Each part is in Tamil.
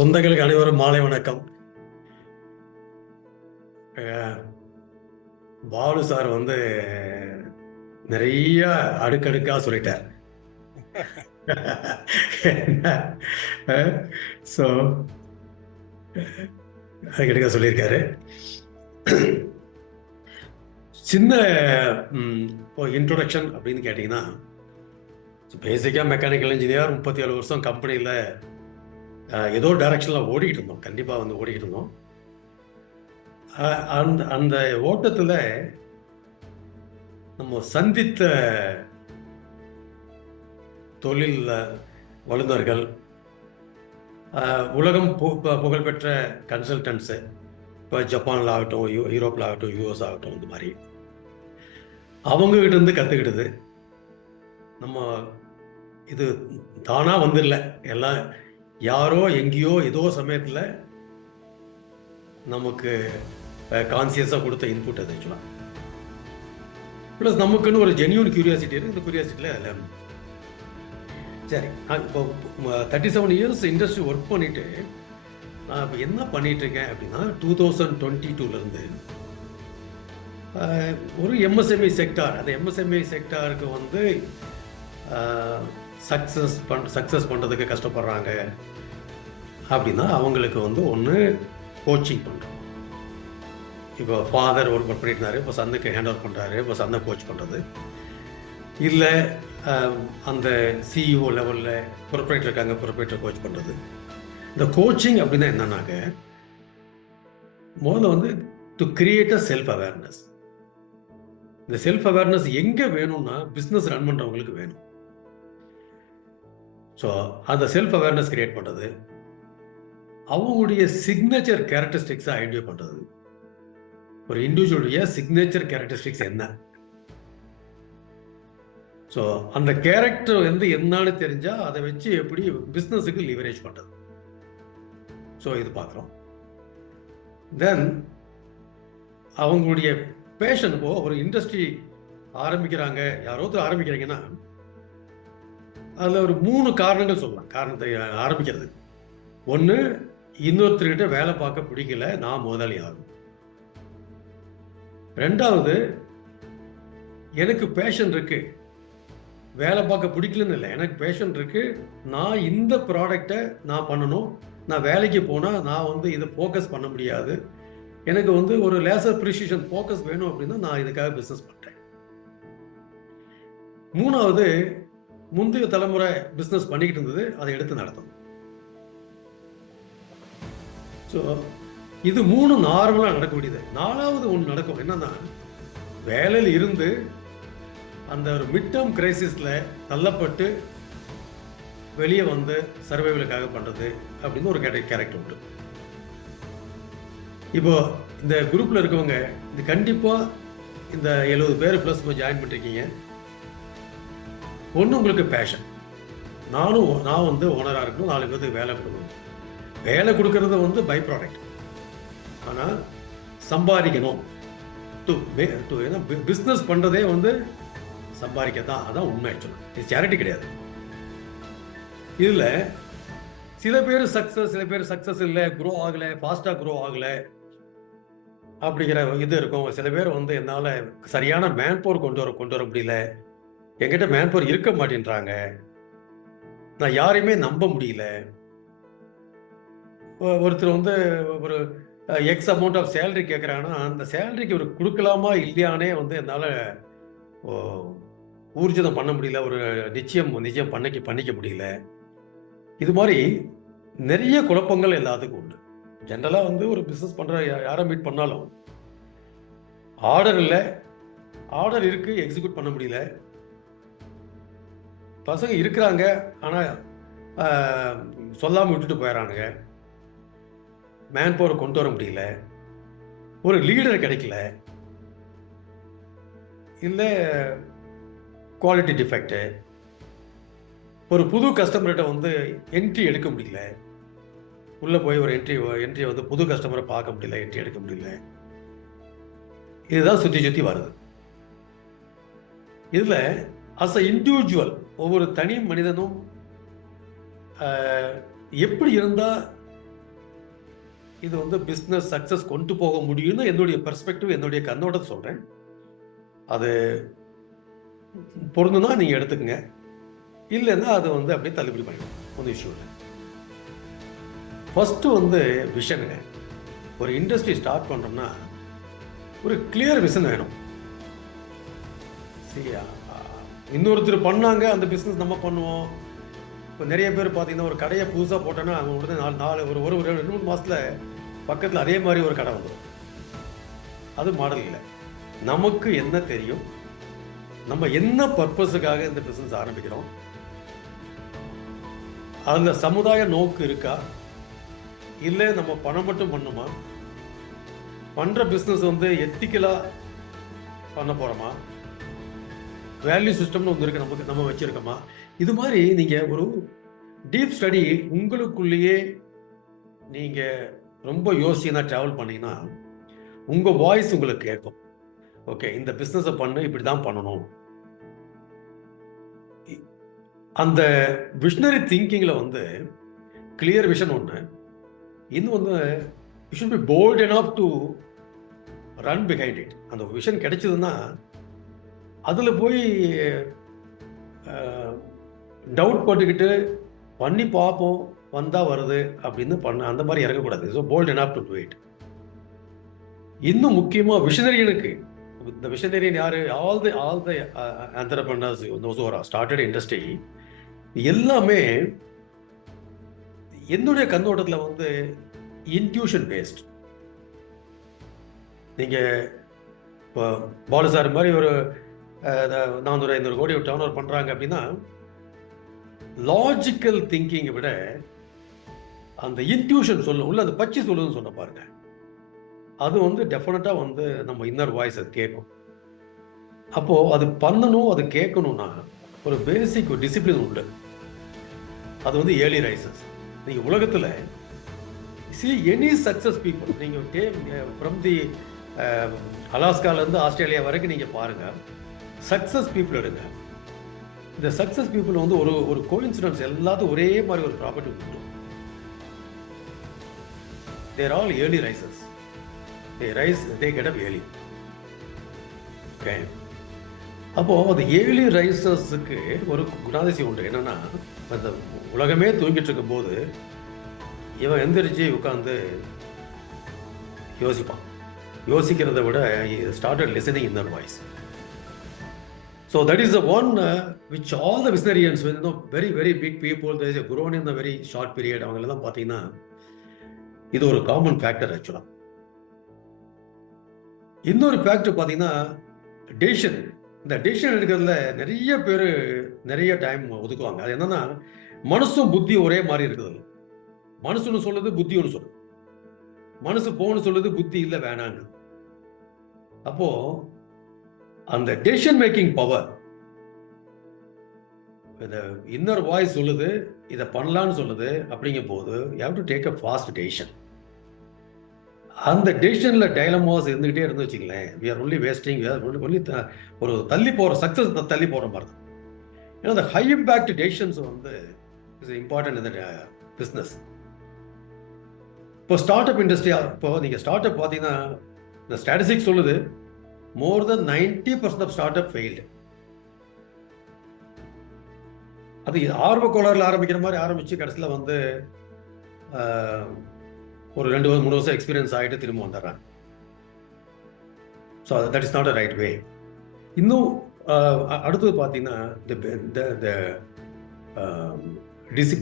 சொந்தங்களுக்கு அனைவரும் மாலை வணக்கம். பாலு சார் வந்து நிறைய அடுக்கடுக்கா சொல்லிட்டார். ஸோ அடுக்கடுக்கா சொல்லியிருக்காரு. சின்ன இன்ட்ரோடக்ஷன் அப்படின்னு கேட்டிங்கன்னா, பேசிக்காக மெக்கானிக்கல் இன்ஜினியர், 37 வருஷம் கம்பெனியில் ஏதோ டைரக்ஷனில் ஓடிக்கிட்டு இருந்தோம். கண்டிப்பாக வந்து ஓடிக்கிட்டு இருந்தோம். அந்த ஓட்டத்தில் நம்ம சந்தித்த தொழில் வல்லுநர்கள், உலகம் புகழ்பெற்ற கன்சல்டன்ஸு, இப்போ ஜப்பானில் ஆகட்டும், யூரோப்பில் ஆகட்டும், யூஎஸ் ஆகட்டும், இந்த மாதிரி அவங்ககிட்ட இருந்து கற்றுக்கிட்டது. நம்ம இது தானாக வந்துடல, எல்லாம் யாரோ எங்கேயோ ஏதோ சமயத்தில் நமக்கு கான்சியஸாக கொடுத்த இன்புட் அது ஆக்சுவலாக. ப்ளஸ் நமக்குன்னு ஒரு ஜென்யூன் கியூரியாசிட்டி இருக்குது. இந்த கியூரியாசிட்டியில் அதில் சரி, இப்போ 37 இயர்ஸ் இண்டஸ்ட்ரி ஒர்க் பண்ணிவிட்டு நான் இப்போ என்ன பண்ணிகிட்ருக்கேன் அப்படின்னா, 2022 ஒரு எம்எஸ்எம்இ செக்டார், அந்த எம்எஸ்எம்இ செக்டாருக்கு வந்து சக்ஸஸ் பண்ணுறதுக்கு கஷ்டப்படுறாங்க அப்படின்னா அவங்களுக்கு வந்து ஒன்று கோச்சிங் பண்ணுறோம். இப்போ ஃபாதர் ஒர்க் பண்ணிட்டு இருந்தாரு, இப்போ சந்துக்கு ஹேண்ட் ஓவர் பண்ணுறாரு, இப்போ சந்தை கோச் பண்ணுறது இல்லை. அந்த சிஇஓ லெவலில் ப்ரொப்ரைட்டர் இருக்காங்க, ப்ரொப்ரைட்டர் கோச் பண்ணுறது. இந்த கோச்சிங் அப்படின்னா என்னன்னாக்க, முதல்ல வந்து to create a self awareness. இந்த செல்ஃப் அவேர்னஸ் எங்கே வேணும்னா பிஸ்னஸ் ரன் பண்ணுறவங்களுக்கு வேணும். ஸோ அந்த செல்ஃப் அவேர்னஸ் கிரியேட் பண்ணுறது, அவங்களுடைய சிக்னேச்சர் கேரக்டரிஸ்டிக்ஸை ஐடென்டிஃபை பண்ணுறது. ஒரு இண்டிவிஜுவலுடைய சிக்னேச்சர் கேரக்டரிஸ்டிக்ஸ் என்ன, ஸோ அந்த கேரக்டர் வந்து என்னன்னு தெரிஞ்சால் அதை வச்சு எப்படி பிஸ்னஸுக்கு லிவரேஜ் பண்ணுறது. ஸோ இது பார்க்குறோம். தென் அவங்களுடைய பேஷன், இப்போ ஒரு இண்டஸ்ட்ரி ஆரம்பிக்கிறாங்க, யாரோ ஆரம்பிக்கிறீங்கன்னா அதில் ஒரு 3 காரணங்கள் சொல்லலாம். காரணத்தை ஆரம்பிக்கிறது ஒன்று, இன்னொருத்தர்கிட்ட வேலை பார்க்க பிடிக்கல, நான் முதலாளி ஆகும். ரெண்டாவது, எனக்கு பேஷன் இருக்கு, வேலை பார்க்க பிடிக்கலன்னு இல்லை, எனக்கு பேஷன் இருக்கு, நான் இந்த ப்ராடக்டை நான் பண்ணணும், நான் வேலைக்கு போனால் நான் வந்து இதை ஃபோக்கஸ் பண்ண முடியாது, எனக்கு வந்து ஒரு லேசர் ப்ரிசிஷன் ஃபோக்கஸ் வேணும் அப்படின்னா நான் இதுக்காக பிஸ்னஸ் பண்ணுறேன். மூணாவது, முந்தைய தலைமுறை பிஸ்னஸ் பண்ணிக்கிட்டு இருந்தது, அதை எடுத்து நடத்தணும். ஸோ இது 3 நார்மலாக நடக்கக்கூடியது. 4வது ஒன்று நடக்கும், என்னன்னா வேலையில் இருந்து அந்த ஒரு மிட் டேர்ம் கிரைசிஸில் தள்ளப்பட்டு வெளியே வந்து சர்வைவலுக்காக பண்ணுறது அப்படின்னு ஒரு கேரக்டர் உண்டு. இப்போ இந்த குரூப்பில் இருக்கவங்க இது கண்டிப்பாக இந்த 70 பேர் ப்ளஸ் இப்போ ஜாயின் பண்ணிருக்கீங்க. ஒன்று, உங்களுக்கு பேஷன், நான் வந்து ஓனராக இருக்கணும், 4 பேருக்கு வேலை கொடுக்கணும். வேலை கொடுக்கறது வந்து பை ப்ராடக்ட், ஆனால் சம்பாதிக்கணும். ஏன்னா பிஸ்னஸ் பண்ணுறதே வந்து சம்பாதிக்கத்தான், அதான் உண்மை. ஆக்சுவலாக இது சேரிட்டி கிடையாது. இதில் சில பேர் சக்ஸஸ், சில பேர் சக்ஸஸ் இல்லை, க்ரோ ஆகலை, ஃபாஸ்ட்டாக க்ரோ ஆகலை அப்படிங்கிற இது இருக்கும். சில பேர் வந்து என்னால் சரியான மேன் பவர் கொண்டு வர முடியல, என்கிட்ட மேன் பவர் இருக்க மாட்டேன்றாங்க, நான் யாரையுமே நம்ப முடியல. ஒருத்தர் வந்து ஒரு எக்ஸ் அமௌண்ட் ஆஃப் சேலரி கேட்குறாங்கன்னா அந்த சேலரிக்கு ஒரு கொடுக்கலாமா இல்லையானே வந்து என்னால் ஊர்ஜிதம் பண்ண முடியல, ஒரு நிச்சயம் பண்ணிக்க முடியல. இது மாதிரி நிறைய குழப்பங்கள் எல்லாத்துக்கும் உண்டு. ஜென்ரலாக வந்து ஒரு பிஸ்னஸ் பண்ணுற யாரை மீட் பண்ணாலும் ஆர்டர் இல்லை, ஆர்டர் இருக்குது, எக்ஸிக்யூட் பண்ண முடியல, பசங்க இருக்கிறாங்க ஆனால் சொல்லாமல் விட்டுட்டு போயிடறானுங்க, மேன் பவர் கொண்டு வர முடியல, ஒரு லீடர் கிடைக்கல, இல்லை குவாலிட்டி டிஃபெக்ட்டு, ஒரு புது கஸ்டமர்கிட்ட வந்து என்ட்ரி எடுக்க முடியல, உள்ளே போய் ஒரு என்ட்ரி வந்து புது கஸ்டமரை பார்க்க முடியல, என்ட்ரி எடுக்க முடியல. இதுதான் சுற்றி வருது. இதில் அஸ் அ இண்டிவிஜுவல் ஒவ்வொரு தனி மனிதனும் எப்படி இருந்தால் இது வந்து பிஸ்னஸ் சக்ஸஸ் கொண்டு போக முடியும்னு என்னுடைய பெர்ஸ்பெக்டிவ், என்னுடைய கண்ணோட்டத்தை சொல்கிறேன். அது பொருந்துனா நீங்கள் எடுத்துக்கங்க, இல்லைன்னா அது வந்து அப்படியே தள்ளுபடி பண்ணிடும், ஒன்றும் இஷ்யூ இல்லை. ஃபஸ்ட்டு வந்து விஷனுங்க. ஒரு இண்டஸ்ட்ரி ஸ்டார்ட் பண்ணுறோம்னா ஒரு கிளியர் விஷன் வேணும். சரியா? இன்னொருத்தர் பண்ணாங்க அந்த பிஸ்னஸ் நம்ம பண்ணுவோம். இப்போ நிறைய பேர் பார்த்தீங்கன்னா ஒரு கடையை புதுசாக போட்டோன்னா அவங்க உடனே ஒரு 2-3 மாதத்தில் பக்கத்தில் அதே மாதிரி ஒரு கடை வந்துடும். அது மாடல் இல்லை. நமக்கு என்ன தெரியும், நம்ம என்ன பர்பஸுக்காக இந்த பிஸ்னஸ் ஆரம்பிக்கிறோம், அதில் சமுதாய நோக்கு இருக்கா, இல்லை நம்ம பணம் மட்டும் பண்ணுமா, பண்ணுற பிஸ்னஸ் வந்து எத்திக்கலாக பண்ண போகிறோமா, வேல்யூ சிஸ்டம்னு ஒன்று இருக்குது நமக்கு, நம்ம வச்சுருக்கோமா, இது மாதிரி நீங்கள் ஒரு டீப் ஸ்டடி உங்களுக்குள்ளேயே நீங்கள் ரொம்ப யோசிச்சுனா ட்ராவல் பண்ணிங்கன்னா உங்கள் வாய்ஸ் உங்களுக்கு கேட்கும். ஓகே, இந்த பிஸ்னஸை பண்ணு, இப்படி தான் பண்ணணும். அந்த விஷனரி திங்கிங்கில் வந்து கிளியர் விஷன் ஒன்று, இன்னும் வந்து you should be bolt enough to run behind it. அந்த விஷன் கிடைச்சதுன்னா அதில் போய் டவுட் போட்டுக்கிட்டு பண்ணி பார்ப்போம், வந்தால் வருது அப்படின்னு அந்த மாதிரி இறங்கக்கூடாது. So bold enough to do it. இன்னும் முக்கியமாக விஷனரியனுக்கு, இந்த விஷனரியன் யார், all the entrepreneurs those who are started industry, எல்லாமே என்னுடைய கண்ணோட்டத்தில் வந்து இன்ட்யூஷன் பேஸ்ட். நீங்கள் இப்போ பாலு சார் மாதிரி ஒரு 400-500 கோடி டர்ன் ஓவர் பண்ணுறாங்க அப்படின்னா லாஜிக்கல் திங்கிங்கை விட அந்த இன்ட்யூஷன் உள்ள அந்த பச்சை சொல்லுதுன்னு சொன்ன பாருங்க, அது வந்து டெஃபினட்டாக வந்து நம்ம இன்னர் வாய்ஸ் அது கேட்கும். அப்போது அது பண்ணணும், அது கேட்கணும்னா ஒரு பேசிக் டிசிப்ளின் உண்டு. அது வந்து ஏர்லி ரைசஸ். நீங்கள் உலகத்தில் எனி சக்ஸஸ் பீப்புள், நீங்கள் ஃப்ரம் தி அலாஸ்காலேருந்து ஆஸ்திரேலியா வரைக்கும் நீங்கள் பாருங்கள், சக்ஸஸ் பீப்புள் எடுங்க. இந்த சக்ஸஸ் பீப்புள் வந்து ஒரு கோஇன்சிடன்ஸ் எல்லாத்துக்கும் ஒரே மாதிரி ஒரு ப்ராப்பர்ட்டி உண்டு. They're all early risers. they get up early. Okay, அப்போது அந்த ஏர்லி ரைசர்ஸுக்கு ஒரு குணாதிசயம் உண்டு. என்னென்னா, அந்த உலகமே தூங்கிட்டு இருக்கும் போது இவன் எந்திரிச்சு உட்காந்து யோசிப்பான். யோசிக்கிறத விட started listening in that voice. So that is the one which all the visionarians, very very big people, they have grown in a very short period. அவங்களெல்லாம் பார்த்தீங்கன்னா இது ஒரு காமன் ஃபேக்டர். ஆக்சுவலாக இன்னொரு ஃபேக்டர் பார்த்தீங்கன்னா டெசிஷன். இந்த டெசிஷன் எடுக்கிறதுல நிறைய பேர் நிறைய டைம் ஒதுக்குவாங்க. அது என்னன்னா, மனசும் புத்தி ஒரே மாதிரி இருக்குது. மனசு ஒன்று சொல்லுது, புத்தி ஒன்று சொல்லுது. மனசு போன்னு சொல்லுது, புத்தி இல்லை வேணான்னு. அப்போ அந்த டெசிஷன் மேக்கிங் பவர், இந்த இன்னர் வாய்ஸ் சொல்லுது இதை பண்ணலான்னு சொல்லுது. அப்படிங்கும் போது you have to take a fast decision. அந்த டெசிஷனில் டைலமாஸ் இருந்துகிட்டே இருந்து வச்சுங்களேன், we are only wasting, only ஒரு தள்ளி போகிற சக்ஸஸ் தள்ளி போகிற மாதிரி தான். ஏன்னா அந்த ஹை இம்பேக்ட் டெசிஷன்ஸ் வந்து இஸ் இம்பார்ட்டன்ட் இந்த பிஸ்னஸ். இப்போ ஸ்டார்ட் அப் இண்டஸ்ட்ரி, இப்போ நீங்கள் ஸ்டார்ட் அப் பார்த்தீங்கன்னா இந்த ஸ்டாட்டிஸ்டிக்ஸ் சொல்லுது more than 90% of startup failed. அது ஆர்வ கோளாறுல ஆரம்பிக்கிற மாதிரி ஆரம்பிச்சு கடைசியில் வந்து ஒரு 2-3 வருஷம் எக்ஸ்பீரியன்ஸ் ஆகிட்டு திரும்ப வந்துடுறாங்க. So that is not a right way. இன்னும் அடுத்தது பார்த்தீங்கன்னா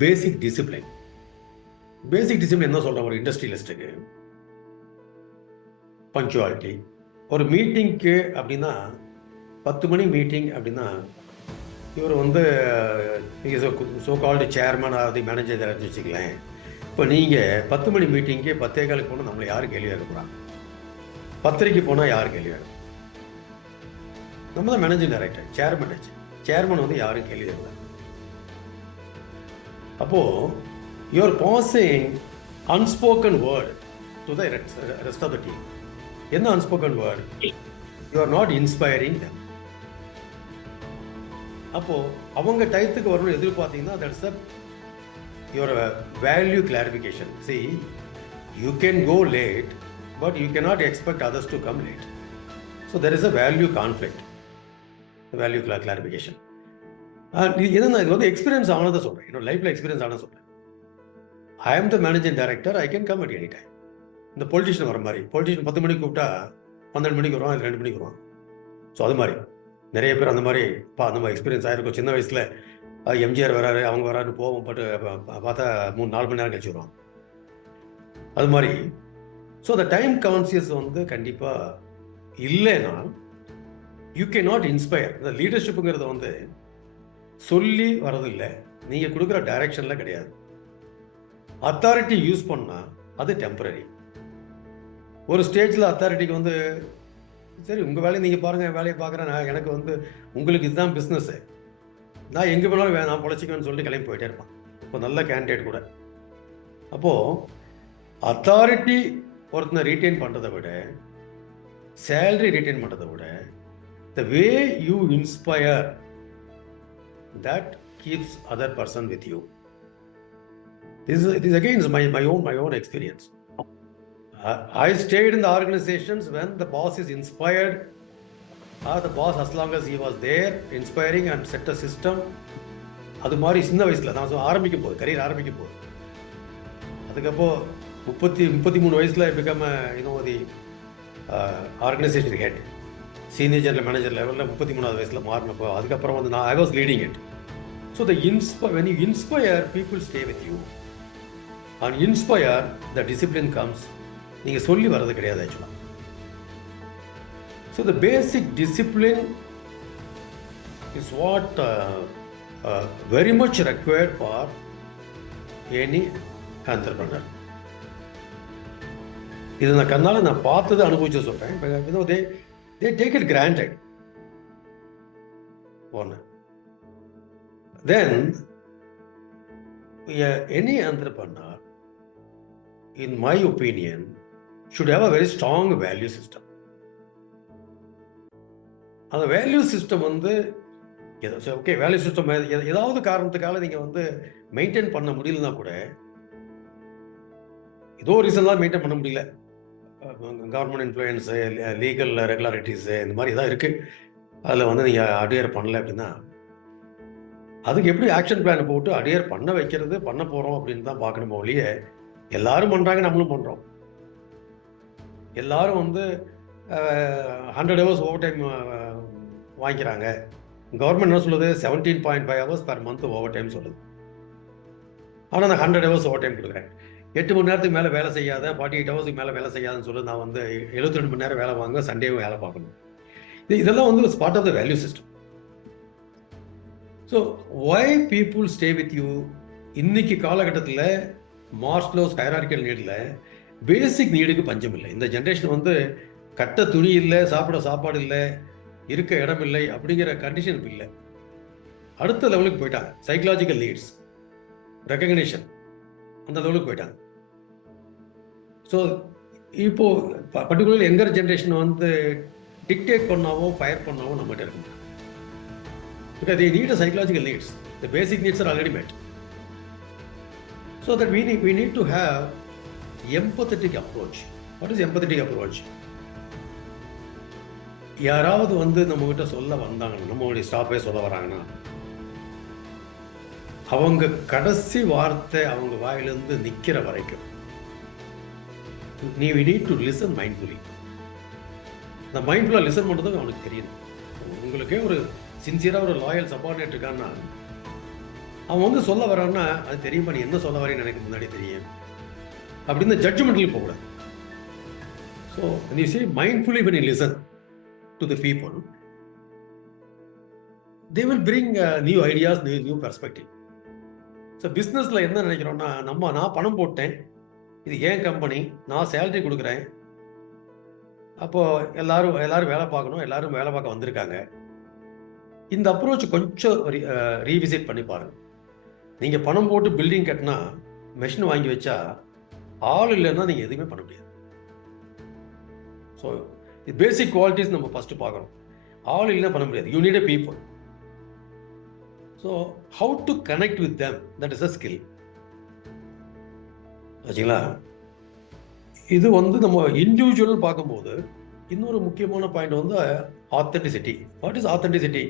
பேசிக் டிசிப்ளின். பேசிக் டிசிப்ளின் என்ன சொல்கிறோம், ஒரு இண்டஸ்ட்ரியலிஸ்ட்டுக்கு பங்க்சுவாலிட்டி. ஒரு மீட்டிங்க்கு அப்படின்னா 10 மணி மீட்டிங் அப்படின்னா இவர் வந்து ஸோ கால்டு சேர்மன் ஆகுது, மேனேஜர் இறந்து வச்சுக்கலாம். இப்போ நீங்கள் 10 மணி மீட்டிங்க்கு 10:15 போனால் நம்மளை யாரும் கேள்வி கேட்குறாங்க, 10:30 போனால் யாரும் கேள்வி கேட்கும். நம்ம தான் மேனேஜிங் டைரக்டர், சேர்மன் வந்து யாரும் கேள்வி கேட்கல. அப்போது you're passing unspoken word to the rest of the team. என்ன unspoken word? You are not inspiring them. அப்போது அவங்க டயத்துக்கு வரணும்னு எதிர்பார்த்தீங்கன்னா that's your value clarification. See, You can go late, but you cannot expect others to come late. So there is a value conflict, value clarification. இது வந்து எக்ஸ்பீரியன்ஸ் ஆனதை சொல்கிறேன், என்னோட லைஃப்பில் எக்ஸ்பீரியன்ஸ் ஆனதை சொல்கிறேன். ஐ ஆம் த managing director, I can come at any time. இந்த பொலிட்டிஷியன் வர மாதிரி, பொலிட்டிஷியன் 10 மணிக்கு கூப்பிட்டா 12 மணிக்கு வருவான், 2 மணிக்கு வருவான். ஸோ அது மாதிரி நிறைய பேர் அந்த மாதிரி அந்த மாதிரி எக்ஸ்பீரியன்ஸ் ஆகிருக்கும். சின்ன வயசில் எம்ஜிஆர் வராரு, அவங்க வராருன்னு போவோம், பட்டு பார்த்தா 3-4 மணி நேரம் கழிச்சு வருவான். அது மாதிரி ஸோ அந்த டைம் கான்சியஸ் வந்து கண்டிப்பாக இல்லைன்னா யூ கே நாட் இன்ஸ்பயர். இந்த லீடர்ஷிப்புங்கிறது வந்து சொல்லி வரதில்லை, நீங்கள் கொடுக்குற டைரக்ஷனில் கிடையாது. அத்தாரிட்டி யூஸ் பண்ணால் அது டெம்பரரி. ஒரு ஸ்டேஜில் அத்தாரிட்டிக்கு வந்து சரி உங்கள் வேலையை நீங்கள் பாருங்கள், வேலையை பார்க்குறேன், நான் எனக்கு வந்து உங்களுக்கு இதுதான் பிஸ்னஸ்ஸு, நான் எங்கே வேணாலும் நான் பொழைச்சிக்குவேன்னு சொல்லிட்டு கிளம்பி போயிட்டே இருப்பான். இப்போ நல்ல கேண்டிடேட் கூட. அப்போது அத்தாரிட்டி ஒருத்தனை ரீட்டைன் பண்ணுறதை விட, சேலரி ரீட்டைன் பண்ணுறதை விட, the way you inspire that keeps other person with you. It is again my own experience. I stayed in the organizations when the boss is inspired, the boss as long as he was there inspiring and set a system. அது மாதிரி சின்ன வயசில் நான் ஆரம்பிக்கும் போது, கரியர் ஆரம்பிக்கும் போது, அதுக்கப்புறம் 33 வயசில் பிகம் தி organisation head, senior general manager லெவலில் 33வது வயசில் மாறினப்போ அதுக்கப்புறம் வந்து I was leading it. So when you inspire, people stay with you. And inspire, the discipline comes. நீங்கள் சொல்லி வர்றது கிடையாது ஆக்சுவலாக. So the basic discipline is what very much required for any entrepreneur. இது நான் கண்ணால் நான் பார்த்தது அனுபவிச்சு சொல்கிறேன். they take it granted. ஒன்று. Then any entrepreneur, in my opinion, should have a very strong value system. அந்த வேல்யூ சிஸ்டம் வந்து ஓகே, வேல்யூ சிஸ்டம் ஏதாவது காரணத்துக்காக நீங்கள் வந்து மெயின்டைன் பண்ண முடியலன்னா கூட, ஏதோ ரீசன்லாம் மெயின்டைன் பண்ண முடியல, கவர்மெண்ட் இன்ஃப்ளூயன்ஸு, லீகல் ரெகுலாரிட்டிஸு, இந்த மாதிரி தான் இருக்குது, அதில் வந்து நீங்கள் அடியர் பண்ணல அப்படின்னா அதுக்கு எப்படி ஆக்ஷன் பிளான் போட்டு அடியர் பண்ண வைக்கிறது, பண்ண போகிறோம் அப்படின்னு தான் பார்க்கணும். ஒழிய எல்லாரும் பண்ணுறாங்க, நம்மளும் பண்ணுறோம். எல்லாரும் வந்து 100 hours ஓவர் டைம் வாங்கிக்கிறாங்க. கவர்மெண்ட் என்ன சொல்லுது, 17.5 hours per month over time சொல்லுது. ஆனால் நான் 100 hours ஓவர் டைம் கொடுக்குறேன். 8 மணி நேரத்துக்கு மேலே வேலை செய்யாத, 48 hours மேலே வேலை செய்யாதுன்னு சொல்லி நான் வந்து 72 மணி நேரம் வேலை வாங்க, சண்டேவும் வேலை பார்க்கணும். இதெல்லாம் வந்து part of the value system. So why people stay with you? இன்னைக்கு காலகட்டத்தில் மாஸ்லோஸ் ஹைரார்கிக்கல் நீடில் பேசிக் நீடுக்கு பஞ்சம் இல்லை. இந்த ஜென்ரேஷன் வந்து கட்ட துணி இல்லை, சாப்பிட சாப்பாடு இல்லை, இருக்க இடம் இல்லை, அப்படிங்கிற கண்டிஷன் இல்லை. அடுத்த லெவலுக்கு போயிட்டாங்க. சைக்கலாஜிக்கல் நீட்ஸ், ரெக்கக்னிஷன், அந்த லெவலுக்கு போயிட்டாங்க. ஸோ இப்போது பர்டிகுலர்லி யங்கர் ஜென்ரேஷன் வந்து டிக்டேட் பண்ணாவோ ஃபயர் பண்ணாவோ நம்மகிட்ட இருக்கும். Because they need a psychological needs. The basic needs are already met. So that we need to have empathetic approach. What is empathetic approach? யாராவது வந்து நம்மகிட்ட சொல்ல வந்தாங்கன்னா, நம்மளுடைய ஸ்டாஃபே சொல்ல வராங்கன்னா, அவங்க கடைசி வார்த்தை அவங்க வாயிலிருந்து நிற்கிற வரைக்கும் we need to listen mindfully. இந்த மைண்ட்ஃபுல்லாக லிசன் பண்ணுறதுக்கு அவனுக்கு தெரியணும். உங்களுக்கே ஒரு சின்சியராக ஒரு லாயல் சப்பார்டினேட் இருக்கான்னா, அவன் வந்து சொல்ல வரான்னா, அது தெரியுமா நீ என்ன சொல்ல வரேன்னு எனக்கு முன்னாடி தெரியும் அப்படின்னு ஜட்ஜ்மெண்ட்லேயும் போகக்கூடாது. So when you say mindfully, when you listen to the people, they will bring new ideas, new perspective. So பிஸ்னஸில் என்ன நினைக்கிறோன்னா, நான் பணம் போட்டேன், இது ஏன் கம்பெனி, நான் சேலரி கொடுக்குறேன், அப்போது எல்லாரும் வேலை பார்க்கணும், எல்லாரும் வேலை பார்க்க வந்திருக்காங்க. இந்த அப்ரோச் கொஞ்சம் ரீவிசிட் பண்ணி பாருங்கள். நீங்கள் பணம் போட்டு பில்டிங் கட்டினா, மெஷின் வாங்கி வச்சா, ஆள் இல்லைன்னா நீங்கள் எதுவுமே பண்ண முடியாது. ஸோ பேசிக் குவாலிட்டிஸ் நம்ம ஃபஸ்ட்டு பார்க்குறோம். ஆள் இல்லைன்னா பண்ண முடியாது. You need a people. So how to connect with them, that is a skill. ஆச்சுங்களா? இது வந்து நம்ம இண்டிவிஜுவல் பார்க்கும்போது இன்னொரு முக்கியமான பாயிண்ட் வந்து authenticity. What is authenticity?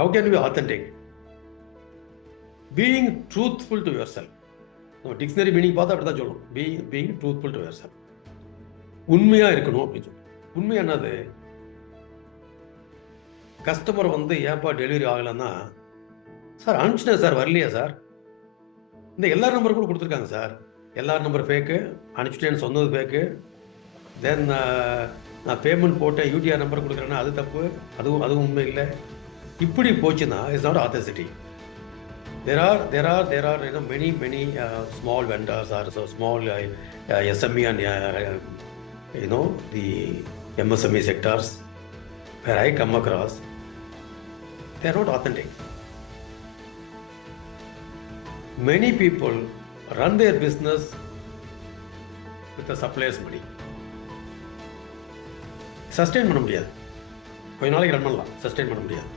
How can be authentic? Being truthful to your self. நம்ம டிக்ஷனரி மீனிங் பார்த்தா அப்படி தான் சொல்லணும். Being truthful to your self. உண்மையாக இருக்கணும் அப்படின்னு சொல்லணும். உண்மை என்னது? கஸ்டமர் வந்து ஏன்ப்பா டெலிவரி ஆகலைன்னா, சார் அனுப்பிச்சிட்டேன் சார், வரலையா சார்? இந்த எல்லார் நம்பர் கூட கொடுத்துருக்காங்க சார், எல்லார் நம்பர் ஃபேக்கு, அனுப்பிச்சிட்டேன்னு சொன்னது ஃபேக்கு, தென் நான் பேமெண்ட் போட்டேன் யூடிஆர் நம்பர் கொடுக்குறேன்னா அது தப்பு, அதுவும் உண்மை இல்லை. இப்படி போச்சுன்னா it's not authenticity. There are many small vendors or so small SME and the MSME sectors where I come across, they are not authentic. Many people run their business with the supplier's money. Sustain பண்ண முடியாது. கொஞ்ச நாளைக்கு ரன் பண்ணலாம், சஸ்டெயின் பண்ண முடியாது.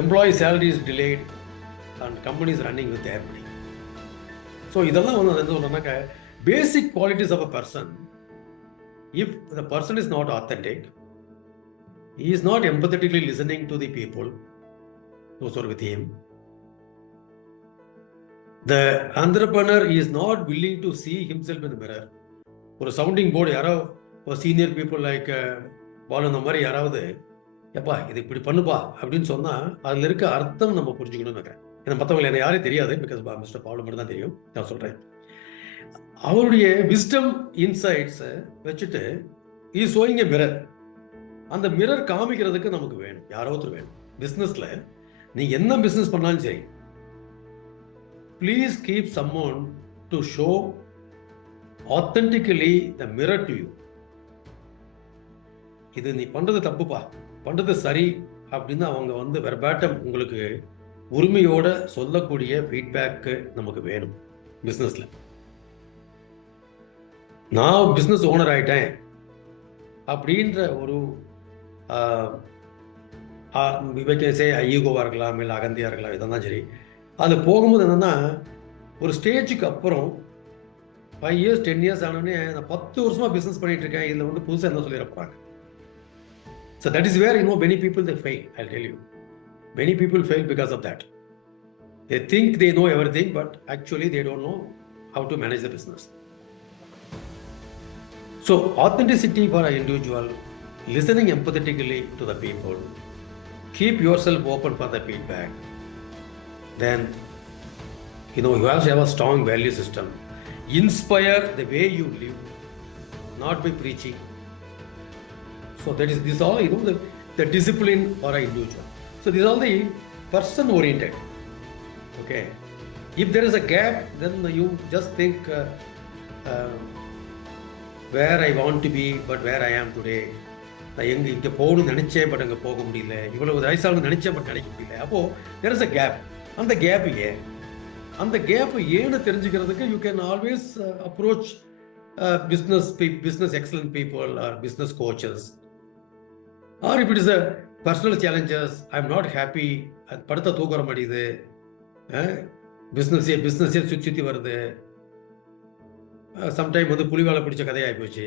Employee salary is delayed and company is running with their money. So இதெல்லாம் வந்து என்ன சொல்றேன்னாக்க basic qualities of a person. If the person is not authentic, he is not empathetically listening to the people those who are with him. The entrepreneur is not willing to see himself in the mirror. ஒரு சவுண்டிங் போர்டு யாரோ ஒரு சீனியர் பீப்புள் லைக் பால் அந்த மாதிரி யாராவது எப்பா இது இப்படி பண்ணுப்பா அப்படின்னு சொன்னால் அதில் இருக்க அர்த்தம் நம்ம புரிஞ்சுக்கணும்னு நினைக்கிறேன். ஏன்னா மற்றவங்களை எனக்கு யாரும் தெரியாது, பிகாஸ் மிஸ்டர் பால் மட்டும் தான் தெரியும். நான் சொல்கிறேன், அவருடைய விஸ்டம் இன்சைட்ஸை வச்சுட்டு இஸ் ஷோயிங் எ மிரர். அந்த மிரர் காமிக்கிறதுக்கு நமக்கு வேணும், யாரோ ஒருத்தர் வேணும். பிஸ்னஸில் நீங்கள் என்ன பிஸ்னஸ் பண்ணாலும் சரி, please keep someone to show authentically the mirror to you. இது நீ பண்ணுறது தப்புப்பா, பண்ணுறது சரி அப்படின்னு அவங்க வந்து வெர்பாட்டம் உங்களுக்கு உரிமையோட சொல்லக்கூடிய ஃபீட்பேக்கு நமக்கு வேணும். பிஸ்னஸில் நான் பிஸ்னஸ் ஓனர் ஆகிட்டேன் அப்படின்ற ஒரு ஈகோவாக இருக்கலாம், இல்லை அகந்தியாக இருக்கலாம், இதெல்லாம் சரி. அதில் போகும்போது என்னென்னா ஒரு ஸ்டேஜுக்கு அப்புறம் 5 years 10 years ஆனோடனே நான் 10 வருஷமாக பிஸ்னஸ் பண்ணிகிட்டு இருக்கேன், இதில் வந்து புதுசாக என்ன சொல்லிட போகிறாங்க. So that is where many people they fail. I'll tell you, many people fail because of that. They think they know everything, but actually they don't know how to manage the business. So authenticity for an individual, listening empathetically to the people, keep yourself open for the feedback. Then you have to have a strong value system. Inspire the way you live, not by preaching. So that is this all the discipline for an individual. So these are all the person oriented. Okay, if there is a gap, then you just think where I want to be but where I am today. நான் இங்கே போகணும்னு நினச்சேன், பட் அங்கே போக முடியல. இவ்வளோ வயசாகணும்னு நினச்சேன், பட் நினைக்க முடியல. அப்போது there is a gap. அந்த கேப்பு ஏன்னு தெரிஞ்சுக்கிறதுக்கு you can always approach business excellent people or business coaches. Or if it is a personal challenges, I'm not happy, படுத்த தூக்க வர மாட்டேங்குது, பிஸ்னஸே சுற்றி வருது, சம்டைம் வந்து புலிவாலை பிடிச்ச கதையாகி போச்சு,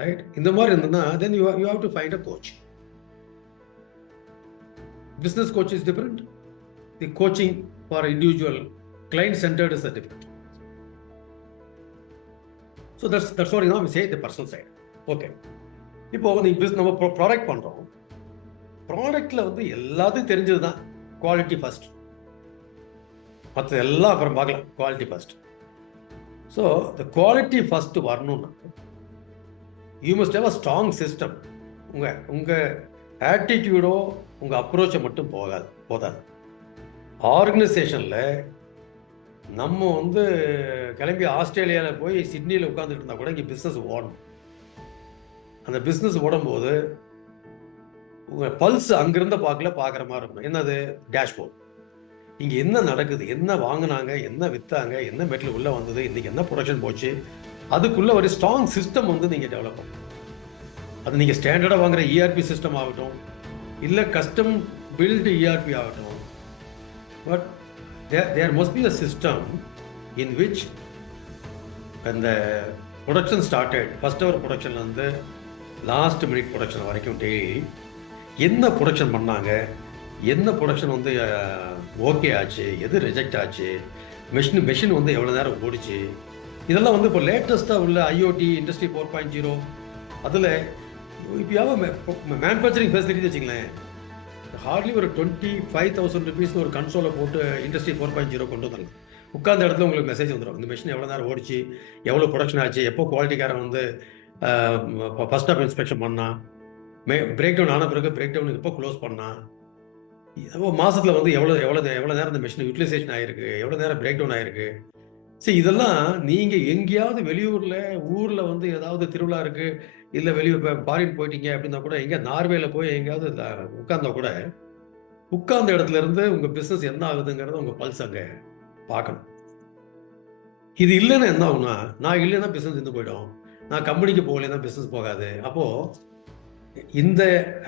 ரைட்? இந்த மாதிரி இருந்ததுன்னா then you have to find a coach. Business coach is different. The coaching for individual client centered is a different. So that's what we say the personal side. Okay. இப்போ நம்ம ப்ராடக்ட் பண்ணுறோம், ப்ராடக்டில் வந்து எல்லாத்தையும் தெரிஞ்சது தான் குவாலிட்டி ஃபஸ்ட், மற்ற எல்லாம் அப்புறம் பார்க்கலாம். Quality first. ஸோ இந்த குவாலிட்டி ஃபஸ்ட்டு வரணும்னா you must have a strong system. உங்கள் ஆட்டிடியூடோ உங்கள் அப்ரோச்சை மட்டும் போதாது. ஆர்கனைசேஷனில் நம்ம வந்து கிளம்பி ஆஸ்திரேலியாவில் போய் சிட்னியில் உட்காந்துட்டு இருந்தால் கூட இங்கே பிஸ்னஸ் ஓடணும். அந்த பிஸ்னஸ் ஓடும்போது உங்கள் பல்ஸ் அங்கிருந்த பார்க்குற மாதிரி இருக்கணும். என்னது? டேஷ்போர்ட். இங்கே என்ன நடக்குது, என்ன வாங்கினாங்க, என்ன விற்றாங்க, என்ன மெட்டீரியல் உள்ளே வந்தது, இன்றைக்கி என்ன ப்ரொடக்ஷன் போச்சு, அதுக்குள்ளே ஒரு ஸ்ட்ராங் சிஸ்டம் வந்து நீங்கள் டெவலப் பண்ணணும். அது நீங்கள் ஸ்டாண்டர்டாக வாங்குகிற இஆர்பி சிஸ்டம் ஆகட்டும், இல்லை கஸ்டம் பில்டு இஆர்பி ஆகட்டும், but there must be a system in which இந்த ப்ரொடக்ஷன் ஸ்டார்டட் ஃபர்ஸ்ட் ஹவர் ப்ரொடக்ஷன்லேருந்து லாஸ்ட் மினிட் ப்ரொடக்ஷன் வரைக்கும் டெய்லி என்ன ப்ரொடக்ஷன் பண்ணாங்க, என்ன ப்ரொடக்ஷன் வந்து ஓகே ஆச்சு, எது ரிஜெக்ட் ஆச்சு, மெஷின் வந்து எவ்வளோ நேரம் ஓடிச்சு, இதெல்லாம் வந்து இப்போ லேட்டஸ்ட்டாக உள்ள ஐஓடி இண்டஸ்ட்ரி 4.0 அதில் இப்போ மேனுஃபேக்சரிங் ஃபெசிலிட்டி வச்சுங்களேன், ஹார்ட்லி ஒரு 25,000 ருபீஸ் ஒரு கன்சோலை போட்டு இண்டஸ்ட்ரி 4.0 கொண்டு வந்துடலாம். உட்கார்ந்த இடத்துல உங்களுக்கு மெசேஜ் வந்துடும், இந்த மிஷின் எவ்வளோ நேரம் ஓடிச்சு, எவ்வளோ ப்ரொடக்ஷன் ஆச்சு, எப்போ குவாலிட்டிக்காரன் வந்து ஃபர்ஸ்ட் ஆஃப் இன்ஸ்பெக்ஷன் பண்ணான், பிரேக் டவுன் ஆன பிறகு பிரேக் டவுன் எப்போ க்ளோஸ் பண்ணான், மாதத்தில் வந்து எவ்வளோ நேரம் இந்த மிஷின் யூட்டிலைசேஷன் ஆகிருக்கு, எவ்வளோ நேரம் பிரேக் டவுன் ஆகிருக்கு. சரி, இதெல்லாம் நீங்கள் எங்கேயாவது ஊரில் வந்து ஏதாவது திருவிழா இருக்குது, இல்லை வெளியூர் ஃபாரின் போயிட்டீங்க அப்படின்னா கூட, எங்கே நார்வேல போய் எங்கேயாவது உட்கார்ந்தா கூட உட்கார்ந்த இடத்துல இருந்து உங்கள் பிஸ்னஸ் என்ன ஆகுதுங்கிறத உங்கள் பல்ஸ் அங்கே பார்க்கணும். இது இல்லைன்னா என்ன ஆகும்னா, நான் இல்லைன்னா பிஸ்னஸ் இருந்து போயிடும், நான் கம்பெனிக்கு போகலைன்னா பிஸ்னஸ் போகாது. அப்போது இந்த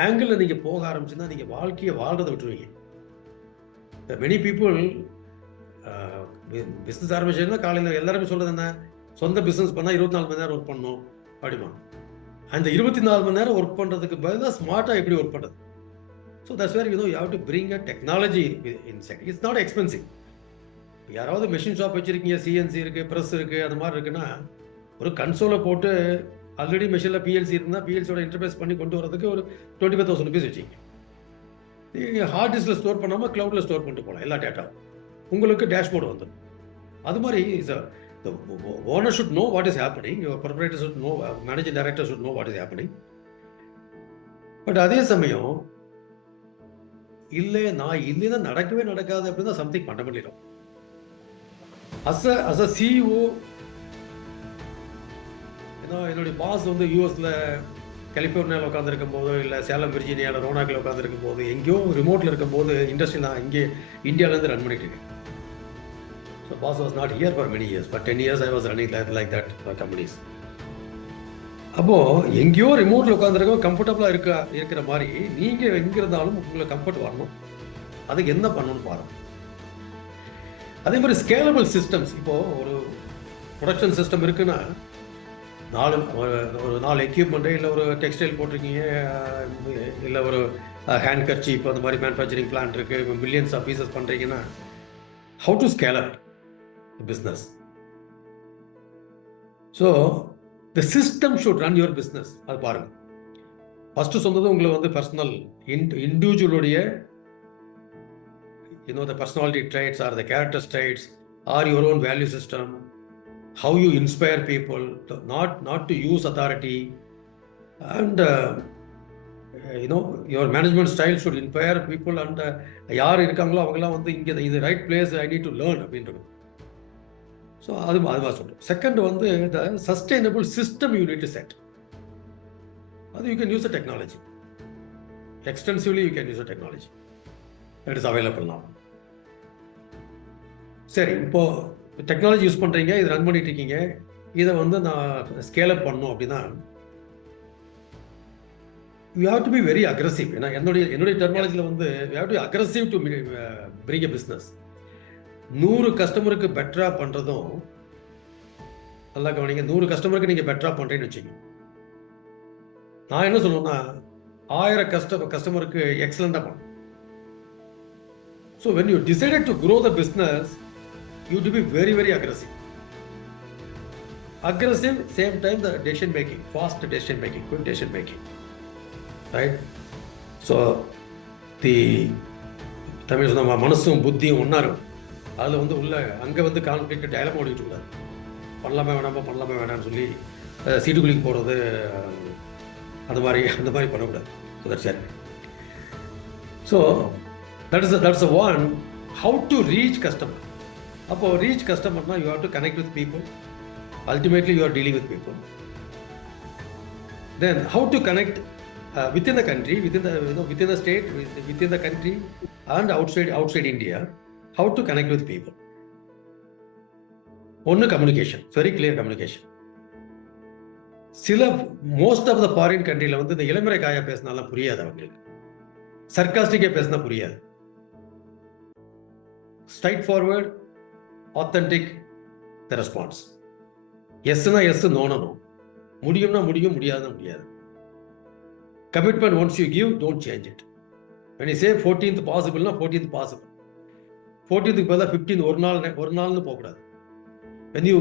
ஆங்கிளில் நீங்கள் போக ஆரம்பிச்சுன்னா நீங்கள் வாழ்க்கையை வாழ்றதை விட்டுருவீங்க. மெனி பீப்புள் பிஸ்னஸ் ஆரம்பிச்சதுன்னா காலையில் எல்லாருமே சொல்கிறது என்ன, சொந்த பிஸ்னஸ் பண்ணால் 24 மணி நேரம் ஒர்க் பண்ணணும் அப்படிமா. அந்த 24 மணி நேரம் ஒர்க் பண்ணுறதுக்கு பதிலாக ஸ்மார்ட்டாக எப்படி ஒர்க் பண்ணுறது. So that's where you have to bring a technology insight. It's not expensive. யாராவது மெஷின் ஷாப் வச்சுருக்கீங்க, சிஎன்சி இருக்குது, ப்ரெஸ் இருக்குது, அது மாதிரி இருக்குன்னா ஒரு கன்சோலை போட்டு ஆல்ரெடி மெஷினில் பிஎல்சி இருந்தால் பிஎல்சியோட இன்டர்ஃபேஸ் பண்ணி கொண்டு வரதுக்கு ஒரு 25,000 ருபீஸ் வச்சுங்க. நீங்கள் ஹார்ட் டிஸ்கில் ஸ்டோர் பண்ணாமல் க்ளவுடில் ஸ்டோர் பண்ணிட்டு போகலாம் எல்லா டேட்டாவும். உங்களுக்கு டேஷ்போர்டு வந்துடும். அது மாதிரி the owner should know what is happening, your proprietor should know, managing director should know what is happening. But அதே சமயம் இல்லை, நான் இல்லைன்னா நடக்கவே நடக்காது அப்படின்னா சம்திங் பண்ண முடியும். அஸ் அ சிஇஓ, என்னுடைய பாஸ் வந்து யூஎஸ்ல கலிஃபோர்னியாவில் உட்காந்துருக்கும் போது, இல்லை சேலம் விர்ஜீனியாவில் ரோனாக்கில் உட்காந்துருக்கும் போது, எங்கேயோ ரிமோட்டில் இருக்கும் போது இண்டஸ்ட்ரி நான் இங்கே இந்தியாவிலேருந்து ரன் பண்ணிட்டு இருக்கேன். So boss was not here for many years, but 10 years I was running like that for companies. அப்போது எங்கேயோ ரிமோட்டில் உட்காந்துருக்கோம், கம்ஃபர்டபுளாக இருக்கிற மாதிரி நீங்கள் எங்கே இருந்தாலும் உங்களுக்கு கம்ஃபர்ட் வரணும். அதுக்கு என்ன பண்ணணும்னு பாருங்கள். அதே மாதிரி ஸ்கேலபிள் சிஸ்டம்ஸ். இப்போது ஒரு ப்ரொடக்ஷன் சிஸ்டம் இருக்குன்னா ஒரு 4 எக்யூப்மெண்ட்டு, இல்லை ஒரு டெக்ஸ்டைல் போட்டிருக்கீங்க, இல்லை ஒரு ஹேண்ட் கர்ச்சீப், அந்த மாதிரி மேனுஃபேக்சரிங் பிளான்ட் இருக்குது, மில்லியன்ஸ் ஆஃப் பீசஸ் பண்ணுறீங்கன்னா how to scale up business. So the system should run your business. அது பாருங்கள். ஃபஸ்ட்டு சொன்னது உங்களை வந்து personal இண்டிவிஜுவலுடைய the personality traits or the character traits or your own value system, how you inspire people, not to use authority, and your management style should inspire people, and யார் இருக்காங்களோ அவங்களாம் வந்து இங்கே இது right place, I need to learn அப்படின்றது. ஸோ அதுவாக சொல்கிறேன். செகண்ட் வந்து the sustainable system you need to set. அது you can use a technology extensively, you can use a technology that is available now. சரி, இப்போது டெக்னாலஜி யூஸ் பண்ணுறீங்க, இது ரன் பண்ணிட்டு இருக்கீங்க, இதை வந்து நான் ஸ்கேல் அப் பண்ணணும் அப்படின்னா you have to be very aggressive. ஏன்னா என்னுடைய டெர்மாலஜியில் வந்து you have to aggressive to bring a business. 100 கஸ்டமருக்கு பெட்டராக பண்ணுறதும், நல்லா கவனிங்க, 100 கஸ்டமருக்கு நீங்கள் பெட்டராக பண்ணுறேன்னு வச்சுக்கோங்க. நான் என்ன சொல்லுவேன்னா 1000 கஸ்டமருக்கு எக்ஸலண்ட்டாக பண்ணணும். So when you decided to grow the business, you have to be very, very aggressive. Aggressive, same time the decision making, fast decision making, quick decision making, right? So the Tamil சொன்ன மனசும் புத்தியும் ஒன்றாரும். அதில் வந்து உள்ள அங்கே வந்து கான்ஃப்ளிக்ட் டயலாக் ஓடிட்டு இருக்காது. பண்ணலாமே வேணாம்னு சொல்லி சீட்டுக்குள்ளிக்கு போகிறது, அந்த மாதிரி பண்ணக்கூடாது. தட்ஸ் சரி. So that's the one. How to reach customer. அப்போ reach customer na you have to connect with people. Ultimately you are dealing with people. Then how to connect within the country, within the state, within the country and outside India. How to connect with people. One communication, very clear communication. Most of the foreign countryல வந்து இந்த இளமறை காயா பேசினாலும் புரியாது அவங்களுக்கு, சர்க்காஸ்டிக்கா பேசினா புரியாது. Straightforward, authentic, the response. எஸ்னா எஸ், நோனா நோ. முடியும்னா முடியும், முடியாதுன்னா முடியாது. Commitment once you give, don't change it. when you say 14th பாசிபிள்னா 14th பாசிபிள். 14th பதிலாக 15 ஒரு நாள்னு போகக்கூடாது. when you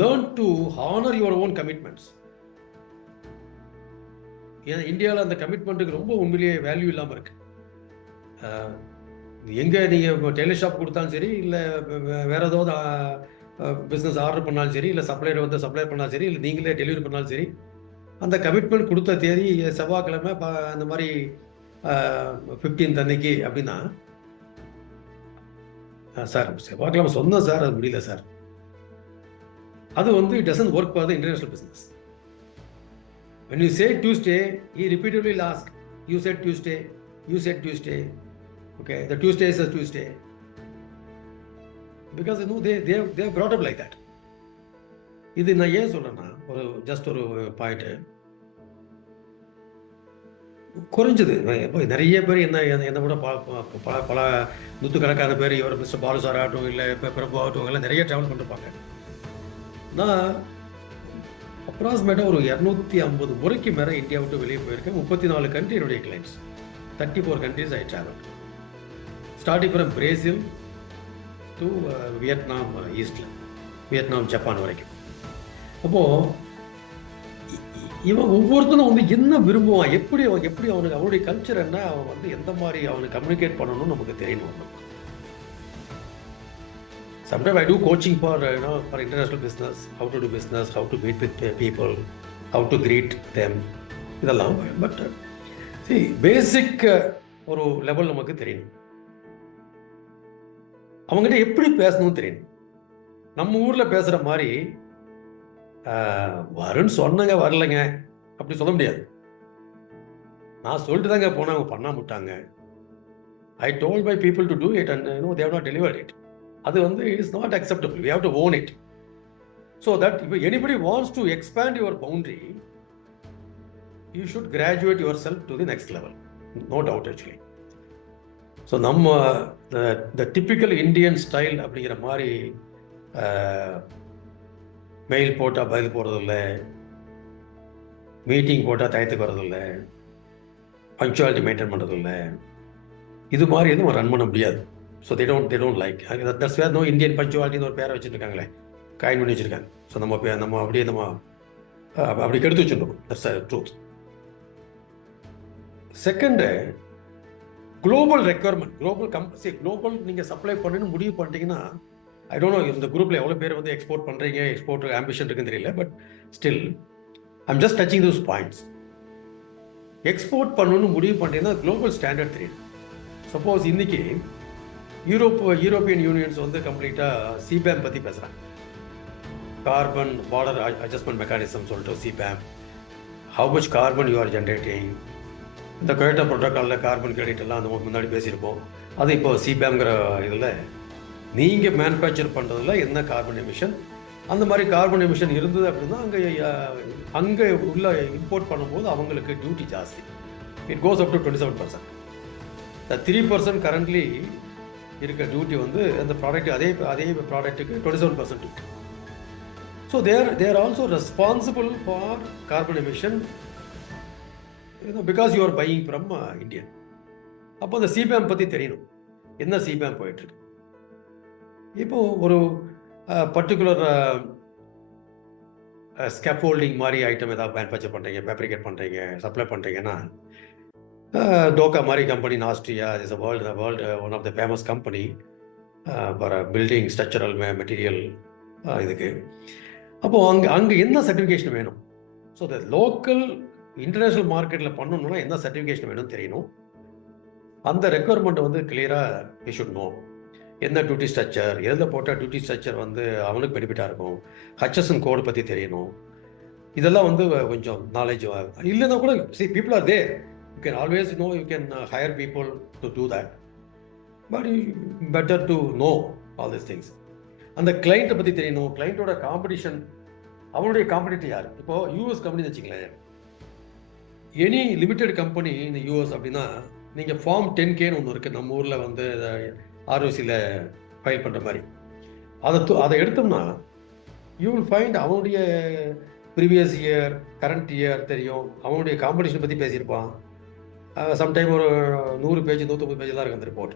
learn to honor your own commitments. ஏன்னா இந்தியாவில் அந்த கமிட்மெண்ட்டுக்கு ரொம்ப உண்மையிலேயே வேல்யூ இல்லாமல் இருக்கு. எங்கே நீங்கள் இப்போ டெய்லர் ஷாப் கொடுத்தாலும் சரி, இல்லை வேறு ஏதாவது பிஸ்னஸ் ஆர்டர் பண்ணாலும் சரி, இல்லை சப்ளையர் வந்து சப்ளை பண்ணாலும் சரி, இல்லை நீங்களே டெலிவரி பண்ணாலும் சரி, அந்த கமிட்மெண்ட் கொடுத்த தேதி செவ்வாய்க்கிழமை அந்த மாதிரி 15th அன்னைக்கு அப்படின்னா, சார் செவ்வாய்க்கிழமை சொன்னோம் சார், அது முடியல சார், அது வந்து it doesn't work for the international business. when you say Tuesday, he repeatedly will ask, you said Tuesday, you said Tuesday, okay, the Tuesday is a Tuesday, because you know they have brought up like that. இது நான் ஏன் சொல்றேன்னா, ஒரு ஜஸ்ட் ஒரு பாயிண்ட், குறைஞ்சது நிறைய பேர் என்ன விட பல நூற்றுக்கணக்கான பேர், இவர் மிஸ்டர் பாலு சார் ஆகட்டும், இல்லை இப்போ பிரபு ஆகட்டும், எல்லாம் நிறைய ட்ராவல் பண்ணிருப்பாங்க. நான் அப்ராக்சிமேட்டாக ஒரு 250 முறைக்கு மேலே இந்தியா விட்டு வெளியே போயிருக்கேன். 34 கண்ட்ரி என்னுடைய clients, 34 countries I traveled, starting from Brazil to Vietnam, ஈஸ்டில் வியட்நாம், ஜப்பான் வரைக்கும். அப்போது இவன் ஒவ்வொருத்தரும் வந்து என்ன விரும்புவான், எப்படி அவனுக்கு அவனுடைய கல்ச்சர் என்ன, அவன் வந்து எந்த மாதிரி அவனுக்கு கம்யூனிகேட் பண்ணணும்னு நமக்கு தெரியணும். Sometimes I do coaching for for international business, how to do business, how to meet with people, how to greet them, இதெல்லாம். பட் பேசிக் ஒரு லெவல் நமக்கு தெரியணும். அவங்ககிட்ட எப்படி பேசணும்னு தெரியணும். நம்ம ஊரில் பேசுகிற மாதிரி வருன்னு சொன்னங்க வரலைங்க அப்படி சொல்ல முடியாது. நான் சொல்லிட்டு தாங்க போனேன், அவங்க பண்ண முட்டாங்க. I told my people to do it and they have not delivered it. அது வந்து it is not acceptable. We have to own it. So that if anybody wants to expand your boundary, you should graduate yourself to the next level. No doubt actually. So நம்ம the typical Indian style அப்படிங்கிற மாதிரி மெயில் போட்டால் பதில் போடுறதில்லை, மீட்டிங் போட்டால் டயத்துக்கு வரதில்லை, பங்க்சுவாலிட்டி மெயின்டைன் பண்ணுறதில்லை, இது மாதிரி எதுவும் ரன் பண்ண முடியாது. So they don't like. That's where no Indian punctuality ஒரு பேரை வச்சுருக்காங்களே, காயின் பண்ணி வச்சுருக்காங்க. ஸோ நம்ம அப்படியே அப்படி கெடுத்து வச்சுருக்கோம். That's truth. Second, global requirement, global நீங்கள் சப்ளை பண்ணணும்னு முடிவு பண்ணிட்டீங்கன்னா, ஐ டோன்ட் நோ இந்த குரூப்பில் எவ்வளோ பேர் வந்து எக்ஸ்போர்ட் பண்ணுறீங்க, எக்ஸ்போர்ட் ஆம்பிஷன் இருக்குன்னு தெரியல, but still I'm just touching those points. Export பண்ணணும்னு முடிவு பண்ணிட்டீங்கன்னா குளோபல் ஸ்டாண்டர்ட் தெரியும். சப்போஸ் இன்னைக்கு யூரோப்பியன் யூனியன்ஸ் வந்து கம்ப்ளீட்டாக சிபேம் பற்றி பேசுகிறாங்க. கார்பன் பார்டர் அட்ஜஸ்ட்மெண்ட் மெக்கானிசம் சொல்லிட்டு CBAM, how much carbon you are generating, இந்த கொயட்டோ ப்ரோட்டோக்காலில் கார்பன் கிரெடிட் எல்லாம் அந்த முன்னாடி பேசியிருப்போம். அது இப்போ சிபேம்ங்கிற இதில் நீங்கள் மேனுஃபேக்சர் பண்ணுறதுல என்ன கார்பன் எமிஷன், அந்த மாதிரி கார்பன் எமிஷன் இருந்தது அப்படின்னா அங்கே உள்ள இம்போர்ட் பண்ணும்போது அவங்களுக்கு டியூட்டி ஜாஸ்தி. It goes up to 27%. 3% currently இருக்க டியூட்டி வந்து அந்த ப்ராடக்ட் அதே ப்ராடக்ட்டுக்கு 27% duty. So there also responsible for carbon emission because you are buying from Indian. அப்போ அந்த சிபேம் பற்றி தெரியணும், என்ன சிபேம் போயிட்டுருக்கு. இப்போது ஒரு பர்டிகுலர் ஸ்கேஃபோல்டிங் மாதிரி ஐட்டம் ஏதாவது மேனுஃபேக்சர் பண்ணுறீங்க, ஃபேப்ரிகேட் பண்ணுறீங்க, சப்ளை பண்ணுறீங்கன்னா, டோக்கா மாதிரி company in Austria is world one of the famous company for building structural material இதுக்கு. அப்போது அங்கே என்ன சர்டிஃபிகேஷன் வேணும், ஸோ த லோக்கல் இன்டர்நேஷ்னல் மார்க்கெட்டில் பண்ணணுன்னா என்ன சர்டிஃபிகேஷன் வேணும்னு தெரியணும். அந்த ரெக்குவயர்மெண்ட்டை வந்து கிளியராக வி ஷுட் நோ. என்ன டியூட்டி ஸ்ட்ரக்சர், எதில் போட்டால் டியூட்டி ஸ்ட்ரக்சர் வந்து அவனுக்கு பெனிஃபிட்டாக இருக்கும், ஹச்எஸ்என் கோடு பற்றி தெரியணும். இதெல்லாம் வந்து கொஞ்சம் நாலேஜ் இல்லைன்னா கூட people are there. You can always you can hire people to do that, but better to know all these things. அந்த கிளைண்ட்டை பற்றி தெரியணும், கிளைண்ட்டோட காம்படிஷன், அவனுடைய காம்படிட்டர் யார். இப்போது யூஎஸ் கம்பெனி வச்சுங்களேன், எனி லிமிடெட் கம்பெனி இந்த யூஎஸ் அப்படின்னா, நீங்கள் ஃபார்ம் 10Kன்னு ஒன்று இருக்குது நம்ம ஊரில் வந்து ஆர்ஓசியில் ஃபைல் பண்ணுற மாதிரி. அதை எடுத்தோம்னா யூ வில் ஃபைண்ட் அவனுடைய ப்ரீவியஸ் இயர் கரண்ட் இயர் தெரியும், அவனுடைய காம்படிஷன் பற்றி பேசியிருப்பான். சம்டைம் ஒரு 100 பேஜ் 150 பேஜெலாம் இருக்குது அந்த report.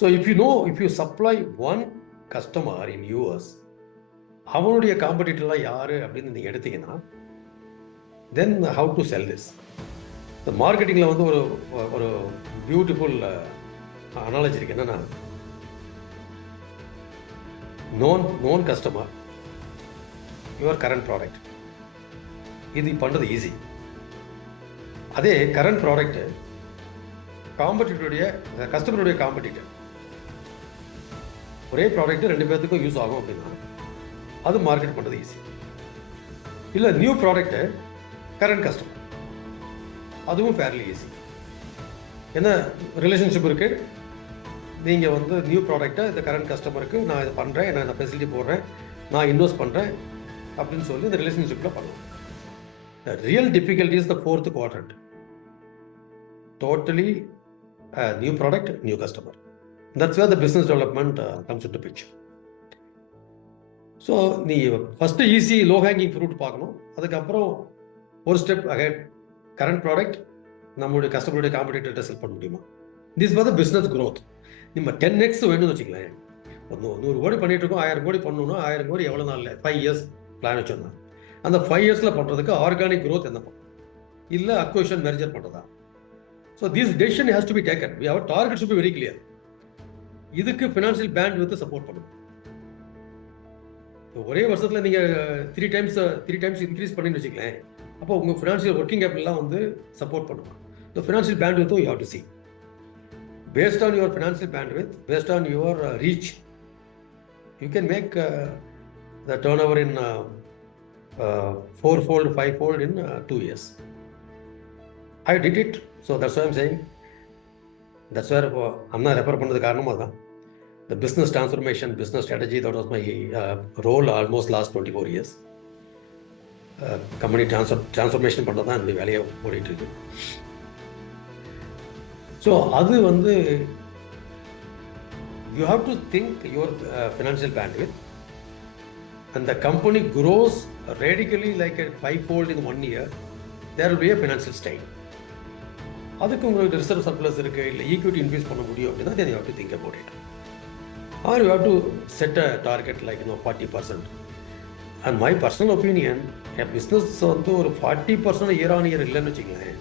So if you supply one customer in US, அவனுடைய காம்படிட்டர்லாம் யார் அப்படின்னு நீங்கள் எடுத்தீங்கன்னா, then how to sell this. இந்த மார்க்கெட்டிங்கில் வந்து ஒரு ஒரு பியூட்டிஃபுல் அனாலஜி இருக்குது. என்னென்னா, known customer, your current product. இது பண்ணுறது ஈஸி. அதே கரண்ட் ப்ராடக்ட் காம்படிட்டருடைய கஸ்டமருடைய காம்படிட்டர், ஒரே ப்ராடக்ட் 2 பேர்த்துக்கும் யூஸ் ஆகும் அப்படின்னா அது மார்க்கெட் பண்ணுறது ஈஸி. இல்லை நியூ ப்ராடக்ட்டு கரண்ட் கஸ்டமர், அதுவும் ஃபேர்லி ஈஸி. என்ன ரிலேஷன்ஷிப் இருக்குது, நீங்கள் வந்து நியூ ப்ராடக்டை இந்த கரண்ட் கஸ்டமருக்கு நான் இதை பண்ணுறேன், நான் இந்த ஃபெசிலிட்டி போடுறேன், நான் இன்வெஸ்ட் பண்ணுறேன் அப்படின்னு சொல்லி இந்த ரிலேஷன்ஷிப்பில் பண்ணலாம். The real difficulty is the 4th quadrant. Totally new product, new customer. That's where the business development comes into picture. So நீ first easy low hanging fruit பார்க்கணும். அதுக்கப்புறம் ஒரு ஸ்டெப் அஹெட், கரண்ட் ப்ராடக்ட் நம்மளுடைய கஸ்டமருடைய காம்படிட்டர்கிட்ட செல் பண்ண முடியுமா. This for the business growth. நம்ம 10x வேணும்னு வச்சுக்கலாம். 100 கோடி பண்ணிட்டு இருக்கோம், 1000 கோடி பண்ணணும்னா 1000 கோடி எவ்வளோ நாளில் 5 years பிளான் வச்சோம்னா, அந்த 5 yearsல பண்ணுறதுக்கு ஆர்கானிக் க்ரோத் என்ன பண்ணும், இல்லை அக்விசிஷன் மெர்ஜர் பண்ணுறதா. So this decision has to be taken. Our target should be very clear. இதுக்கு ஃபினான்ஷியல் பேண்ட் வித் சப்போர்ட் பண்ணணும். ஒரே வருஷத்தில் நீங்கள் 3 times இன்க்ரீஸ் பண்ணின்னு வச்சுக்கலாம். அப்போ உங்கள் ஃபினான்ஷியல் ஒர்க்கிங் கேபிட்டல்லாம் வந்து சப்போர்ட் பண்ணுவோம். ஸோ ஃபினான்ஷியல் பேண்ட் வித்தும் you have to see. Based on your financial bandwidth, based on your reach, you can make the turnover in 4-fold, 5-fold in 2 years. I did it, so that's why I'm saying. That's where I'm not refer பண்ணது காரணம் அதுதான். The business transformation, business strategy, that was my role almost last 24 years. Company transformation பண்ணது தான் இந்த வேலையை ஓடிட்டு இருக்கு. ஸோ அது வந்து you have to think your financial bandwidth, and the company grows radically like a 5-fold in 1 year, there will be a financial strain. அதுக்கு உங்களுக்கு ரிசர்வ் சர்ப்ளஸ் இருக்குது, இல்லை ஈக்விட்டி இன்க்ரீஸ் பண்ண முடியும் அப்படின்னா then you have to think about it. Or you have to set a target like 40%. And my personal opinion, a business வந்து ஒரு 40% year on year இல்லைன்னு வச்சுங்களேன்,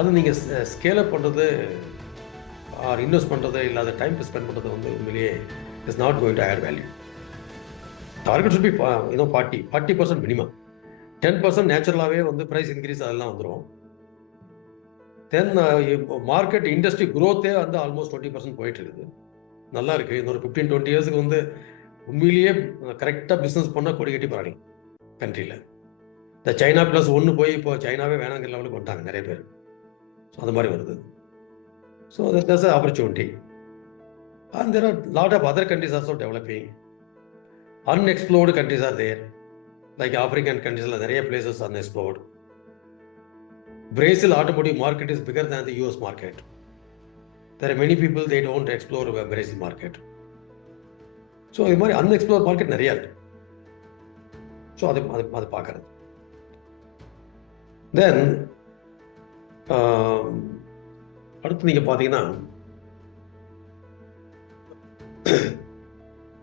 அது நீங்கள் ஸ்கேல் அப் பண்ணுறது ஆர் இன்வெஸ்ட் பண்ணுறது இல்லை அதை டைம் ஸ்பெண்ட் பண்ணுறது வந்து உண்மையிலேயே is not going to add value. Target should be 40% minimum. 10% நேச்சுரலாகவே வந்து ப்ரைஸ் இன்க்ரீஸ் அதெல்லாம் வந்துடும். தென் மார்க்கெட் இண்டஸ்ட்ரி க்ரோத்தே வந்து ஆல்மோஸ்ட் 20% போயிட்டு இருக்குது. நல்லா இருக்குது. இன்னொரு 15-20 இயர்ஸுக்கு வந்து உண்மையிலேயே கரெக்டாக பிஸ்னஸ் பண்ணால் கொடி கட்டி பரவாயில்ல கண்ட்ரியில். இந்த சைனா +1 போய் இப்போ சைனாவே வேணாங்கிற லெவலுக்கு வந்துட்டாங்க நிறைய பேர். ஸோ அது மாதிரி வருது. So there's an opportunity. And there are lot of other countries also developing. Unexplored countries are there. Like African countries, நிறைய places unexplored. Brazil automotive market is bigger than the US market. There are many people, they don't explore Brazil market. So இது மாதிரி அன்எக்ஸ்ப்ளோர் மார்க்கெட் நிறையா இருக்கு. ஸோ அது பார்க்குறது. தென் அடுத்து நீங்கள் பார்த்தீங்கன்னா,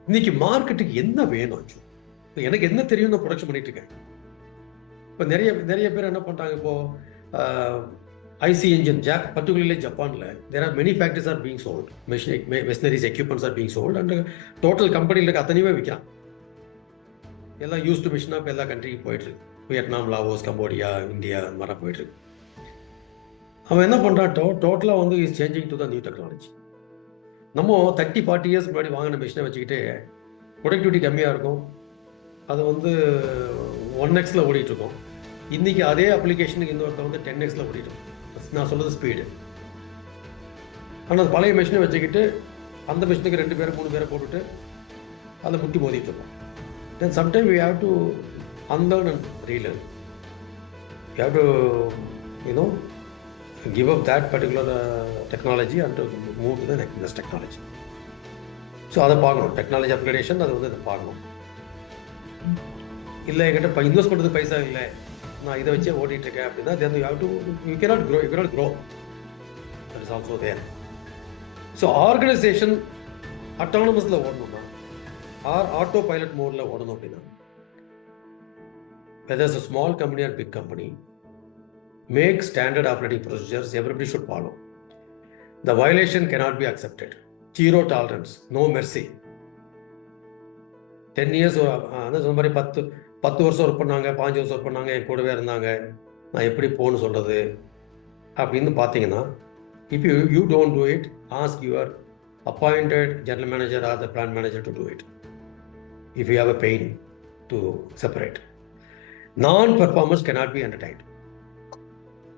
இன்னைக்கு மார்க்கெட்டுக்கு என்ன வேணும், இப்போ எனக்கு என்ன தெரியும், நான் ப்ரொடக்ஷன் பண்ணிட்டு இருக்கேன். இப்போ நிறைய பேர் என்ன பண்ணுறாங்க, இப்போது ஐசி இன்ஜின் பர்டிகுலர்லி ஜப்பானில் there are many factories are being sold, machineries equipments are being sold, and total கம்பெனியில் இருக்க அத்தனையுமே விற்கிறான். எல்லாம் யூஸ்டு மிஷினாக இப்போ எல்லா கண்ட்ரிக்கும் போயிட்டுருக்கு. வியட்நாம், லாவோஸ், கம்போடியா, இந்தியா அந்த மாதிரிலாம் போயிட்டுருக்கு. அவன் என்ன பண்ணுறான், டோட்டலாக வந்து is changing to the new technology. நம்ம 30-40 இயர்ஸ் முன்னாடி வாங்கின மிஷினை வச்சுக்கிட்டு ப்ரொடக்டிவிட்டி கம்மியாக இருக்கும், அது வந்து 1x ஓடிட்டுருக்கோம். இன்றைக்கி அதே அப்ளிகேஷனுக்கு இன்னொருத்த வந்து 10x ஓடிட்டுருக்கோம். நான் சொல்கிறது ஸ்பீடு. ஆனால் பழைய மிஷினை வச்சுக்கிட்டு அந்த மிஷினுக்கு 2 பேரை 3 பேரை போட்டுட்டு அதை முட்டி மோதிட்டு இருக்கோம். Then sometime we have to unlearn and relearn. You have to, give up that particular technology and to move to the next technology. So அதை பார்க்கணும், டெக்னாலஜி அப்கிரேடேஷன் அது வந்து அதை பார்க்கணும். இல்லை என்கிட்ட இப்போ இன்வெஸ்ட் பண்ணுறது பைசா இல்லை, நான் இதை வச்சே ஓட்டிகிட்டு இருக்கேன் அப்படின்னா then you have to you cannot grow. That is also there. So organisation அட்டானமஸில் ஓடணும்னா ஆட்டோ பைலட் மோடில் ஓடணும் அப்படின்னா whether it's a small company or big company, make standard operating procedures everybody should follow. The violation cannot be accepted. Zero tolerance, no mercy. 10 years சொன்ன மாதிரி 10 வருஷம் ஒர்க் பண்ணாங்க, 5 வருஷம் ஒர்க் பண்ணாங்க, என் கூடவே இருந்தாங்க, நான் எப்படி போகணும்னு சொல்கிறது அப்படின்னு பார்த்தீங்கன்னா, if you don't do it, ask your appointed general manager or the plant manager to do it if you have a pain to separate. Non-performance cannot be entertained.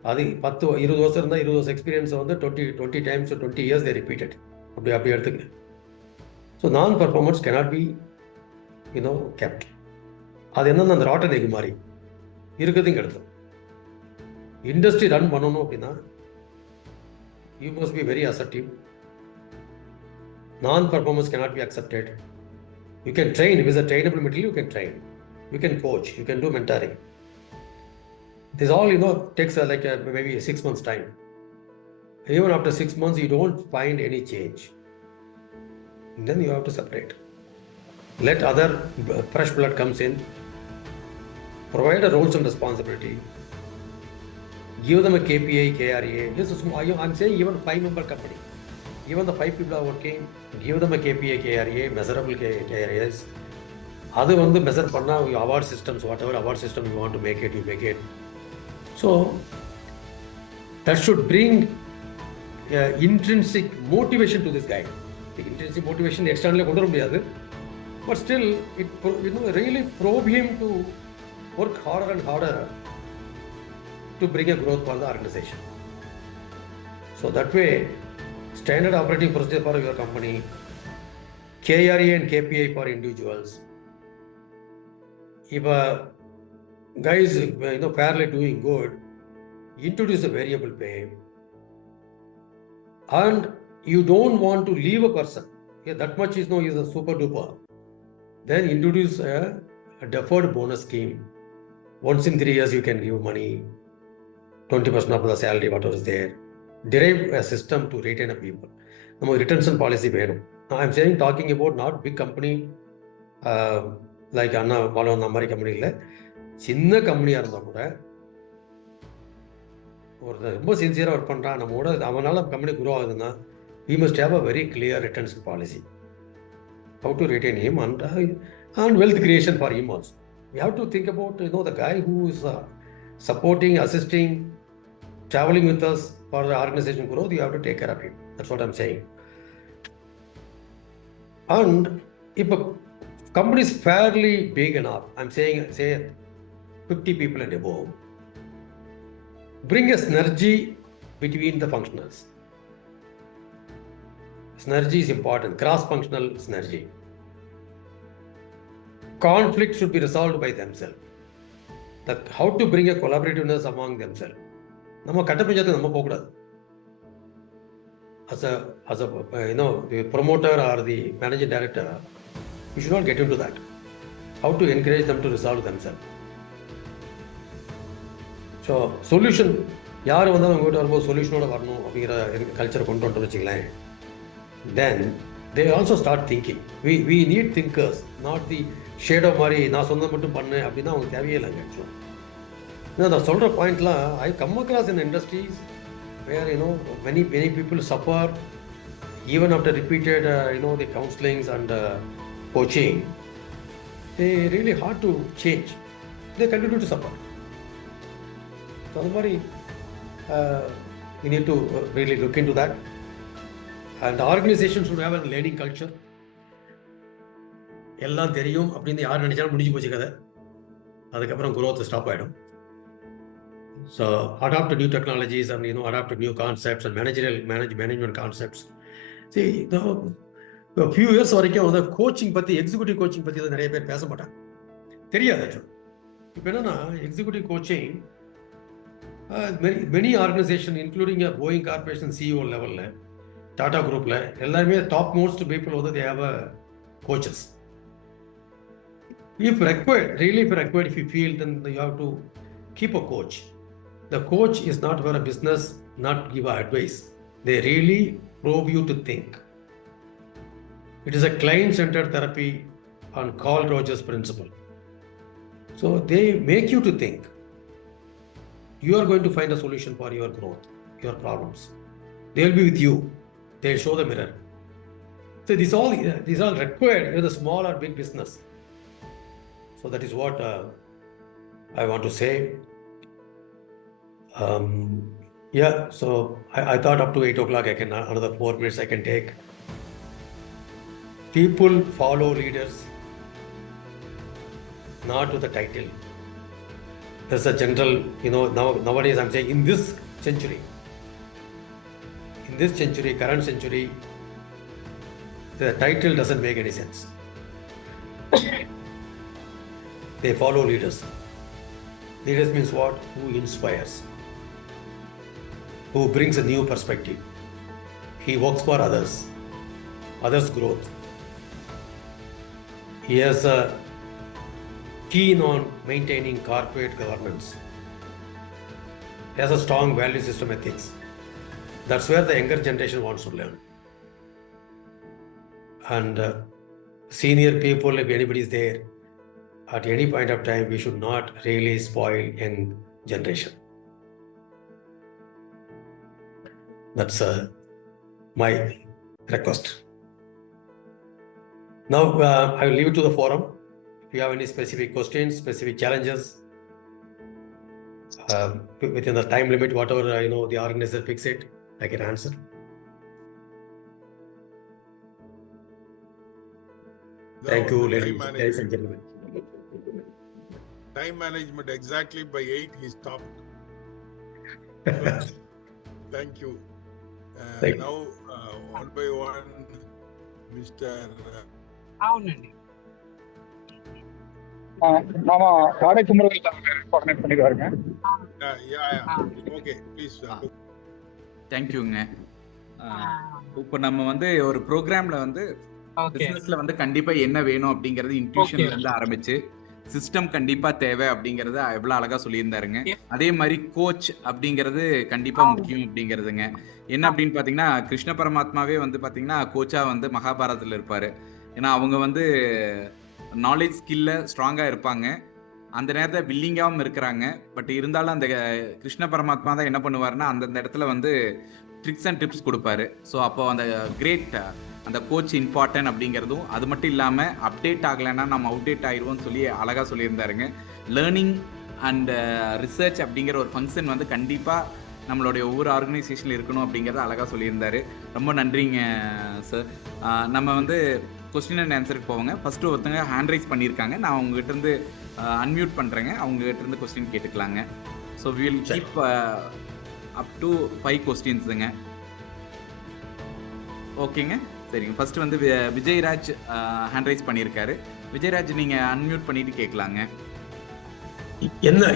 அது 10-20 வருஷம் இருந்தால் 20 வருஷம் எக்ஸ்பீரியன்ஸை வந்து 20 times 20 years they repeated. அப்படி எடுத்துங்க. So non-performance cannot be kept. அது என்னென்ன அந்த ராட்டன் எக் மாதிரி இருக்கிறதையும் எடுத்தோம். இண்டஸ்ட்ரி ரன் பண்ணணும் அப்படின்னா you must be very assertive. Non-performance cannot be accepted. You can train. If it's a trainable material, you can train. You can coach, you can do mentoring. This all takes maybe 6 months time. Even after 6 months you don't find any change, then you have to separate. Let other fresh blood comes in, provide the roles and responsibility, give them a KPI, KRA. I'm saying even 5-member company, even the 5 people are working, give them a KPI, KRA, measurable KRAs. அது வந்து மெஷர் பண்ணால் award systems, whatever award system you want to make it, you make it. So that should bring intrinsic motivation to this guy. Intrinsic motivation எக்ஸ்டர்னலே கொண்டு வர முடியாது, but still it really probe him to work harder and harder to bring a growth for the organisation. So that way standard operating procedure for your company, KRA and KPI for individuals. If a guy is fairly doing good, introduce a variable pay, and you don't want to leave a person, that much is a super duper, then introduce a deferred bonus scheme. Once in 3 years you can give money, 20% of the salary, whatever is there. Derive a system to retain a people. நம்ம retention policy வேணும். I'm saying talking about not big company like Anna Palam அந்த மாதிரி கம்பெனி இல்லை, சின்ன கம்பெனியாக இருந்தால் கூட ஒரு ரொம்ப சின்சியராக ஒர்க் பண்ணுறான், நம்மளோட அவனால் கம்பெனி குரோ ஆகுதுன்னா we must have a very clear retention policy, how to retain him and wealth creation for him also. We have to think about the guy who is supporting, assisting, traveling with us for the organization growth. You have to take care of him. That's what I'm saying. And if a company is fairly big enough, I'm saying say 50 people and above, bring a synergy between the functionals. Synergy is important, cross-functional synergy. Conflict should be resolved by themselves. That how to bring a collaborativeness among themselves. நம்ம கட்டப்பஞ்சாயத்து நம்ம போகக்கூடாது. As a the promoter or the managing director, you should not get into that. How to encourage them to resolve themselves. So solution யார் வந்தாலும் உங்கள்கிட்ட வரும்போது சொல்யூஷனோட வரணும் அப்படிங்கிற கல்ச்சரை கொண்டு வந்துட்டு வச்சுக்கலாம். தென் they also start thinking. We need thinkers, not the shadow மாதிரி நான் சொந்தம் மட்டும் பண்ணேன் அப்படின்னா அவங்களுக்கு தேவையே இல்லைங்க. ஆக்சுவலாக நான் சொல்கிற பாயிண்ட்லாம் I come across in industries where many people suffer even after repeated the counselings and coaching. They really hard to change, they continue to suffer. So adamari we need to really look into that, and the organization should have a learning culture. எல்லாம் தெரியும் அப்படின்னு யார் நினைச்சாலும் முடிஞ்சு போச்சு கதை, அதுக்கப்புறம் growth ஸ்டாப் ஆகிடும். So adopt new technologies and adopt new concepts and management concepts. See, a few years வரைக்கும் வந்து கோச்சிங் பற்றி, எக்ஸிக்யூட்டிவ் கோச்சிங் பற்றி நிறைய பேர் பேச மாட்டாங்க, தெரியாது. இப்போ என்னன்னா executive coaching many organisation including Boeing corporation CEO லெவலில் டாடா குரூப்பில் எல்லாருமே டாப் மோஸ்ட் பீப்புள் வந்து they have a coaches. If required, really if required, if you feel, then you have to keep a coach. The coach is not for a business, not give advice. They really probe you to think. It is a client-centered therapy on Carl Rogers principle. So they make you to think. You are going to find a solution for your growth, your problems. They will be with you. They will show the mirror. So these all required, whether small or big business. So that is what I want to say. Yeah, so I thought up to 8 o'clock, I can another 4 minutes I can take. People follow leaders, not to the title. There's a general, nowadays I'm saying in this century, current century, the title doesn't make any sense. They follow leaders. Leaders means what? Who inspires, who brings a new perspective. He works for others' growth. He has a keen on maintaining corporate governance. He has a strong value system ethics. That's where the younger generation wants to learn. And senior people, if anybody is there, at any point of time, we should not really spoil young generation. That's my request. Now, I will leave it to the forum. If you have any specific questions, specific challenges, within the time limit, whatever the organizer fix it, I can answer. Thank you, ladies and gentlemen. Time management exactly by 8 he stopped. Thank you. Now one by one, Mr. అవునండి நாம காடை குமரவேல் கோஆர்டினேட் பண்ணிடுவாருங்க. Okay, please. தேங்க்யூங்க. இப்போ நம்ம வந்து ஒரு ப்ரோக்ராம்ல வந்து பிசினஸ்ல வந்து கண்டிப்பா என்ன வேணும் அப்படிங்கறது இன்ட்யூஷன்ல இருந்து ஆரம்பிச்சு சிஸ்டம் கண்டிப்பா தேவை அப்படிங்கறத எவ்வளவு அழகா சொல்லியிருந்தாருங்க. அதே மாதிரி கோச் அப்படிங்கிறது கண்டிப்பா முக்கியம் அப்படிங்கிறதுங்க. என்ன அப்படின்னு பாத்தீங்கன்னா கிருஷ்ண பரமாத்மாவே வந்து பாத்தீங்கன்னா கோச்சா வந்து மகாபாரதத்துல இருப்பாரு. ஏன்னா அவங்க வந்து நாலேஜ் ஸ்கில்ல ஸ்ட்ராங்கா இருப்பாங்க, அந்த நேரத்தில் வில்லிங்காகவும் இருக்கிறாங்க. பட் இருந்தாலும் அந்த கிருஷ்ண பரமாத்மா தான் என்ன பண்ணுவாருன்னா அந்தந்த இடத்துல வந்து ட்ரிக்ஸ் அண்ட் டிப்ஸ் கொடுப்பாரு. ஸோ அப்போ அந்த கிரேட் அந்த கோச் இம்பார்ட்டன்ட் அப்படிங்கிறதும், அது மட்டும் இல்லாமல் அப்டேட் ஆகலைன்னா நம்ம அவுடேட் ஆயிடுவோம்னு சொல்லி அழகாக சொல்லியிருந்தாருங்க. லேர்னிங் அண்ட் ரிசர்ச் அப்படிங்கிற ஒரு ஃபங்க்ஷன் வந்து கண்டிப்பாக நம்மளுடைய ஒவ்வொரு ஆர்கனைசேஷனில் இருக்கணும் அப்படிங்கிறத அழகாக சொல்லியிருந்தாரு. ரொம்ப நன்றிங்க சார். நம்ம வந்து கொஸ்டின் அண்ட் ஆன்சருக்கு போவாங்க. ஃபஸ்ட்டு ஒருத்தங்க ஹேண்ட் ரைஸ் பண்ணியிருக்காங்க, நான் உங்ககிட்ட இருந்து அன்மியூட் பண்ணுறேங்க, அவங்ககிட்ட இருந்து கொஸ்டின் கேட்டுக்கலாங்க. So will keep up to 5 கொஸ்டின்ஸுங்க. ஓகேங்க, சரிங்க. ஃபஸ்ட்டு வந்து விஜயராஜ் ஹேண்ட் ரைஸ் பண்ணியிருக்காரு. விஜயராஜ் நீங்கள் அன்மியூட் பண்ணிட்டு கேட்கலாங்க.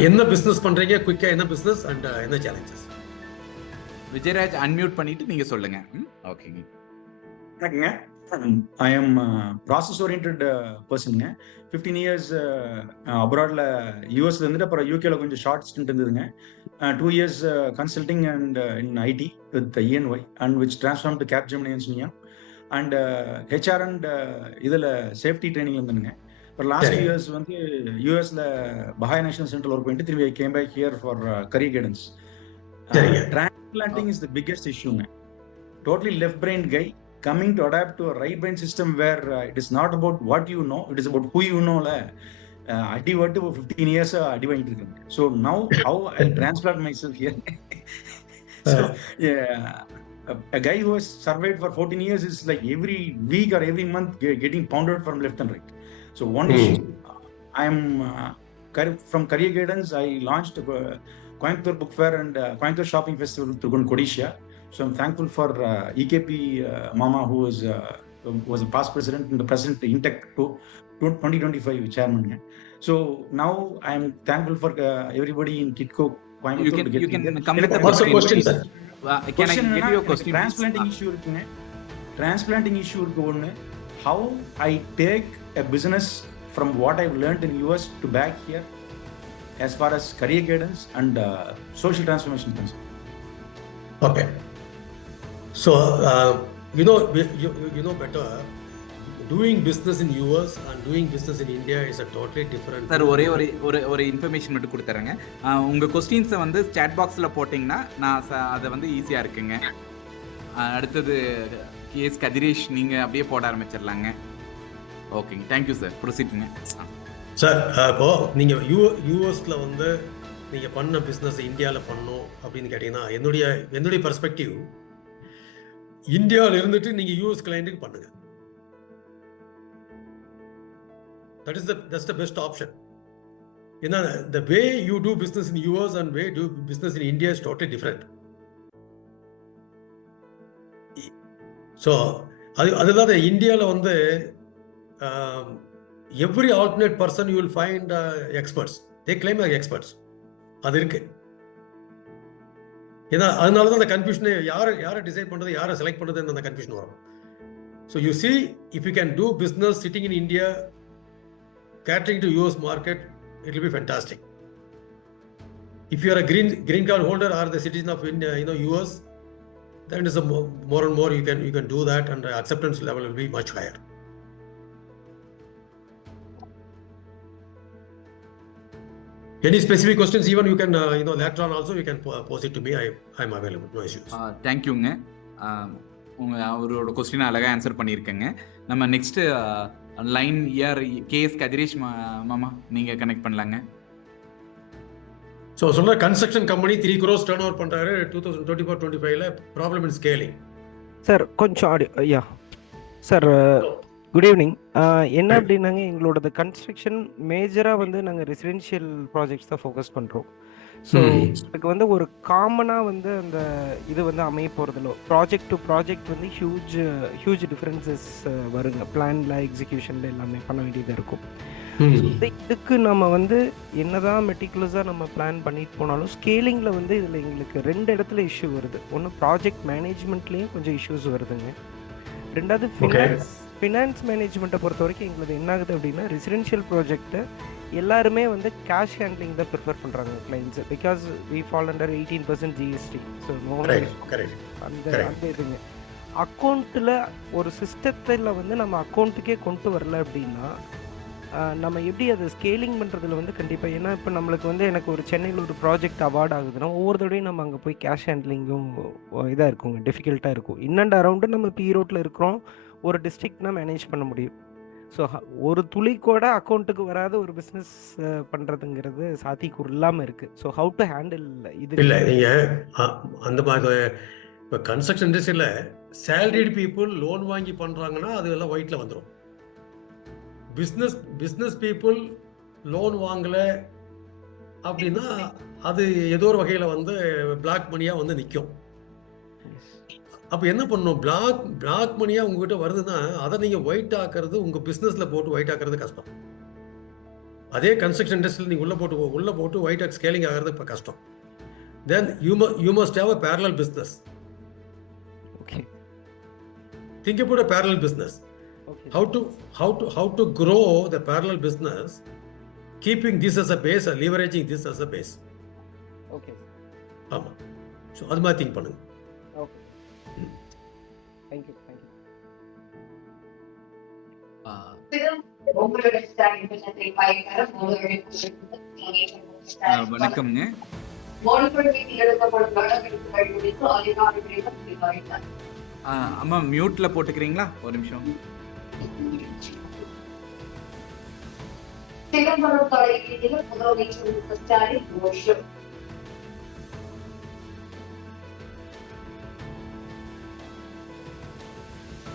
என்ன பிஸ்னஸ் பண்ணுறீங்க, குயிக்காக என்ன பிஸ்னஸ் அண்ட் என்ன சேலஞ்சஸ்? விஜயராஜ் அன்மியூட் பண்ணிட்டு நீங்கள் சொல்லுங்கள். ஓகேங்க. வணக்கங்க. I am a process-oriented person. 15 years abroad யூஎஸ்ல இருந்துட்டு அப்புறம் யூகேல கொஞ்சம் ஷார்ட் ஸ்டிண்ட் இருந்ததுங்க. 2 years consulting and in IT with the ENY and which transformed to Capgemini engineer and HR and இதில் சேஃப்டி ட்ரைனிங்ல இருந்தேங்க. அப்புறம் லாஸ்ட் 2 years வந்து யூஎஸ்ல பஹாய் நேஷனல் சென்டர்ல ஒர்க் பண்ணிட்டு திரும்பி came back here for career guidance. Transplanting is the biggest இஷ்யூங்க. Totally left brain guy coming to adapt to a right brain system where it is not about what you know, it is about who you know. அடி வட்டு 15 years அடி வாங்கிட்டு இருக்கேன். So now how I transplant myself here. So a guy who has survived for 14 years is like every week or every month getting pounded from left and right. So one issue, I am from career guidance, I launched Coimbatore Book Fair and Coimbatore Shopping Festival through Kodisha. So I'm thankful for EKP Mama, who was a past president and the president in Tech 2025 chairman. So now I'm thankful for everybody in KITCO Coimbatore. You can come with the question, sir. Can I get you a question? Transplanting issue இருக்குங்க. டிரான்ஸ்பிளான்டிங் இஷ்யூ இருக்கு ஒன்று. How I take a business from what I've learned in US to back here as far as career guidance and social transformation concerned. Okay. So, you know better, doing business in US and doing business in India is a totally different. Sir ஒரு இன்ஃபர்மேஷன் மட்டும் கொடுத்துறேங்க. உங்கள் கொஸ்டின்ஸை வந்து சாட் பாக்ஸில் போட்டிங்கன்னா நான் அதை வந்து ஈஸியாக இருக்குங்க. அடுத்தது கேஎஸ் கதிரேஷ், நீங்கள் அப்படியே போட ஆரம்பிச்சிடலாங்க. ஓகேங்க, தேங்க்யூ சார். ப்ரொசீடுங்க சார். இப்போ நீங்கள் யூஎஸில் வந்து நீங்கள் பண்ண பிஸ்னஸ் இந்தியாவில் பண்ணணும் அப்படின்னு கேட்டிங்கன்னா என்னுடைய பர்ஸ்பெக்டிவ், இந்தியாவில் இருந்துட்டு நீங்கள் யூஎஸ் கிளைண்ட்டுக்கு பண்ணுங்கள். That's the best option. The way you do business in US and way you do business in India is totally different. So, அதுதான் இந்தியாவில் வந்து every alternate person you will find experts. They claim like experts. அது இருக்கு. ஏன்னா அதனால தான் அந்த கன்ஃபியூஷனே, யாரை டிசைட் பண்ணுறது, யாரை செலக்ட் பண்ணுறதுன்னு அந்த கன்ஃபியூஷன் வரும். So you see, if you can do business sitting in India, catering to US market, it will be fantastic. If you are a green card holder or the citizen of India, US, then it is more and more you can do that, and the acceptance level will be much higher. Any specific questions, even you can later on also you can pose it to me. I am available, no issues. தேங்க்யூங்க. அவரோட கொஸ்டினை அழகாக ஆன்சர் பண்ணியிருக்கேங்க. நம்ம next line here KS Kathiresh மாமா, நீங்கள் கனெக்ட் பண்ணலாங்க. ஸோ சொல்ற construction company 3 crores turnover பண்ணுறாரு 2024-25ல. Problem in scaling. சார் கொஞ்சம் ஆடியோ. Sir good evening. என்ன அப்படின்னாங்க, எங்களோட கன்ஸ்ட்ரக்ஷன் மேஜராக வந்து நாங்கள் ரெசிடென்ஷியல் ப்ராஜெக்ட்ஸ் தான் ஃபோக்கஸ் பண்ணுறோம். ஸோ இதுக்கு வந்து ஒரு காமனாக வந்து அந்த இது வந்து அமைய போகிறதில்ல. ப்ராஜெக்ட் டு ப்ராஜெக்ட் வந்து ஹியூஜ் டிஃப்ரென்சஸ் வருங்க. பிளானில், எக்ஸிக்யூஷனில் எல்லாமே பண்ண வேண்டியதாக இருக்கும். இதுக்கு நம்ம வந்து என்னதான் மெட்டிகுலஸாக நம்ம பிளான் பண்ணிட்டு போனாலும் ஸ்கேலிங்கில் வந்து இதில் எங்களுக்கு 2 இடத்துல இஷ்யூ வருது. ஒன்று ப்ராஜெக்ட் மேனேஜ்மெண்ட்லேயும் கொஞ்சம் இஷ்யூஸ் வருதுங்க. ரெண்டாவது ஃபினான்ஸ் மேனேஜ்மெண்ட்டை பொறுத்த வரைக்கும் எங்களுக்கு என்ன ஆகுது அப்படின்னா, ரெசிடென்ஷியல் ப்ராஜெக்ட்டை எல்லாருமே வந்து கேஷ் ஹேண்ட்லிங் தான் ப்ரிஃபர் பண்ணுறாங்க clients. Because we fall under 18% GST. So அந்த இதுங்க அக்கௌண்ட்டில் ஒரு சிஸ்டத்தில் வந்து நம்ம அக்கௌண்ட்டுக்கே கொண்டு வரல அப்படின்னா நம்ம எப்படி அதை ஸ்கேலிங் பண்ணுறதுல வந்து கண்டிப்பாக, ஏன்னா இப்போ நம்மளுக்கு வந்து எனக்கு ஒரு சென்னையில் ஒரு ப்ராஜெக்ட் அவார்ட் ஆகுதுன்னா ஒவ்வொரு தடவையும் நம்ம அங்கே போய் கேஷ் ஹேண்ட்லிங்கும் இதாக இருக்குங்க, டிஃபிகல்ட்டாக இருக்கும். இன்னண்ட் அரௌண்டு நம்ம இப்போ ஈரோட்டில் இருக்கிறோம், ஒரு டிஸ்ட்ரிக்ட்னா மேனேஜ் பண்ண முடியும். ஸோ ஒரு துளி கூட அக்கௌண்ட்டுக்கு வராத ஒரு பிஸ்னஸ் பண்ணுறதுங்கிறது சாத்தியக்கூறு இல்லாமல் இருக்குது. ஸோ ஹவு டு ஹேண்டில் இது? இல்லை, நீங்கள் அந்த மாதிரி இப்போ கன்ஸ்ட்ரக்ஷன் இண்டஸ்ட்ரியில் சேலரிடு பீப்புள் லோன் வாங்கி பண்ணுறாங்கன்னா அது எல்லாம் ஒயிட்டில் வந்துடும். பிஸ்னஸ் பீப்புள் லோன் வாங்கலை அப்படின்னா அது ஏதோ ஒரு வகையில் வந்து பிளாக் மணியாக வந்து நிற்கும். அப்போ என்ன பண்ணணும், பிளாக் மணியாக உங்ககிட்ட வருதுன்னா அதை நீங்கள் ஒயிட் ஆக்கிறது, உங்கள் பிஸ்னஸில் போட்டு ஒயிட் ஆக்கிறது கஷ்டம். அதே கன்ஸ்ட்ரக்ஷன் இண்டஸ்ட்ரியில் நீங்கள் உள்ளே போட்டு ஒயிட் ஆக் ஸ்கேலிங் ஆகிறது இப்போ கஷ்டம். Then you must have a parallel business. Okay. Think about a parallel business. Okay. How to grow the parallel business, keeping this as a base or leveraging this as a base. Okay. ஆமாம். ஸோ அது மாதிரி திங்க் பண்ணுங்க. Okay. Thank you. வணக்கம்ங்க. அம்மா மியூட்ல போட்டுக்கிறீங்களா? ஒரு நிமிஷம்.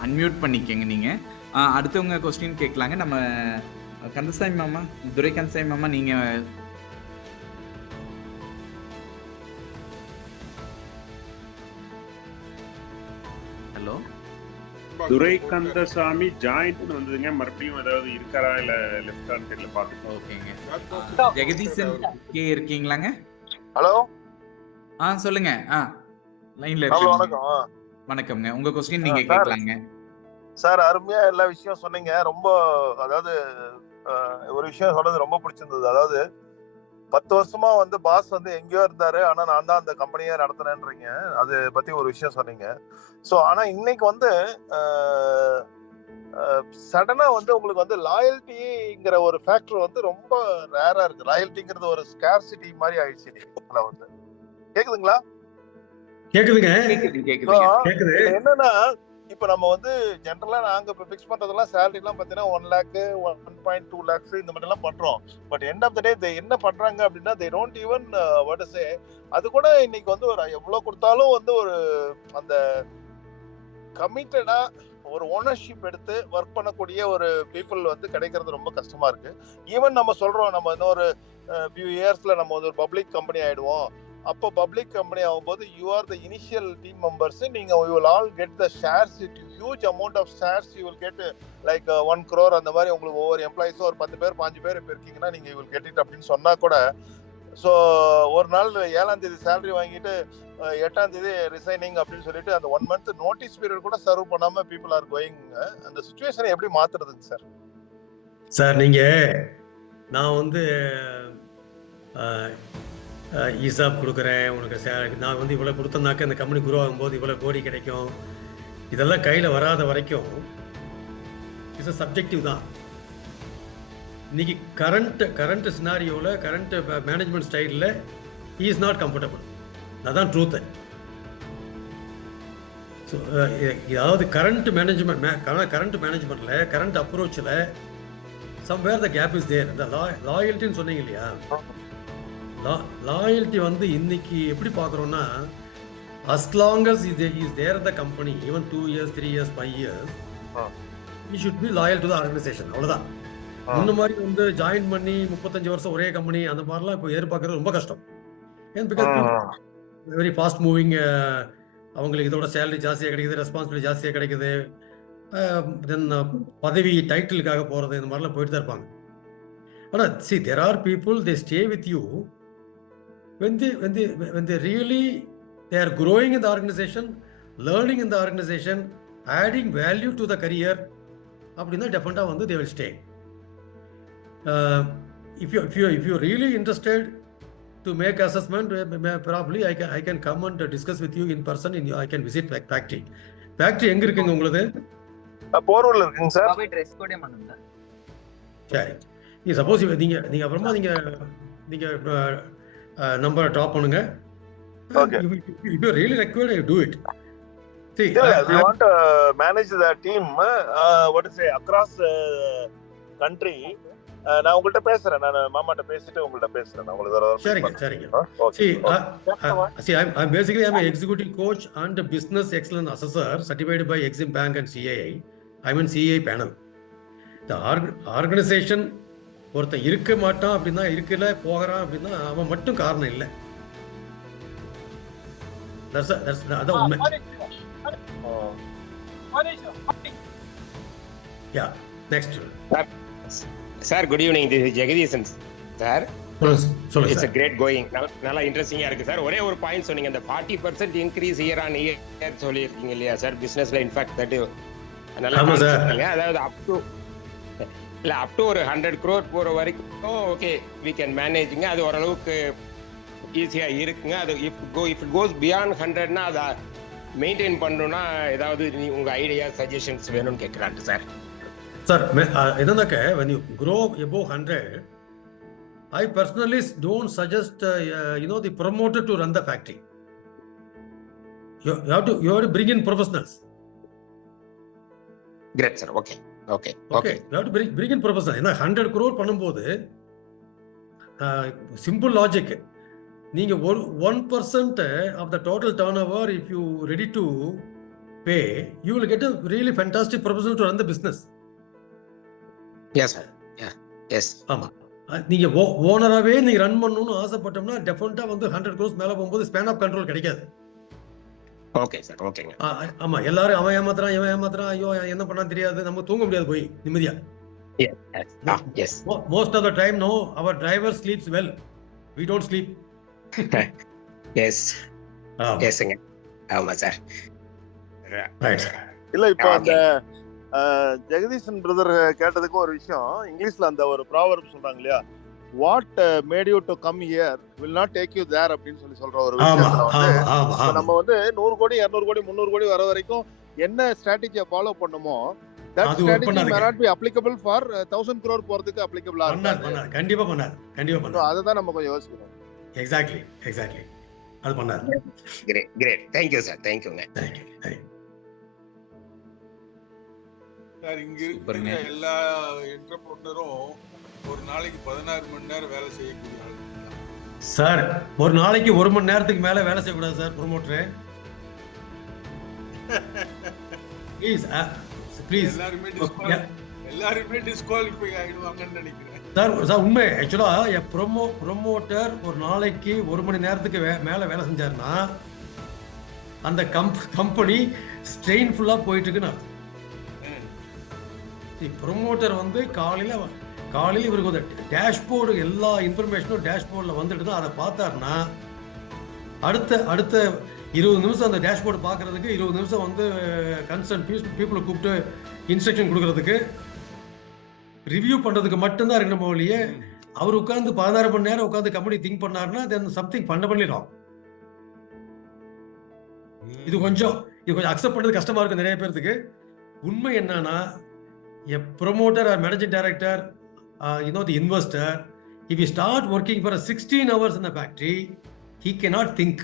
அன்மியூட் பண்ணிக்கங்க நீங்க. அடுத்தவங்க கொஸ்டின் கேட்கலாங்க. நம்ம கந்தசாமி மாமா, துரை கந்தசாமி மாமா, நீங்க ஹலோ. துரை கந்தசாமி ஜாயிண்ட் வந்ததுங்க. மறுபடியும் ஏதாவது இருக்காரா இல்ல லெஃப்ட் ஹேண்ட் சைடுல பாத்துக்கோ. ஓகேங்க. ஜெகதீசன் கே இருக்கீங்களாங்க? ஹலோ. சொல்லுங்க. லைன்ல ஹலோ, இருக்காங்க. வணக்கம். வணக்கம்ங்க. உங்க கொஸ்டின் நீங்க சார் கேட்கலாங்க. சார் அருமையா எல்லா விஷயம் சொன்னீங்க. ரொம்ப அதாவது ஒரு விஷயம் சொன்னது ரொம்ப பிடிச்சிருந்தது. அதாவது 10 வருஷமா வந்து பாஸ் வந்து எங்கேயோ இருந்தாரு. ஆனா நான் தான் அந்த கம்பெனியை நடத்துனேன்றீங்க. அது பத்தி ஒரு விஷயம் சொன்னீங்க. ஸோ ஆனா இன்னைக்கு வந்து சடனா வந்து உங்களுக்கு வந்து லாயல்ட்டிங்கிற ஒரு ஃபேக்டர் வந்து ரொம்ப ரேரா இருக்கு. லாயல்ட்டிங்கிறது ஒரு ஸ்கேர்சிட்டி மாதிரி ஆயிடுச்சு இதுல வந்து. கேக்குதுங்களா? கேக்குதுங்க. கேக்குது. இதுல என்னன்னா இப்ப நம்ம வந்து ஜென்ரலா நாங்க இப்ப பிக்ஸ் பண்றதெல்லாம் சேலரி எல்லாம் பாத்தீங்கன்னா 1 lakh 1.2 lakhs இந்த மாதிரி எல்லாம் பண்றோம். பட் எண்ட் ஆஃப் த டே என்ன பண்றாங்க அப்படின்னா they don't even what to say. அது கூட இன்னைக்கு வந்து ஒரு எவ்வளவு கொடுத்தாலும் வந்து ஒரு அந்த கமிட்டடா ஒரு ஓனர்ஷிப் எடுத்து ஒர்க் பண்ணக்கூடிய ஒரு பீப்புள் வந்து கிடைக்கிறது ரொம்ப கஷ்டமா இருக்கு. ஈவன் நம்ம சொல்றோம் நம்ம இன்னொரு ஃபியூ இயர்ஸ்ல நம்ம வந்து ஒரு பப்ளிக் கம்பெனி ஆயிடுவோம். அப்போ பப்ளிக் கம்பெனி ஆகும்போது you are the initial team members. நீங்க you will all get the shares. It huge amount of shares you will get like 1 crore அந்த மாதிரி உங்களுக்கு ஒவ்வொரு எம்ப்ளாயிஸும் ஒரு 10 பேர் 5 பேர் இப்போ இருக்கீங்கன்னா நீங்க யூ வில் கெட் இட் அப்படின்னு சொன்னா கூட ஸோ ஒரு நாள் 7ஆம் தேதி சேலரி வாங்கிட்டு 8ஆம் தேதி ரிசைனிங் அப்படின்னு சொல்லிட்டு அந்த 1 month நோட்டீஸ் பீரியட் கூட சர்வ் பண்ணாம பீப்புள் ஆர் கோயிங். அந்த சுச்சுவேஷனை எப்படி மாத்துறதுங்க சார்? சார் நீங்க நான் வந்து ஈசாப் கொடுக்குறேன் உனக்கு நான் வந்து இவ்வளோ கொடுத்தனாக்க இந்த கம்பெனி குரோ ஆகும்போது இவ்வளோ கோடி கிடைக்கும், இதெல்லாம் கையில் வராத வரைக்கும் இட்ஸ் சப்ஜெக்டிவ் தான். இன்னைக்கு கரண்ட் சினாரியோவில் கரண்ட் மேனேஜ்மெண்ட் ஸ்டைலில் ஹி இஸ் நாட் கம்ஃபர்டபுள். அதான் ட்ரூத்து. ஸோ அதாவது கரண்ட் மேனேஜ்மெண்ட்டில் கரண்ட் அப்ரோச்சில் somewhere the gap is there. இந்த லாயல்ட்டின்னு சொன்னீங்க இல்லையா, லாயல்ட்டி வந்து இன்னைக்கு எப்படி பார்க்குறோன்னா as long as he is there at the company even 2 years 3 years 5 years he should be loyal to the organization. அவ்வளோதான். இந்த மாதிரி வந்து ஜாயின் பண்ணி 35 வருஷம் ஒரே கம்பெனி அந்த மாதிரிலாம் இப்போ எதிர்பார்க்கறது ரொம்ப கஷ்டம். ஏன் பிகாஸ் வெரி ஃபாஸ்ட் மூவிங். அவங்களுக்கு இதோட சேலரி ஜாஸ்தியாக கிடைக்குது, ரெஸ்பான்சிபிலிட்டி ஜாஸ்தியாக கிடைக்குது, தென் பதவி டைட்டிலுக்காக போகிறது, இந்த மாதிரிலாம் போயிட்டு தான் இருப்பாங்க. ஆனால் see there are people they stay with you when they really they are growing in the organization, learning in the organization, adding value to the career. அப்படின்னா டெஃபினட்டாக வந்து they will stay. If you really interested to make assessment, probably I can come and discuss with you in person. I can visit factory. Factory எங்க இருக்குங்க உங்களுக்கு? போரூர்ல இருக்குங்க சார். ட்ரெஸ் கோடே பண்ணுங்க. சரி, நீங்க சப்போஸ் நீங்க அப்புறமா நீங்க நம்பரை ட்ராப் பண்ணுங்க. Okay. If you really required, you do it. See, we want to manage the team what to say across country. நான் உங்கள்கிட்ட பேசுறேன், நான் மாமாட்ட பேசிட்டு உங்கள்கிட்ட பேசுறேன். நான் உங்களுக்கு சரிங்க. See, I'm basically I'm an executive coach and a business excellence assessor certified by Exim Bank and CAI. I'm in CAI panel. The organization ஒருத்தன் இருக்க மாட்டான் அப்படின்னா இருக்கல போகிறான் அப்படின்னா அவன் மட்டும் காரணம் இல்லை. அதான் உண்மை. Yeah, next. Sir, good evening. This is Jagadisan. Sir, சொல்லுங்க. It's a great going. நல்லா இன்ட்ரெஸ்டிங்கா இருக்கு சார். ஒரே ஒரு பாயிண்ட் சொன்னீங்க, அந்த 40% இன்க்ரீஸ் இயர் ஆன் இயர் சொல்லியிருக்கீங்க இல்லையா சார் பிசினஸ்ல. இன்ஃபேக்ட் தட் நல்லா சொன்னீங்க. அதாவது அப் டு ஒரு 100 crore போற வரைக்கும் ஓகே we can manage-ங்க. அது ஓரளவுக்கு ஈஸியா இருக்குங்க. அது இஃப் இட் கோஸ் பியாண்ட் 100னா அதை மெயின்டைன் பண்ணணும்னா ஏதாவது உங்க ஐடியா சஜஷன்ஸ் வேணும்னு கேட்கறாங்க சார். சார் என்னன்னாக்க when you grow above 100, I personally don't suggest the promoter to run the factory. You have to bring in professionals. Great sir. Okay. You have to bring in professionals. ஏன்னா 100 crore பண்ணும்போது simple logic, நீங்க 1% of the total turnover if you ready to pay, you will get a really fantastic professional to run the business. Yes sir. Yes. ஆமா, நீங்க ஓனராகவே நீங்க ரன் பண்ணணும்னு ஆசைப்பட்டோம்னா டெஃபினட்டா வந்து 100 crores மேல போகும்போது ஸ்பேன் ஆஃப் கண்ட்ரோல் கிடைக்காது. Okay sir. ஓகேங்க. ஆமா, எல்லாரும் அவன் ஏமாத்துறான் இவன் ஏமாத்துறான், ஐயோ என்ன பண்ணா தெரியாது, நம்ம தூங்க முடியாது போய் நிம்மதியா. Yes. Most of the time no, our driver sleeps well, we don't sleep. Yes. Yesங்க. ஆமா சார். ரைட். இல்ல இப்போ அந்த ஓகே. ஜெகதீசன் பிரதர் கேட்டதுக்கு ஒரு விஷயம், இங்கிலீஷ்ல அந்த ஒரு ப்ராவர்ப் சொல்றாங்க இல்லையா, what made you to come here will not take you there அப்படின்னு சொல்ற ஒரு ஆமா விஷயத்துல வந்து ஆமா ஆமா இப்ப ஆமா. நம்ம வந்து 100 கோடி 200 கோடி 300 கோடி வர வரைக்கும் என்ன ஸ்ட்ராட்டஜியை ஃபாலோ பண்ணுமோ that அது work strategy may பண்ணாதுங்க. not be applicable for 1000 crore போறதுக்கு applicable-ஆ பண்ணாது இருக்காது. பண்ணாது, கண்டிப்பா பண்ணாது, கண்டிப்பா So பண்ணாது. அதை தான் நம்ம கொஞ்சம் யோசிக்கணும். எக்ஸாக்ட்லி எக்ஸாக்ட்லி, அது பண்ணாது. Great great. Thank you sir. தேங்க்யூங்க. Thank you thank you. சார் இங்க சூப்பருங்க. இருக்கிற எல்லா என்டர்பிரனரும் ஒரு நாளைக்கு 16 மணி நேரம் வேலை செய்யக்கூடிய ஆள். சார் ஒரு நாளைக்கு 1 மணி நேரத்துக்கு மேல வேலை செய்யக்கூடாது சார் ப்ரொமோட்டரு. ப்ளீஸ் ப்ளீஸ் எல்லாருமே டிஸ்குவாலிஃபை ஆயிடுவாங்கன்னு நினைக்கிறேன். சார் உண்மை. ஆக்சுவலாக ப்ரொமோட்டர் ஒரு நாளைக்கு 1 மணி நேரத்துக்கு மேலே வேலை செஞ்சாருன்னா அந்த கம்பெனி ஸ்ட்ரெயின் ஃபுல்லாக போயிட்டு இருக்குன்னு அர்த்தம். ப்ரொமோட்டர் வந்து காலையில் இவருக்கு வந்து டேஷ்போர்டு எல்லா இன்ஃபர்மேஷனும் டேஷ்போர்டில் வந்துட்டு தான் அதை பார்த்தாருன்னா அடுத்த 20 நிமிஷம் அந்த டேஷ்போர்டு பார்க்கறதுக்கு 20 நிமிஷம் வந்து கன்சர்ன் பீப்புளை கூப்பிட்டு இன்ஸ்ட்ரக்ஷன் கொடுக்கறதுக்கு ரிவ்யூ பண்ணுறதுக்கு மட்டும்தான் இருக்கணும் இல்லையே. அவர் உட்காந்து 16 மணி நேரம் உட்காந்து கம்பெனி திங்க் பண்ணாருன்னா தென் சம்திங் பண்ணிடும். இது கொஞ்சம் அக்செப்ட் பண்ணுறது கஷ்டமா இருக்கு நிறைய பேருக்கு. உண்மை என்னன்னா, a promoter or managing director, the investor, if he start working for 16 hours in the factory, he cannot think.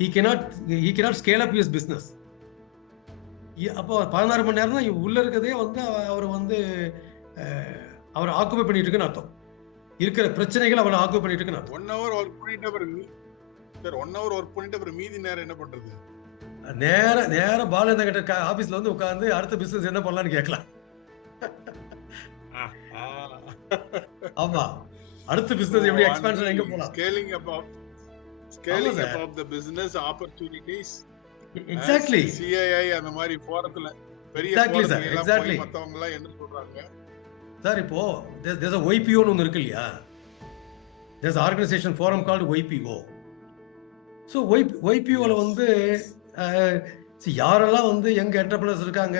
He cannot scale up his business. அப்போ 16 மணி நேரம் தான் உள்ள இருக்கதே வந்து அவர் ஆக்குபை பண்ணிட்டு இருக்குன்னு அர்த்தம். இருக்கிற பிரச்சனைகள் அவரை ஆக்குபை பண்ணிட்டு இருக்குன்னு அர்த்தம். 1 hour ஒர்க் பண்ணிட்டு அப்புறம் மீதி நேரம் என்ன பண்றது? நேர பாலேந்திர கிட்ட ஆபீஸ்ல வந்து உட்கார்ந்து அடுத்த பிசினஸ் என்ன பண்ணலாம்னு கேட்கலாம். ஆமா, அடுத்த பிசினஸ் எப்படி எக்ஸ்பான்ஷன் எங்க போலாம்? Scaling above the business opportunities. Exactly. CII அந்த மாதிரி போறதுல பெரிய Exactly. மத்தவங்க எல்லாம் என்ன சொல்றாங்க சார்? இப்போ there's a YPO ன்னு ஒன்று இருக்கு இல்லையா? there's an organization forum called YPO. So YPOல வந்து யாரெல்லாம் வந்து யங் என்டர்பிரினர்ஸ் இருக்காங்க,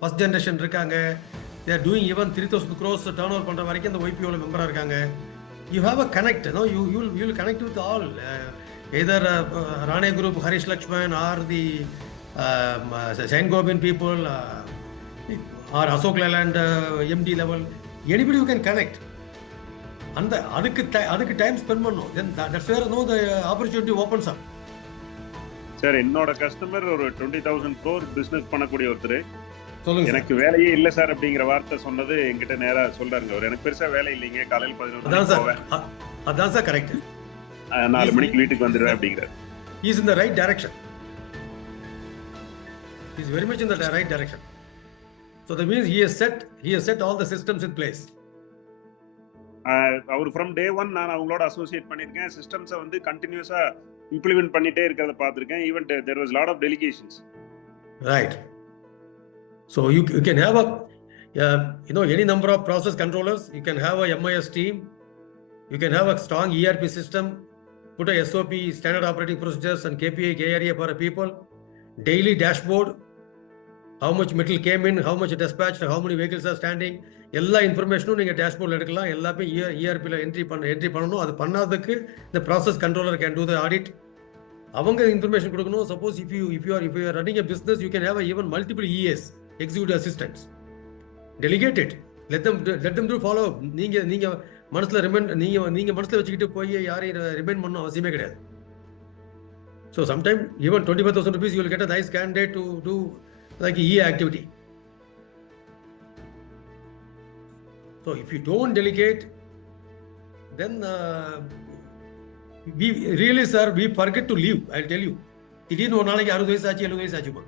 ஃபர்ஸ்ட் ஜென்ரேஷன் இருக்காங்க, they are doing even 3000 crores turn over பண்ற வரைக்கும் இந்த YPOல மெம்பரா இருக்காங்க. You have a connect, no? You'll connect with all, either Rane Group, Harish Lakshman, or the Saint Gobind people, or Ashok Leyland MD level. Anybody you can connect. அதுக்கு டைம் ஸ்பெண்ட் பண்ணணும். Then that's where the opportunity opens up. Sir, என்னோட கஸ்டமர் ஒரு 20,000 crore பிசினஸ் பண்ணக்கூடிய ஒருத்தர் சொல்லுங்க. எனக்கு வேலையே இல்ல சார் அப்படிங்கிற வார்த்தை சொன்னது என்கிட்ட நேரா சொல்றாருங்க. அவர் எனக்கு பெருசா வேலை இல்லைங்க, காலையில் 11 மணிக்கு போவேன், அதான் சார் கரெக்ட், 4 மணிக்கு வீட்டுக்கு வந்துடுவேன் அப்படிங்கிறார். He is in the right direction. He is very much in the right direction. So that means he has set all the systems in place. Our from day 1 நான் அவங்களோட அசோசியேட் பண்ணியிருக்கேன். சிஸ்டம்ஸை வந்து கண்டினியூஸா இம்ப்ளிமெண்ட் பண்ணிட்டே இருக்கிறத பார்த்துருக்கேன். Even there was lot of delegations. Right. So you can have any number of process controllers. You can have a MIS team. You can have a strong ERP system. Put a SOP, standard operating procedures, and KPI, KRA for people. Daily dashboard. How much metal came in, how much dispatched, how many vehicles are standing. எல்லா இன்ஃபர்மேஷனும் நீங்கள் டேஷ்போர்டில் எடுக்கலாம். எல்லாமே ERPல என்ட்ரி பண்ணணும். அது பண்ணாததுக்கு இந்த process controller can do the audit. அவங்க இன்ஃபர்மேஷன் கொடுக்கணும். Suppose if you are running a business, you can have even multiple EAs, executive assistants. Delegate it. Let them do follow up. நீங்க மனசுல நீங்க மனசுல வச்சுக்கிட்டு போய் யாரையும் ரிமைண்ட் பண்ணணும் அவசியமே கிடையாது. So sometime even 25,000 rupees you will get a nice candidate to do like EA activity. So if you don't delegate, then we really, sir, we forget to live. I'll tell you. திடீர்னு ஒரு நாளைக்கு 60 வயசு ஆச்சு 70 வயசு ஆச்சுமா.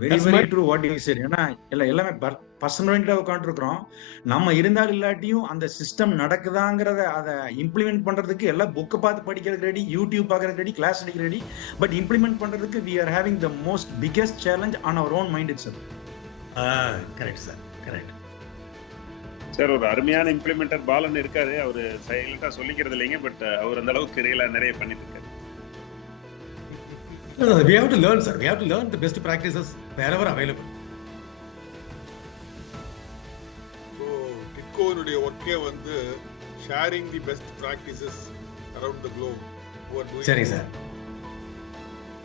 Very true what you said. ஏன்னா எல்லாமே பர்சனலா உட்காந்துருக்கிறோம். நம்ம இருந்தாலும் இல்லாட்டியும் அந்த சிஸ்டம் நடக்குதாங்கிறத அதை இம்ப்ளிமெண்ட் பண்றதுக்கு எல்லாம் புக்கை பார்த்து படிக்கிறதுக்கு ரெடி, யூடியூப் பார்க்கறதுக்கு ரெடி, கிளாஸ் எடுக்க ரெடி. பட் இம்ப்ளிமெண்ட் பண்றதுக்கு we are having the most biggest challenge on our own mind itself. Correct, sir. Correct. Sir ஒரு அருமையான இம்ப்ளிமெண்டர் பாலன் இருக்காரு. அவர் சைலண்டா சொல்லிக்கிறது இல்லைங்க, பட் அவர் அந்த அளவுக்கு நிறைய பண்ணிட்டு இருக்காரு. We have to learn, sir. We have to learn the best practices wherever available. So கிட்கோனுடைய ஒர்க்கே வந்து sharing the best practices around the globe. சரி சார்.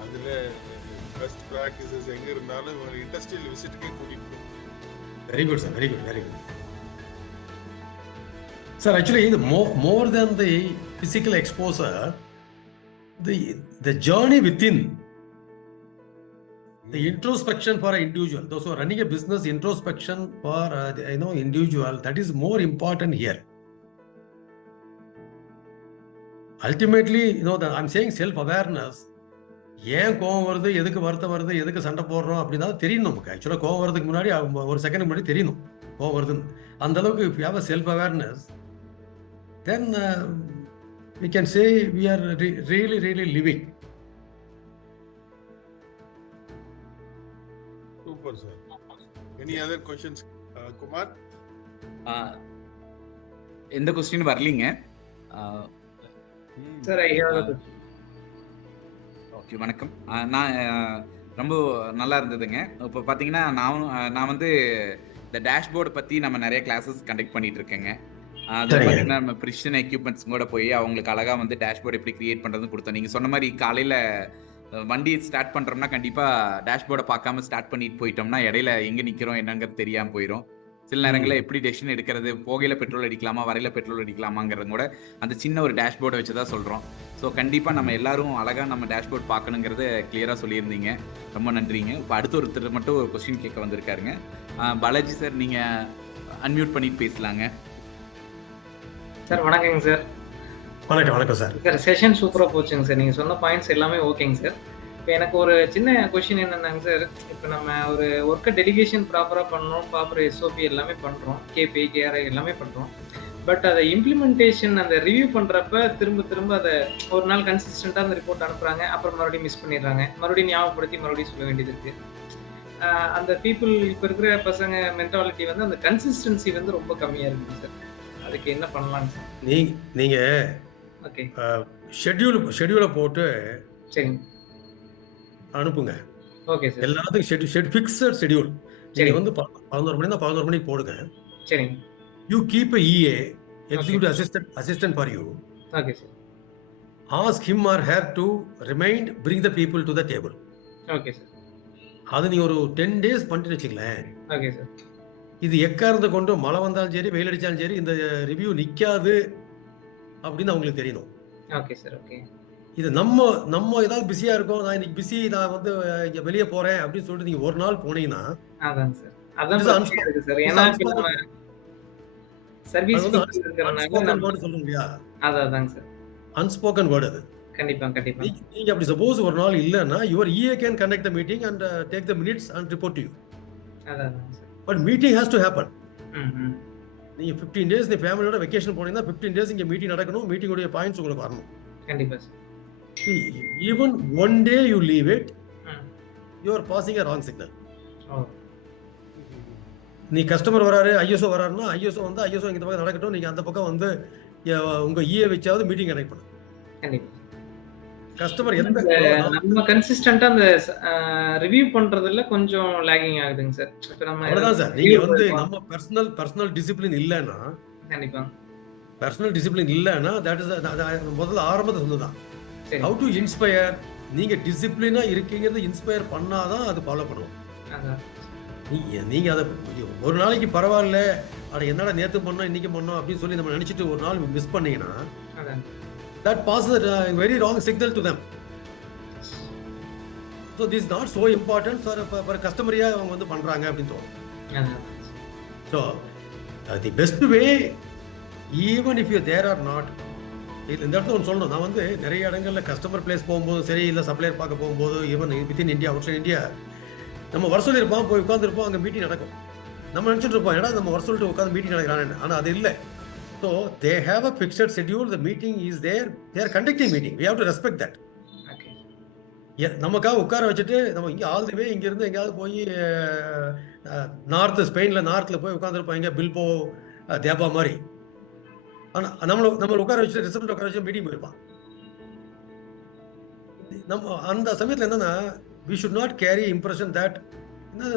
அதில் பெஸ்ட் ப்ராக்டிசஸ் எங்கே இருந்தாலும் ஒரு இண்டஸ்ட்ரியல் விசிட்டுக்கே கூட்டிகிட்டு போகும். Very good, sir. Very good. Very good. Sir, actually, more than the physical exposure, the journey within, the introspection for an individual, those who are running a business, introspection for individual, that is more important here. Ultimately, I'm saying self-awareness. ஏன் கோவம் வருது, எதுக்கு வருத்தம் வருது, எதுக்கு சண்டை போடுறோம் அப்படின்னா தெரியும் நமக்கு. ஆக்சுவலாக கோவம் வரதுக்கு முன்னாடி ஒரு செகண்ட் முன்னாடி தெரியணும் கோவம் வருதுன்னு. அந்த அளவுக்கு if you have a self-awareness, then we can say we are really living. Super, sir. Any other questions, Kumar? எந்த கொஸ்டின் வரலீங்க சார். ஐ ஹேவ் ஓகே, வணக்கம். நான் ரொம்ப நல்லா இருந்ததுங்க. இப்போ பார்த்தீங்கன்னா நான் வந்து இந்த டேஷ்போர்டு பற்றி நம்ம நிறைய கிளாஸஸ் கண்டக்ட் பண்ணிட்டு இருக்கேங்க. அது பார்த்தீங்கன்னா நம்ம ப்ரிஷன் எக்யூப்மெண்ட்ஸ் கூட போய் அவங்களுக்கு அழகாக வந்து டேஷ்போர்டு எப்படி கிரியேட் பண்ணுறதுன்னு கொடுத்தோம். நீங்கள் சொன்ன மாதிரி காலையில் வண்டி ஸ்டார்ட் பண்ணுறோம்னா கண்டிப்பாக டேஷ்போர்டை பார்க்காம ஸ்டார்ட் பண்ணிட்டு போயிட்டோம்னா இடையில எங்கே நிற்கிறோம் என்னங்கிறது தெரியாமல் போயிடும். சில நேரங்களில் எப்படி டெசிஷன் எடுக்கிறது, போகையில் பெட்ரோல் அடிக்கலாமா வரையில் பெட்ரோல் அடிக்கலாமாங்கிறது கூட அந்த சின்ன ஒரு டேஷ்போர்டை வச்சு தான் சொல்கிறோம். ஸோ கண்டிப்பாக நம்ம எல்லாரும் அழகாக நம்ம டேஷ்போர்ட் பார்க்கணுங்கிறத கிளியராக சொல்லியிருந்தீங்க. ரொம்ப நன்றிங்க. இப்போ அடுத்த ஒருத்தர் மட்டும் ஒரு கொஸ்டின் கேட்க வந்திருக்காருங்க. பாலாஜி சார், நீங்கள் அன்மியூட் பண்ணிட்டு பேசலாங்க. சார் வணக்கங்க சார். வணக்கம் சார். சார் செஷன் சூப்பராக போச்சுங்க சார். நீங்கள் சொன்ன பாயிண்ட்ஸ் எல்லாமே ஓகேங்க சார். இப்போ எனக்கு ஒரு சின்ன கொஷின் என்னென்னாங்க சார், இப்போ நம்ம ஒரு ஒர்க்கை டெலிகேஷன் ப்ராப்பராக பண்ணணும், ப்ராப்பர் எஸ்ஓபி எல்லாமே பண்ணுறோம், கேபி கேஆர்ஐ எல்லாமே பண்ணுறோம். பட் அதை இம்ப்ளிமெண்டேஷன் அந்த ரிவ்யூ பண்ணுறப்ப திரும்ப அதை ஒரு நாள் கன்சிஸ்டண்ட்டாக அந்த ரிப்போர்ட் அனுப்புகிறாங்க, அப்புறம் மறுபடியும் மிஸ் பண்ணிடுறாங்க, மறுபடியும் ஞாபகப்படுத்தி மறுபடியும் சொல்ல வேண்டியது இருக்குது. அந்த பீப்புள் இப்போ இருக்கிற பசங்க மென்டாலிட்டி வந்து அந்த கன்சிஸ்டன்சி வந்து ரொம்ப கம்மியாக இருக்குது சார். அதுக்கு என்ன பண்ணலாங்க சார்? நீங்கள் ஓகே ஷெட்யூலை போட்டு சரிங்க அனுப்புங்க. Okay sir. எல்லாத்துக்கும் ஃபிக்ஸட் ஷெட்யூல். நீங்கள் வந்து 11 மணி தான் 11 மணிக்கு போடுங்க. சரிங்க. You keep a EA, executive assistant for you. Okay, sir. Ask him or her to bring the people to the table. Okay, sir. அது நீ ஒரு 10 days பண்ணிட்டு வச்சுங்களேன். Okay, sir. இது எக்காரணத்தை கொண்டு மழை வந்தாலும் சரி வெயில் அடித்தாலும் சரி இந்த ரிவ்யூ நிற்காது அப்படின்னு அவங்களுக்கு தெரியணும். Okay sir. ஓகே. இது நம்ம ஏதாவது பிஸியாக இருக்கோம், நான் இன்னைக்கு பிஸி, நான் வந்து இங்கே வெளியே போகிறேன் அப்படின்னு சொல்லிட்டு நீங்கள் ஒரு நாள் போனீங்கன்னா அதாங்க சார். அதான் சார். ஏன்னா சர்வீஸ் சொல்லுங்க இல்லையா, அதாங்க சார். அன்ஸ்போக்கன் வேர்ட் அது. கண்டிப்பா. நீங்க அப்படி சப்போஸ் ஒரு நாள் இல்லைன்னா your EA can conduct the meeting and take the minutes and report to you. அதாங்க sir. But meeting has to happen. நீங்க 15 days நீ ஃபேமிலியோட வெக்கேஷன் போனீங்கன்னா 15 days இங்க மீட்டிங் நடக்கணும், மீட்டிங்கோட பாயிண்ட்ஸ் உங்களுக்கு வரணும். கண்டிப்பா sir. Even one day you leave it, you are passing a wrong signal. நீ கஸ்டமர் வராரு, ஐஎஸ்ஓ வராருன்னா ஐஎஸ்ஓ இந்த பக்கம் நடக்கட்டும், நீங்க அந்த பக்கம் வந்து உங்க EA வச்சாவது மீட்டிங் கனெக்ட் பண்ணு. கண்டிப்பா. கஸ்டமர் நம்ம கன்சிஸ்டன்ட்டா அந்த ரிவ்யூ பண்றதுல கொஞ்சம் லாகிங் ஆகுதுங்க சார். இப்போ நம்ம அவ்வளவுதான் சார். நீங்க வந்து நம்ம பர்சனல் டிசிப்ளின் இல்லைன்னா, கண்டிப்பா பர்சனல் டிசிப்ளின் இல்லைன்னா தட் இஸ் முதல்ல ஆரம்பத்தை சொன்னதான். ஹவு டு இன்ஸ்பயர், நீங்க டிசிப்ளினா இருக்கீங்கிறது இன்ஸ்பயர் பண்ணாதான் அது ஃபாலோ பண்ணுவோம். நீங்க அதை ஒரு நாளைக்கு பரவாயில்ல, அட என்னடா நேற்று பண்ணோம் இன்னைக்கு பண்ணோம் அப்படின்னு சொல்லி நம்ம நினைச்சிட்டு ஒரு நாள் மிஸ் பண்ணீங்கன்னா that passes a very wrong signal to them. So this is not so important for customer-யா அவங்க வந்து பண்றாங்க அப்படின்னு தோணும். So the best way, even if you there or not, இந்த இடத்துல ஒன்று சொல்லணும். நான் வந்து நிறைய இடங்கள்ல கஸ்டமர் பிளேஸ் போகும்போது சரி, இல்லை சப்ளையர் பார்க்க போகும்போது, even within India outside India, நம்ம வர சொல்லியிருப்போம், போய் உட்காந்துருப்போம், அங்கே மீட்டிங் நடக்கும். நம்ம நினச்சிட்டு இருப்போம் ஏன்னா நம்ம வர சொல்லிட்டு உட்காந்து மீட்டிங் நடக்கிறான்னு. ஆனால் அது இல்லை. So they have a fixed schedule, the meeting is there, they are conducting meeting, we have to respect that. நமக்காக உட்கார வச்சுட்டு நம்ம இங்கே ஆல் தி வே இங்கேருந்து எங்கேயாவது போய் நார்த்து, ஸ்பெயினில் நார்த்தில் போய் உட்காந்துருப்போம், இங்கே பில்போ தேபா மாதிரி. ஆனால் நம்மளை உட்கார வச்சு ரிசப்ஷன் உட்கார வச்சு மீட்டிங் போயிருப்பான். நம்ம அந்த சமயத்தில் என்னன்னா we should not carry impression that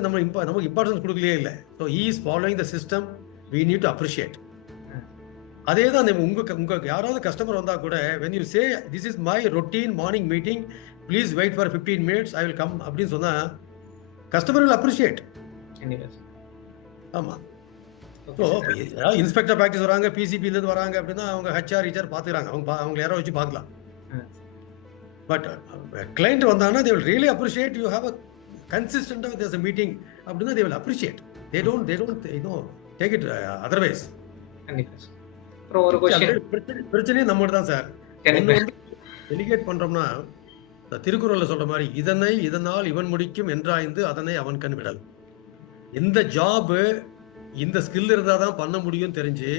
நமக்கு இம்பார்ட்டன்ஸ் கொடுக்கலையே இல்லை. So he is following the system, we need to appreciate. அதே தான் உங்க யாராவது கஸ்டமர் வந்தால் கூட when you say this is my routine morning meeting, please wait for 15 minutes, I will come அப்படின்னு சொன்னால் கஸ்டமர் will appreciate. ஆமாம். ஸோ இன்ஸ்பெக்டர் ப்ராக்டிஸ் வராங்க, பிசிபிலேருந்து வராங்க அப்படின்னா அவங்க ஹெச்ஆர் பார்த்துக்கிறாங்க, அவங்க யாரோ வச்சு பார்க்கலாம். பட் கிளைண்ட் வந்தாங்கன்னா they will really appreciate you have a consistent of there's a meeting அப்படின்னா they will appreciate. They don't take it otherwise. அப்புறம் ஒரு क्वेश्चन, பிரச்சனையே நம்மகிட்ட தான் சார். ஒன்று வந்து டெலிகேட் பண்றோம்னா திருக்குறள்ல சொல்ற மாதிரி இதனால் இவன் முடிக்கும் என்றாய்ந்து அதனை அவன் கண் விடல். எந்த ஜாப் இந்த ஸ்கில் இருந்தால் தான் பண்ண முடியும் தெரிஞ்சு,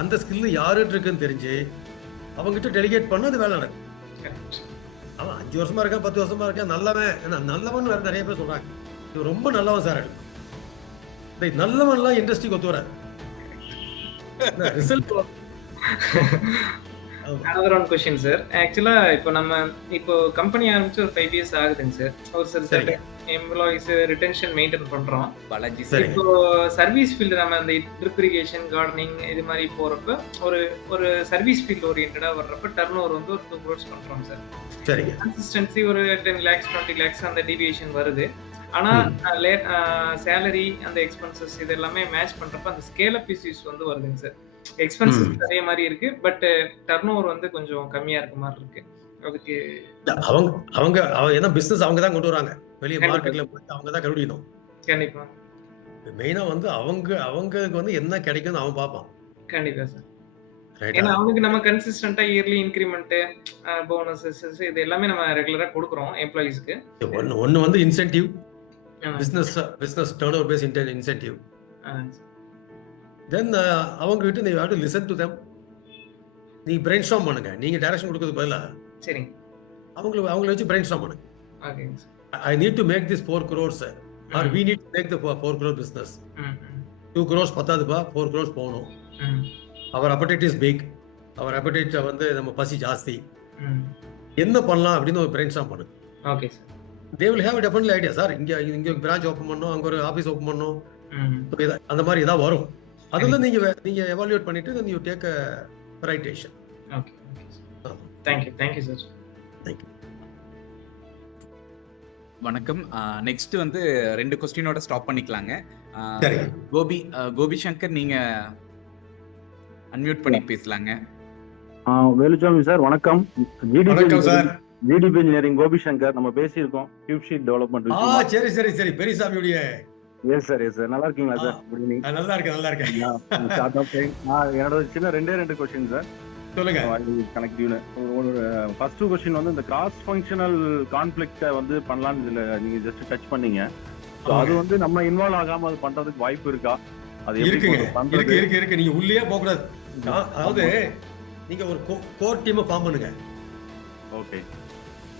அந்த ஸ்கில் யாருட்டு இருக்குன்னு தெரிஞ்சு அவங்ககிட்ட டெலிகேட் பண்ண அது வேலை நடக்கும். அவன் 5 வருஷமா இருக்கான், 10 வருஷமா இருக்கான், நல்லவன் வேற நிறைய பேர் சொல்றாங்க. இது ரொம்ப நல்லவன் சார். நல்லவன்லாம் இண்டஸ்ட்ரிக்கு ஒத்து வராது. Result another one question sir. ஆக்சுவலா இப்போ கம்பெனி ஆரம்பிச்சு ஒரு 5 இயர்ஸ் ஆகுதுங்க சார். ஒரு சில எம்ப்ளாயிஸ் ரிட்டென்ஷன் மெயின்டைன் பண்றோம். இப்போ சர்வீஸ் ஃபீல்டு நம்ம அந்த ட்ரிப் இரிகேஷன், கார்டனிங் இது மாதிரி போறப்ப ஒரு சர்வீஸ் ஃபீல்டு ஓரியன்டா வர்றப்ப டர்ன் ஓவர் வந்து ஒரு 2 crores பண்றோம் சார். சரிங்க. கன்சிஸ்டன்சி ஒரு 10 lakhs 20 lakhs அந்த டிவியேஷன் வருது. ஆனா சேலரி அந்த எக்ஸ்பென்சஸ் இது எல்லாமே மேட்ச் பண்றப்ப அந்த ஸ்கேல் அப் இஷ்யூஸ் வந்து வருதுங்க சார். எக்ஸ்பென்சஸ் அதே மாதிரி இருக்கு, பட் டர்ன் ஓவர் வந்து கொஞ்சம் கம்மியா இருக்க மாதிரி இருக்கு. அதுக்கு அவங்க ஏன்னா பிசினஸ் அவங்க தான் கொண்டு வராங்க, வெளியே மார்க்கெட்ல போய் அவங்க தான் கண்டுபிடிக்கணும். கண்டிப்பா மெயினா வந்து அவங்களுக்கு வந்து என்ன கிடைக்கும்னு அவன் பார்ப்பான். கண்டிப்பா சார். ஏன்னா அவங்களுக்கு நம்ம கன்சிஸ்டன்டா இயர்லி இன்கிரிமெண்ட், போனஸஸ் இது எல்லாமே நம்ம ரெகுலரா கொடுக்குறோம் எம்ப்ளாயிஸ்க்கு. ஒன்னு வந்து incentive, business turnover base incentive. Then அவங்க கிட்ட நீ have to listen to them. நீ பிரெயின் ஸ்டார்ம் பண்ணுங்க. நீங்க டைரக்ஷன் கொடுக்கிறது பதிலா சரி அவங்கள வச்சு பிரெயின் ஸ்டார்ம் பண்ணுங்க. ஓகேங்க sir. I need to make this 4 crores or we need to make the 4 crore business. 2 crores பத்தாதுப்பா, 4 crores போகணும். Our appetite is big. Our appetite வந்து நம்ம பசி ஜாஸ்தி. என்ன பண்ணலாம் அப்படின்னு ஒரு பிரெயின் ஸ்டார்ம் பண்ணுங்க. Okay sir. They will have a definitely idea. Sir இங்க பிரான்ச் ஓப்பன் பண்ணணும், அங்க ஒரு ஆபீஸ் ஓப்பன் பண்ணணும், அந்த மாதிரி ஏதாவது வரும். அதெல்லாம் நீங்க எவாலுவேட் பண்ணிட்டு then you take a right decision. Okay sir. Thank you sir. Thank you. வணக்கம். நெக்ஸ்ட் வந்து 2 கொஸ்டினோட ஸ்டாப் பண்ணிக்கலாங்க. சரி. கோபி சங்கர் நீங்க அன்மியூட் பண்ணி பேசலாங்க. வேலுசாமி சார் வணக்கம். வணக்கம் sir. GDP engineering Gopi Shankar நம்ம பேசியிருக்கோம். Tube sheet development. சரி பெரியசாமியுடைய. எஸ் சார் நல்லா இருக்கீங்களா சார்? Good evening. நல்லா இருக்கேன். என்னோட சின்ன 2 கொஸ்டின் சார். சொல்லுங்க. கனெக்டிவ்ல ஃபர்ஸ்ட் கொஸ்டின் வந்து இந்த கிராஸ் ஃபங்க்ஷனல் கான்ஃப்ளிக்ட்டை வந்து பண்ணலாம்னு இதுல நீங்க ஜஸ்ட் டச் பண்ணீங்க. அது வந்து நம்ம இன்வால்வ் ஆகாம அது பண்றதுக்கு வாய்ப்பு இருக்கா? அது இருக்கு. நீங்க உள்ளே போக கூடாது. அதாவது நீங்க ஒரு கோர் டீமை ஃபார்ம் பண்ணுங்க. ஓகே.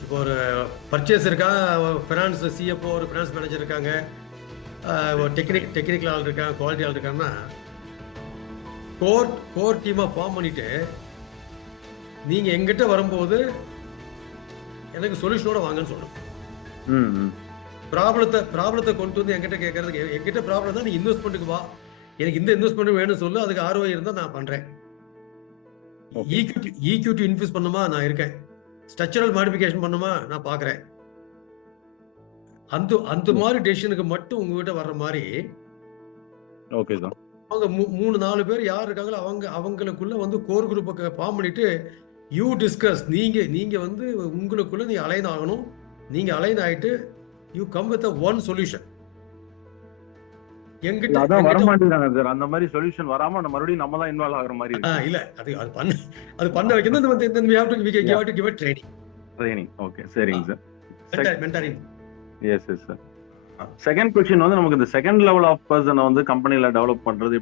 இப்போ ஒரு பர்ச்சேஸ் இருக்கா, ஃபினான்ஸ் சிஎஃப்ஓ, ஒரு ஃபினான்ஸ் மேனேஜர் இருக்காங்க, டெக்னிக்கல் ஆள் இருக்காங்க, குவாலிட்டி ஆள் இருக்காங்கன்னா கோர் டீமை ஃபார்ம் பண்ணிட்டு நீங்க எங்கிட்ட வரும்போது எனக்கு சொல்யூஷனோட வாங்கன்னு சொல்லணும். ப்ராப்ளத்தை கொண்டு வந்து என்கிட்ட கேட்கறதுக்கு, என்கிட்ட ப்ராப்ளம் தான், நீ இன்வெஸ்ட்மெண்ட்டுக்கு வா, எனக்கு இந்த இன்வெஸ்ட்மெண்ட் வேணும்னு சொல்லு, அதுக்கு ROI இருந்தால் நான் பண்றேன். ஈக்விட்டி இன்வெஸ்ட் பண்ணுமா நான் இருக்கேன், ஸ்ட்ரக்சரல் மாடிஃபிகேஷன் பண்ணுமா நான் பார்க்குறேன். அந்த மாதிரி டெசிஷனுக்கு மட்டும் உங்ககிட்ட வர்ற மாதிரி. Okay sir. அவங்க 3-4 பேர் யார் இருக்காங்களோ அவங்களுக்குள்ள வந்து கோர் குரூப்பை ஃபார்ம் பண்ணிட்டு யூ டிஸ்கஸ். நீங்க வந்து உங்களுக்குள்ள நீங்க அலைன் ஆகணும். நீங்க அலைன் ஆயிட்டு you come with one solution. எங்கிட்ட அதான் வர மாட்டேங்கிறாங்க சார். அந்த மாதிரி சொல்யூஷன் வராம மறுபடியும் நம்ம தான் இன்வால்வ் ஆகுற மாதிரி இருக்கு. இல்ல அது பண்ண வைக்கணும். we have to give a training. Okay சரிங்க sir. mentoring. Yes sir. Second question வந்து நமக்கு இந்த செகண்ட் லெவல் ஆஃப் பர்சனை வந்து கம்பெனில டெவலப் பண்றது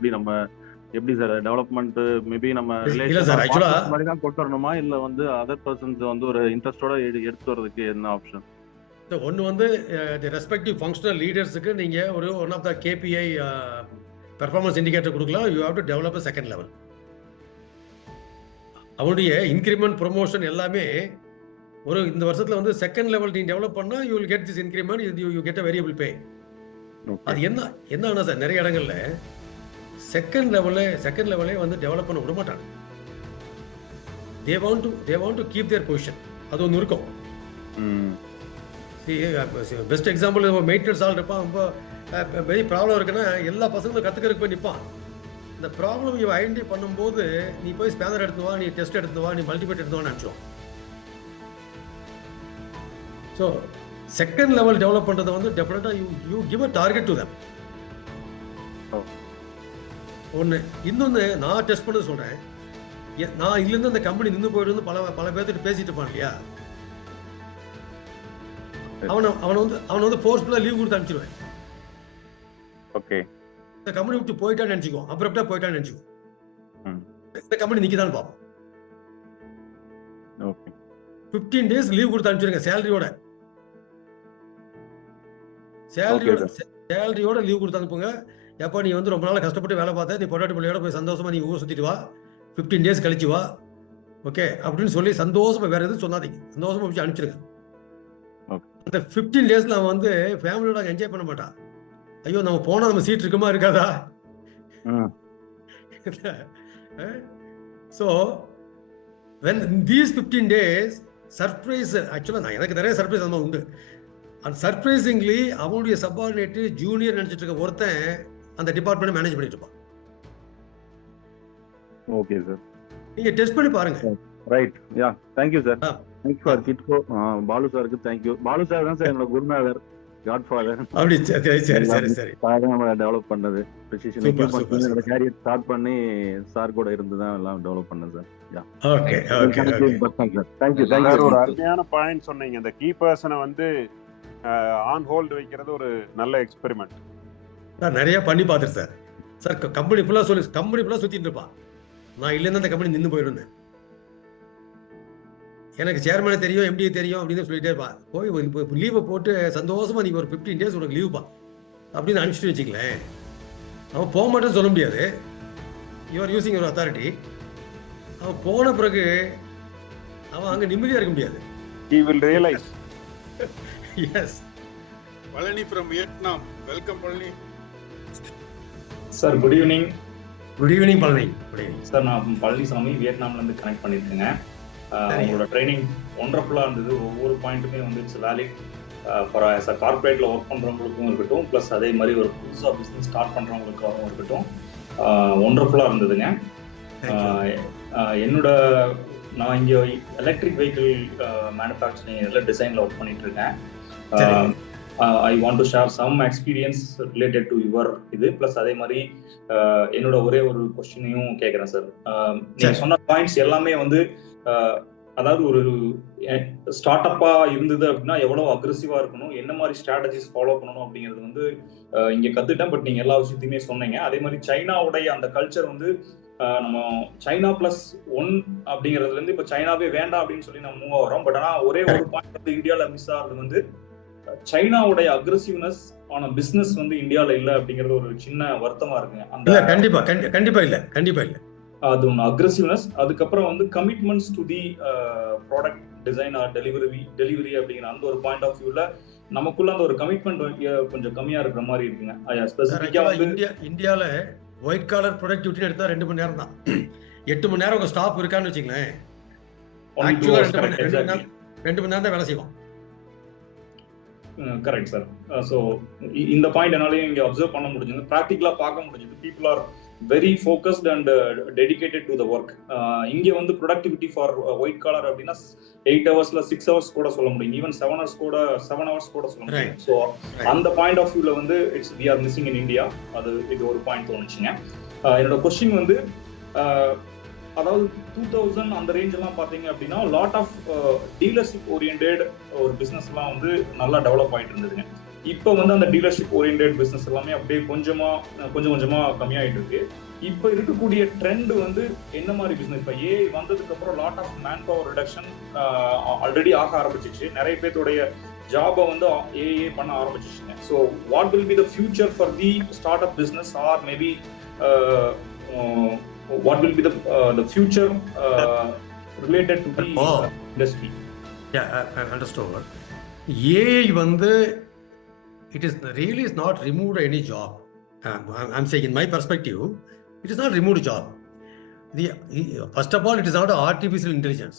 எப்படி சார் டெவலப்மெண்ட்? மேபி நம்ம ரிலேஷன் மாதிரி தான் கொண்டு வரணுமா, இல்ல வந்து அதர் பர்சன்ஸ் வந்து ஒரு இன்ட்ரெஸ்டோட எடுத்து வரதுக்கு என்ன ஆப்ஷன்? ஒன்று வந்து தி ரெஸ்பெக்டிவ் ஃபங்க்ஷனல் லீடர்ஸுக்கு நீங்கள் one of the KPI performance indicator கொடுக்கலாம். You have to develop a second level. அவனுடைய இன்க்ரிமெண்ட் ப்ரொமோஷன் எல்லாமே இந்த வருஷத்துல வந்து செகண்ட் லெவல் நீ டெவலப் பண்ணா you will get this increment, you get a variable pay. அது என்ன சார், நிறைய இடங்கள்ல செகண்ட் லெவலே வந்து டெவலப் பண்ண விட மாட்டாங்க. they want to keep their position. அது ஒன்று இருக்கும். பெஸ்ட் எக்ஸாம்பிள், மெயின்டெனன்ஸ் ஆள் இருப்பான், ரொம்ப பெரிய ப்ராப்ளம் இருக்குன்னா எல்லா பசங்களும் கற்றுக்கிறதுக்கு போய் நிற்பான். இந்த ப்ராப்ளம் இவ ஐடென்டிஃபை பண்ணும்போது நீ போய் ஸ்பேனர் எடுத்து வா, நீ டெஸ்ட் எடுத்து வா, நீ மல்டிபிளேட் எடுத்து வான்னு நினச்சோம். ஸோ செகண்ட் லெவல் டெவலப் பண்ணுறதை வந்து டெஃபினட்டாக you give a target to them. ஒன்று. இன்னொன்று, நான் டெஸ்ட் பண்ணது சொல்கிறேன். நான் இதுலேருந்து அந்த கம்பெனி நின்று போயிட்டு பல பேர்த்துட்டு பேசிட்டு இருப்பான் இல்லையா, அவனை வந்து ஃபோர்ஸ்ஃபுல்லாக லீவ் கொடுத்து அனுப்பிச்சிடுவேன். ஓகே, இந்த கம்பெனி விட்டு போயிட்டான்னு நினச்சிக்கோ, அப்புறம் போயிட்டான்னு நினச்சிக்கோ, இந்த கம்பெனி நிற்கிதான்னு பார்ப்போம். 15 days லீவ் கொடுத்து அனுப்பிச்சிருங்க, சேலரியோட லீவ் கொடுத்து அனுப்புங்க. எப்போ நீ வந்து ரொம்ப நாள் கஷ்டப்பட்டு வேலை பார்த்த, நீ பொட்டாட்டி பிள்ளையோட போய் சந்தோஷமா நீ ஊர் சுற்றிட்டு வா, 15 days கழிச்சு வா, ஓகே அப்படின்னு சொல்லி சந்தோஷமா, வேற எதுவும் சொல்லாதீங்க, சந்தோஷமா வச்சு அனுப்பிச்சிருங்க. அந்த 15 daysல அவன் வந்து ஃபேமிலியோட என்ஜாய் பண்ண மாட்டான். ஐயோ நம்ம போனா நம்ம சீட் இருக்குமா இருக்காதா. So when these 15 days surprise, ஆக்சுவலாக எனக்கு நிறைய சர்ப்ரைஸ் அந்த உண்டு. அந்த சர்ப்ரைசிங்லி அவனுடைய சப்பார்டினேட்டு ஜூனியர் நினைச்சிட்டு இருக்க ஒருத்தன் அந்த டிபார்ட்மெண்ட் மேனேஜ் பண்ணிட்டு இருப்பான். ஓகே சார், நீங்க டெஸ்ட் பண்ணி பாருங்க. Right, ya, thank you sir. Thanks for KITCO. Balu சாருக்கு தேங்க் யூ. பாலு சார் தான் சார் என்னோட குருநாதர், காட்ஃபாதர். அப்படி சரி நம்ம டெவலப் பண்ணது ப்ரிசிஷன் எக்யூப்மென்ட் என்னோட கேரியர் ஸ்டார்ட் பண்ணி சார் கூட இருந்து தான் எல்லாம் டெவலப் பண்ணேன் sir. Ya, okay thank you. ஒரு அருமையான பாயிண்ட் சொன்னீங்க. இந்த கீ பர்சனை வந்து ஆன் ஹோல்டு வைக்கிறது ஒரு நல்ல எக்ஸ்பெரிமெண்ட். நான் நிறைய பண்ணி பார்த்துருக்கேன் சார். கம்பெனி ஃபுல்லாக சுற்றிட்டு இருப்பான். நான் இல்லைன்னா அந்த கம்பெனி நின்று போயிருந்தேன். எனக்கு சேர்மனை தெரியும், எம்டி தெரியும் அப்படின்னு சொல்லிட்டே இருப்பான். போய் இப்போ லீவை போட்டு சந்தோஷமா நீ ஒரு 15 days உனக்கு லீவுப்பா அப்படின்னு அனுப்பிச்சிட்டு வச்சுக்கலேன். அவன் போக மாட்டேன்னு சொல்ல முடியாது. You are using your authority. அவன் போன பிறகு அவன் அங்கே நிம்மதியாக இருக்க முடியாது. He will realize. Yes. Palani from Vietnam. Welcome, Palani. Sir, good evening. Good evening, Palani. Good evening. Sir, நான் பழனிசாமி வியட்நாம்லேருந்து கனெக்ட் பண்ணியிருக்கேங்க. உங்களோட ட்ரைனிங் ஒண்டர்ஃபுல்லாக இருந்தது. ஒவ்வொரு பாயிண்ட்டுமே வந்து it's valid for as a கார்பரேட்டில் ஒர்க் பண்ணுறவங்களுக்கும் இருக்கட்டும், ப்ளஸ் அதே மாதிரி ஒரு புதுசாக பிஸ்னஸ் ஸ்டார்ட் பண்ணுறவங்களுக்காகவும் இருக்கட்டும், ஒண்டர்ஃபுல்லாக இருந்ததுங்க. நான் இங்கே எலக்ட்ரிக் வெஹிக்கிள் மேனுஃபேக்சரிங் இதில் டிசைனில் ஒர்க் பண்ணிட்டு இருக்கேன். I want to share some experience related to your இது, ப்ளஸ் அதே மாதிரி என்னோட ஒரே ஒரு கொஸ்டினையும் கேட்குறேன் சார். நீங்கள் சொன்ன பாயிண்ட்ஸ் எல்லாமே வந்து அதாவது ஒரு ஸ்டார்ட் அப்பாக இருந்தது அப்படின்னா எவ்வளோ அக்ரெசிவாக இருக்கணும், என்ன மாதிரி ஸ்ட்ராட்டஜிஸ் ஃபாலோ பண்ணணும் அப்படிங்கிறது வந்து இங்கே கற்றுட்டேன். பட் நீங்கள் எல்லா விஷயத்தையுமே சொன்னீங்க. அதே மாதிரி சைனாவுடைய அந்த கல்ச்சர் வந்து நம்ம சைனா +1 அப்படிங்கிறதுலேருந்து இப்போ சைனாவே வேண்டாம் அப்படின்னு சொல்லி நம்ம மூவ் ஆகிறோம். பட் ஆனால் ஒரே ஒரு பாயிண்ட் வந்து இந்தியாவில் மிஸ் ஆகிறது வந்து சைனாவுடைய அக்ரெசிவ்னஸ் ஆன பிஸ்னஸ் வந்து இந்தியாவில் இல்லை அப்படிங்கிறது ஒரு சின்ன வருத்தமா இருக்குங்க. அந்த கண்டிப்பா இல்லை அது ஒன்று அக்ரெசிவ்னஸ். அதுக்கப்புறம் வந்து commitments to the product design R delivery அப்படிங்கிற அந்த ஒரு பாயிண்ட் ஆஃப் வியூவில் நமக்குள்ள அந்த ஒரு கமிட்மெண்ட் கொஞ்சம் கம்மியாக இருக்கிற மாதிரி இருக்குங்க. ஸ்பெசிஃபிக்காக வந்து இந்தியாவில் ஒயிட் காலர் ப்ரொடக்டிவிட்டி எடுத்தா 2 மணி நேரம் தான். 8 மணி நேரம் உங்க ஸ்டாப் இருக்கான்னு வச்சுங்களேன், 2 மணி நேரம் தான் வேலை செய்வோம். Correct sir. ஸோ இந்த பாயிண்ட் என்னாலையும் இங்கே அப்சர்வ் பண்ண முடிஞ்சது, ப்ராக்டிக்கலாக பார்க்க முடிஞ்சது. People are very focused and dedicated to the work. இங்கே வந்து ப்ரொடக்டிவிட்டி ஃபார் ஒயிட் காலர் அப்படின்னா 8 hours 6 hours கூட சொல்ல முடியும், ஈவன் 7 hours கூட சொல்ல முடியும். ஸோ அந்த பாயிண்ட் ஆஃப் வியூவில் வந்து it's we are missing in India. இது ஒரு பாயிண்ட் தோணுச்சுங்க. என்னோட கொஸ்டின் வந்து அதாவது 2000 அந்த ரேஞ்ச் எல்லாம் பார்த்தீங்க அப்படின்னா லாட் ஆஃப் டீலர்ஷிப் ஓரியன்டட் ஒரு பிஸ்னஸ் எல்லாம் வந்து நல்லா டெவலப் ஆகிட்டு இருந்ததுங்க. இப்போ வந்து அந்த டீலர்ஷிப் ஓரியன்டட் பிஸ்னஸ் எல்லாமே அப்படியே கொஞ்சம் கொஞ்சமாக கம்மியாகிட்டு இருக்கு. இப்போ இருக்கக்கூடிய ட்ரெண்ட் வந்து என்ன மாதிரி பிஸ்னஸ்? இப்போ ஏஐ வந்ததுக்கு அப்புறம் lot of manpower reduction already ஆக ஆரம்பிச்சிச்சு. நிறைய பேர்த்துடைய ஜாபை வந்து ஏஏ பண்ண ஆரம்பிச்சிச்சுங்க. So what will be the future for the start up business or maybe what will be the future related to the industry? Understand. AI வந்து it is really is not removed any job. I'm saying in my perspective, it is not removed job. First of all, it is not artificial intelligence.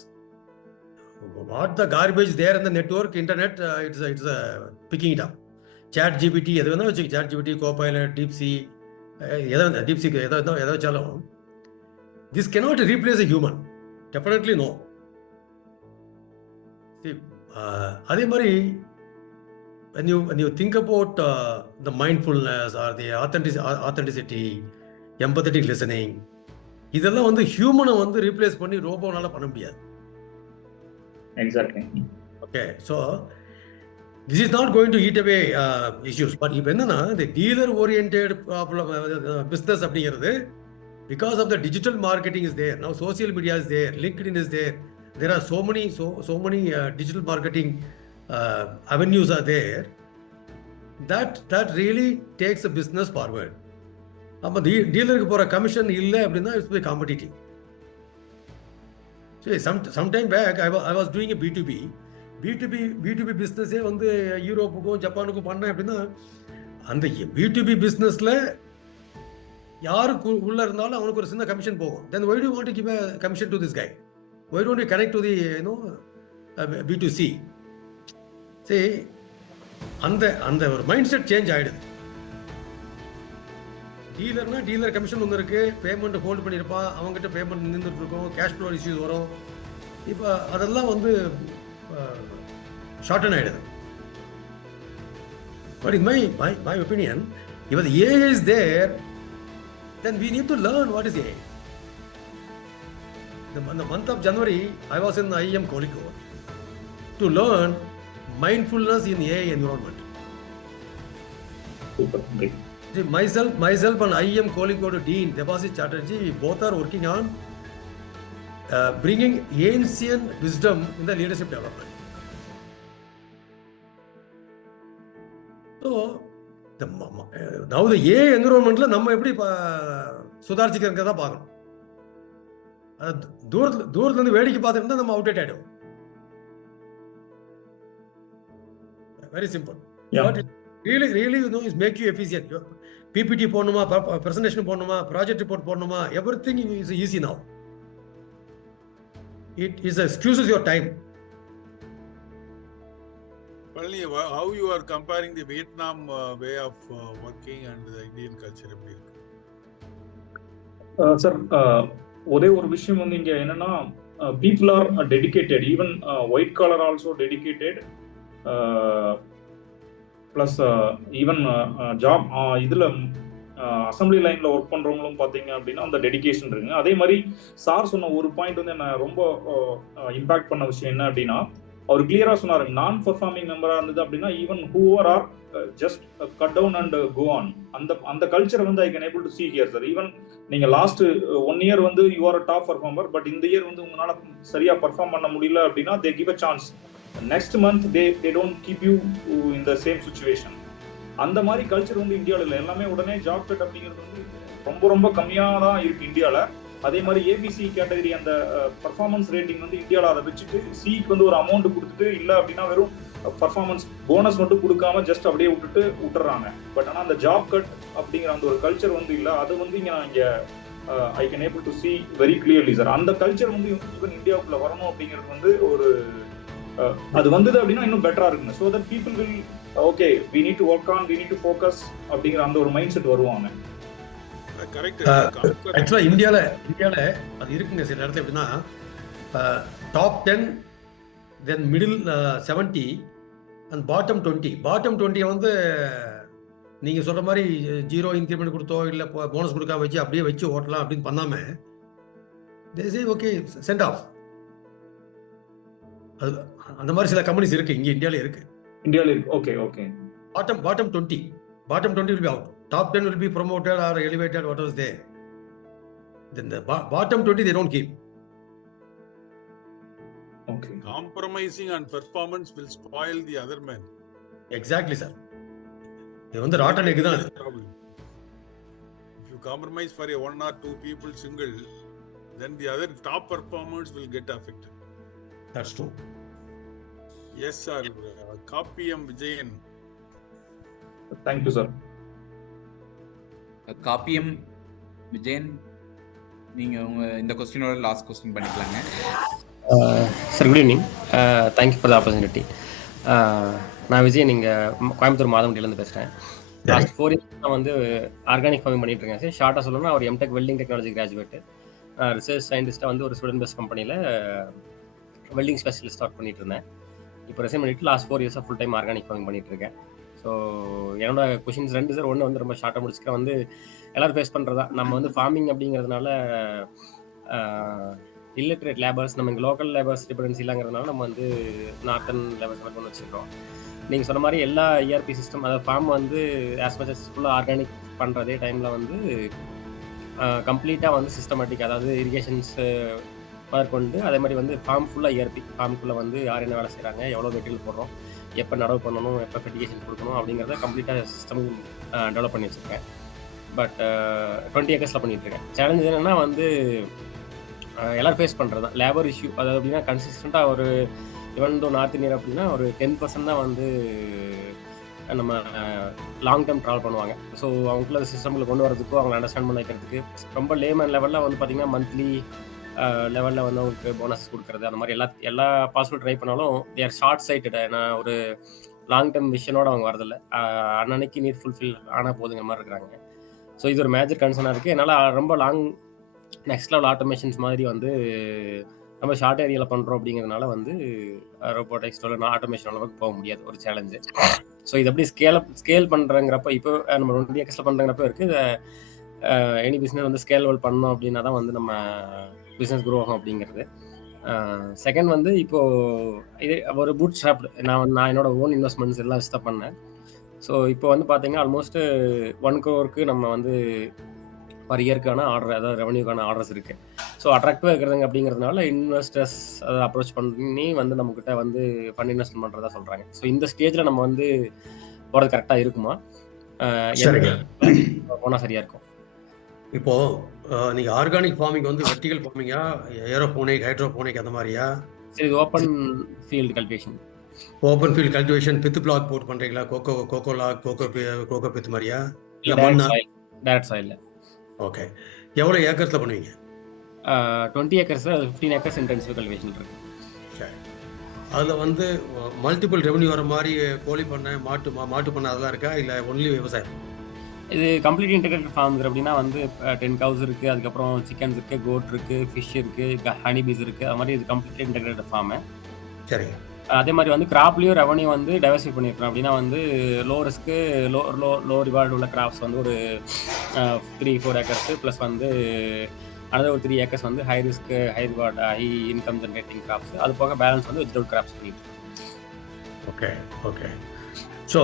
What the garbage there in the network, internet, it's picking it up. Chat GPT, Chat GPT, Copilot, DeepSeek, this cannot replace a human. Definitely no. See, adhe mari when you think about the mindfulness or the authenticity, empathetic listening, இதெல்லாம் வந்து ஹியூமனை வந்து ரீப்ளேஸ் பண்ணி ரோபோனால பண்ண முடியாது. Exactly. Okay, so this is not going to eat away issues. But இப்போ என்னன்னா, இந்த டீலர் ஓரியன்டட் பிஸ்னஸ் அப்படிங்கிறது because of the digital marketing is there, now social media is there, LinkedIn is there, there are so many digital marketing avenues are there that really takes the business forward. அப்போ டீலருக்கு போகிற கமிஷன் இல்லை அப்படின்னா இட்ஸ் பை காம்படிட்டிவ். சரி, sometime back I was doing a B2B பிஸ்னஸே வந்து யூரோப்புக்கும் ஜப்பானுக்கும் பண்ணேன் அப்படின்னா, அந்த B2B பிஸ்னஸில் யாருக்கு உள்ளே இருந்தாலும் அவனுக்கு ஒரு சின்ன கமிஷன் போகும். Then why do you want to give a commission to this guy? Why don't you connect to the B2C? See, அந்த ஒரு மைண்ட் செட் சேஞ்ச் ஆகிடுது. டீலர்னா டீலர் கமிஷன் ஒன்று இருக்குது, பேமெண்ட் ஹோல்டு பண்ணியிருப்பான், அவங்ககிட்ட பேமெண்ட் நின்றுட்டு இருக்கும், கேஷ் ஃப்ளோ இஷ்யூஸ் வரும். இப்போ அதெல்லாம் வந்து ஷார்டன் ஆகிடுது. But in my opinion, if the AI is there, then we need to learn what is AI. In the month of January, I was in IIM Kongu to learn mindfulness in AI environment. Super. See, myself and IIM Kongu Dean Debasit Chatterjee, we both are working on bringing ancient wisdom in the leadership development. So, now the AI environment, நம்ம எப்படி சுதாரிச்சுக்கிறத பார்க்கணும். தூரத்துல இருந்து வேடிக்கை பார்த்துட்டு நம்ம அவுடேட் ஆயிடும். Very simple. really is make you efficient. PPT போடணுமா, பிரசன்டேஷன் போடணுமா, ப்ராஜெக்ட் ரிப்போர்ட் போடணுமா, everything is easy now. It excuses your time. Palani, how you are comparing the Vietnam way of working and the Indian culture? Sir, ஒரே ஒரு விஷயம் வந்து இங்க என்னன்னா, people are dedicated, even white collar also dedicated, plus even job இதுல அசம்பிளி லைன்ல ஒர்க் பண்றவங்களும் பாத்தீங்க அப்படின்னா அந்த டெடிகேஷன் இருக்குங்க. அதே மாதிரி சார் சொன்ன ஒரு பாயிண்ட் வந்து என்ன ரொம்ப இம்பாக்ட் பண்ண விஷயம் என்ன அப்படின்னா, அவர் கிளியரா சொன்னாரு, நான் பெர்ஃபார்மிங் மெம்பரா இருந்தது அப்படின்னா even whoever are just cut down and go on, அந்த கல்ச்சர் வந்து I can able to see here sir. Even நீங்க லாஸ்ட் 1 year வந்து you are top performer, but இந்த இயர் வந்து உங்களால சரியா பர்ஃபார்ம் பண்ண முடியல அப்படின்னா they give a chance. Next month they don't keep you in the same situation. அந்த மாதிரி கல்ச்சர் வந்து இந்தியாவில் இல்லை. எல்லாமே உடனே ஜாப் கட் அப்படிங்கிறது வந்து ரொம்ப ரொம்ப கம்மியாக தான் இருக்கு இந்தியாவில். அதே மாதிரி ஏபிசி கேட்டகரி அந்த பர்ஃபார்மன்ஸ் ரேட்டிங் வந்து இந்தியாவில் அதை வச்சுட்டு சிக்கு வந்து ஒரு அமௌண்ட் கொடுத்துட்டு இல்லை அப்படின்னா வெறும் பர்ஃபார்மன்ஸ் போனஸ் மட்டும் கொடுக்காம ஜஸ்ட் அப்படியே விட்டுறாங்க. பட் ஆனால் அந்த ஜாப் கட் அப்படிங்கிற அந்த ஒரு கல்ச்சர் வந்து இல்லை. அது வந்து இங்கே ஐ can able to C very clearly sir. அந்த கல்ச்சர் வந்து ஈவன் இந்தியாவுக்குள்ள வரணும் அப்படிங்கிறது வந்து ஒரு அது வந்தது அப்படின்னா இன்னும் பெட்டரா இருக்குங்க. So that people will okay we need to work on, we need to focus அப்படிங்கிற அந்த ஒரு மைண்ட் செட் வருவாங்க. ஆக்சுவலா இந்தியால அது இருக்குங்க. சில இடத்துல எப்படின்னா top 10, then middle 70 and bottom 20. Bottom 20 வந்து நீங்க சொல்ற மாதிரி 0 இன்க்ரிமெண்ட் கொடுத்தோ இல்லை போனஸ் கொடுக்காம வச்சு அப்படியே வச்சு ஓட்டலாம் அப்படின்னு பண்ணாம ஓகே சென்ட் ஆஃப். அது அந்த மாதிரி சில கம்பெனிஸ் இருக்கு இங்க இந்தியால இருக்கு. Okay okay. Bottom 20 will be out. Top 10 will be promoted or elevated, whatever is there. Then the bottom 20 they don't keep. Okay. Compromising on performance will spoil the other man. Exactly sir. இது வந்து ராட்டன் எக் தான் அது. Problem. If you compromise for a 1 or 2 people single, then the other top performers will get affected. That's true. Yes, sir. KPM Vijayan. Thank you, sir. காப்பியம் விஜயன், நீங்க உங்க இந்த கொஸ்டினோட லாஸ்ட் கொஸ்டின் பண்ணிக்கலாங்க. Sir good evening, thank you for the opportunity. நான் விஜய், நீங்கள் கோயம்புத்தூர் மாதவண்டியிலேருந்து பேசுகிறேன். லாஸ்ட் 4 இயர்ஸ் நான் வந்து ஆர்கானிக் ஃபார்மிங் பண்ணிட்டு இருக்கேன் சார். ஷார்ட்டாக சொல்லணும்னா அவர் M Tech welding technology graduate, research சயின்டிஸ்ட்டாக வந்து ஒரு ஸ்டூடெண்ட் பேஸ்ட் கம்பெனியில் வெல்டிங் ஸ்பெஷலிஸ்ட் ஒர்க் பண்ணிட்டு இருந்தேன். இப்போ ரிசைன் பண்ணிட்டு லாஸ்ட் 4 இயர்ஸாக ஃபுல் டைம் ஆர்கானிக் ஃபார்மிங் பண்ணிட்டு இருக்கேன். ஸோ என்னோட கொஷின்ஸ் 2 சார். ஒன்று வந்து ரொம்ப ஷார்ட்டாக முடிச்சுக்கிறேன். வந்து எல்லோரும் ஃபேஸ் பண்ணுறதா, நம்ம வந்து ஃபார்மிங் அப்படிங்கிறதுனால இல்லிட்ரேட் லேபர்ஸ், நம்ம இங்கே லோக்கல் லேபர்ஸ் டிபெண்டன்சி இல்லைங்கிறதுனால நம்ம வந்து நார்த்தன் லேபர்ஸ் ஒர்க் பண்ணி வச்சுருக்கோம். நீங்கள் சொன்ன மாதிரி எல்லா இஆர்பி சிஸ்டம், அதாவது ஃபார்ம் வந்து ஆஸ் மச் அஸ் ஃபுல்லாக ஆர்கானிக் பண்ணுறதே டைமில் வந்து கம்ப்ளீட்டாக வந்து சிஸ்டமேட்டிக், அதாவது இரிகேஷன்ஸ் முதற்கொண்டு அதே மாதிரி வந்து ஃபார்ம் ஃபுல்லாக இஆர்பி, ஃபார்முக்குள்ளே வந்து யார் என்ன வேலை செய்கிறாங்க, எவ்வளோ மெட்டீரியல் போடுறோம், எப்போ நடவு பண்ணணும், எப்போ ஃபெர்டிகேஷன் கொடுக்கணும் அப்படிங்கிறத கம்ப்ளீட்டாக சிஸ்டம் டெவலப் பண்ணி வச்சுருக்கேன். பட் 20 ஏக்கர்ஸில் பண்ணிகிட்ருக்கேன். சேலஞ்ச் என்னென்னா வந்து எல்லோரும் ஃபேஸ் பண்ணுறது தான் லேபர் இஷ்யூ. அதாவது அப்படின்னா கன்சிஸ்டண்ட்டாக ஒரு இவன் தோ நார்த் இந்தியா அப்படின்னா ஒரு 10% தான் வந்து நம்ம லாங் டேர்ம் ட்ராவல் பண்ணுவாங்க. ஸோ அவங்களுக்குள்ள சிஸ்டமில் கொண்டு வரதுக்கும் அவங்களை அண்டர்ஸ்டாண்ட் பண்ண வைக்கிறதுக்கு ரொம்ப லேமன் லெவலில் வந்து பார்த்திங்கன்னா மந்த்லி லெவலில் வந்து அவங்களுக்கு போனஸ் கொடுக்குறது, அந்த மாதிரி எல்லா பாசிபிள் ட்ரை பண்ணாலும் தே ஆர் ஷார்ட் சைட்டட். நான் ஒரு லாங் டேர்ம் விஷனோட அவங்க வரதில்லை. அன்னன்னைக்கு நீட் ஃபுல்ஃபில் ஆனால் போதுங்கிற மாதிரி இருக்கிறாங்க. ஸோ இது ஒரு மேஜர் கன்சர்னாக இருக்குது. என்னால் ரொம்ப லாங் நெக்ஸ்ட் லெவல் ஆட்டோமேஷன்ஸ் மாதிரி வந்து நம்ம ஷார்ட் ஏரியாவில் பண்ணுறோம் அப்படிங்கிறதுனால வந்து ரோபோட்டிக்ஸோட ஆட்டோமேஷன் அளவுக்கு போக முடியாது, ஒரு சேலஞ்சு. ஸோ இது எப்படி ஸ்கேல் பண்ணுறங்கிறப்ப இப்போ நம்ம 20 ஏக்கர்ஸில் பண்ணுறங்கிறப்ப இருக்குது. எனி பிஸ்னஸ் வந்து ஸ்கேலபிள் பண்ணோம் அப்படின்னா தான் வந்து நம்ம பிஸ்னஸ் குரோ ஆகும் அப்படிங்கிறது. செகண்ட் வந்து இப்போது இது ஒரு பூட் ஸ்ட்ராப்டு நான் என்னோட ஓன் இன்வெஸ்ட்மெண்ட்ஸ் எல்லாம் வச்சு தான் பண்ணேன். ஸோ இப்போ வந்து பார்த்தீங்கன்னா ஆல்மோஸ்ட்டு 1 crore நம்ம வந்து பர் இயர்க்கான ஆர்டர், அதாவது ரெவன்யூக்கான ஆர்டர்ஸ் இருக்குது. ஸோ அட்ராக்டிவாக இருக்கிறதுங்க அப்படிங்கிறதுனால இன்வெஸ்டர்ஸ் அதை அப்ரோச் பண்ணி வந்து நம்மக்கிட்ட வந்து ஃபண்ட் இன்வெஸ்ட்மெண்ட் பண்ணுறதா சொல்கிறாங்க. ஸோ இந்த ஸ்டேஜில் நம்ம வந்து போகிறது கரெக்டாக இருக்குமா, போனால் சரியாக இருக்கும்? இப்போது நீங்கள் ஆர்கானிக் ஃபார்மிங் வந்து வெர்டிகல் ஃபார்மிங்கா, ஏரோபோனிக், ஹைட்ரோபோனிக் அந்த மாதிரியா? சரி, இது open field cultivation. Open field cultivation பித்து பிளாக் போட்டு பண்ணுறீங்களா? கோகோ லாக், கோகோ பித்து மாதிரியா, இல்லை மண்ணா? Direct soil. ஓகே. எவ்வளோ ஏக்கர்ஸில் பண்ணுவீங்க? 20 ஏக்கர்ஸ், 15 ஏக்கர்ஸ் இன்டென்சிவ் கல்டிவேஷன் இருக்குது. சரி. அதில் வந்து மல்டிபிள் ரெவன்யூ வர மாதிரி கோழி பண்ணை, மாட்டு பண்ணை அதெல்லாம் இருக்கா, இல்லை ஒன்லி விவசாயம்? இது கம்ப்ளீட் இன்டெகிரேட்டட் ஃபார்ம் அப்படின்னா வந்து 10 cows இருக்குது, அதுக்கப்புறம் சிக்கன்ஸ் இருக்குது, கோட் இருக்குது, ஃபிஷ் இருக்குது, ஹனி பீஸ் இருக்குது. அது மாதிரி இது கம்ப்ளீட் இன்டெகிரேட்டட் ஃபார்மு. சரி. அதே மாதிரி வந்து கிராப்லேயும் ரெவன்யூ வந்து டைவர்சிஃபை பண்ணியிருக்கோம். அப்படின்னா வந்து லோ ரிஸ்க்கு லோ ரிவார்டு உள்ள கிராப்ஸ் வந்து ஒரு 3-4 ஏக்கர்ஸ் ப்ளஸ் வந்து அனதர் ஒரு 3 ஏக்கர்ஸ் வந்து high risk, high reward, high income generating crops. அது போக பேலன்ஸ் வந்து வெஜிடபிள் கிராப்ஸ் பண்ணிட்டு. ஓகே. ஸோ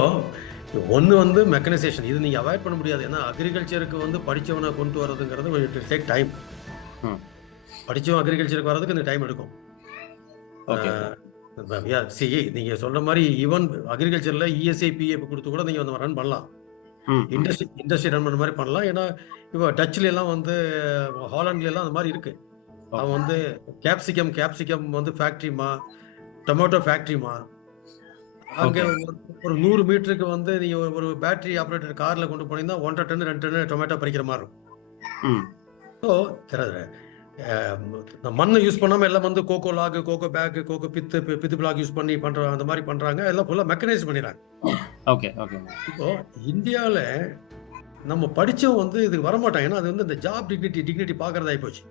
ஒன்று வந்து மெக்கனைசேஷன், இது நீங்கள் அவாய்ட் பண்ண முடியாது. ஏன்னா அக்ரிகல்ச்சருக்கு வந்து படித்தவனை கொண்டு வரதுங்கிறது இட் வில் டேக் டைம். படித்தவன் அக்ரிகல்ச்சருக்கு வர்றதுக்கு இந்த டைம் எடுக்கும். நீங்கள் சொல்கிற மாதிரி ஈவன் அக்ரிகல்ச்சரில் இஎஸ்ஐ பிஎஃப் கொடுத்து கூட நீங்கள் வந்து ரன் பண்ணலாம், இண்டஸ்ட்ரி ரன் பண்ண மாதிரி பண்ணலாம். ஏன்னா இப்போ டச்சில் எல்லாம் வந்து ஹாலண்ட்லாம் அந்த மாதிரி இருக்குது. அவன் வந்து கேப்சிகம் வந்து ஃபேக்ட்ரிமா, டொமேட்டோ ஃபேக்ட்ரிமா, அங்கே ஒரு 100 மீட்டருக்கு வந்து நீங்கள் ஒரு பேட்டரி ஆப்ரேட்டர் காரில் கொண்டு போனீங்கன்னா 1.5 டன் 2 டன் டொமேட்டோ பறிக்கிற மாதிரி இருக்கும். ஸோ மண்ணை யூஸ் பண்ணாமல் எல்லாம் வந்து coco log, coco bag, coco pith block use பண்ணி பண்ணுறாங்க, அந்த மாதிரி பண்ணுறாங்க. எல்லாம் ஃபுல்லாக மெக்கனைஸ் பண்ணிடுறாங்க. ஓகே. இப்போ இந்தியாவில் நம்ம படித்தவங்க வந்து இதுக்கு வரமாட்டாங்க. ஏன்னா அது வந்து இந்த ஜாப் டிக்னிட்டி பார்க்கறதாகி போச்சு.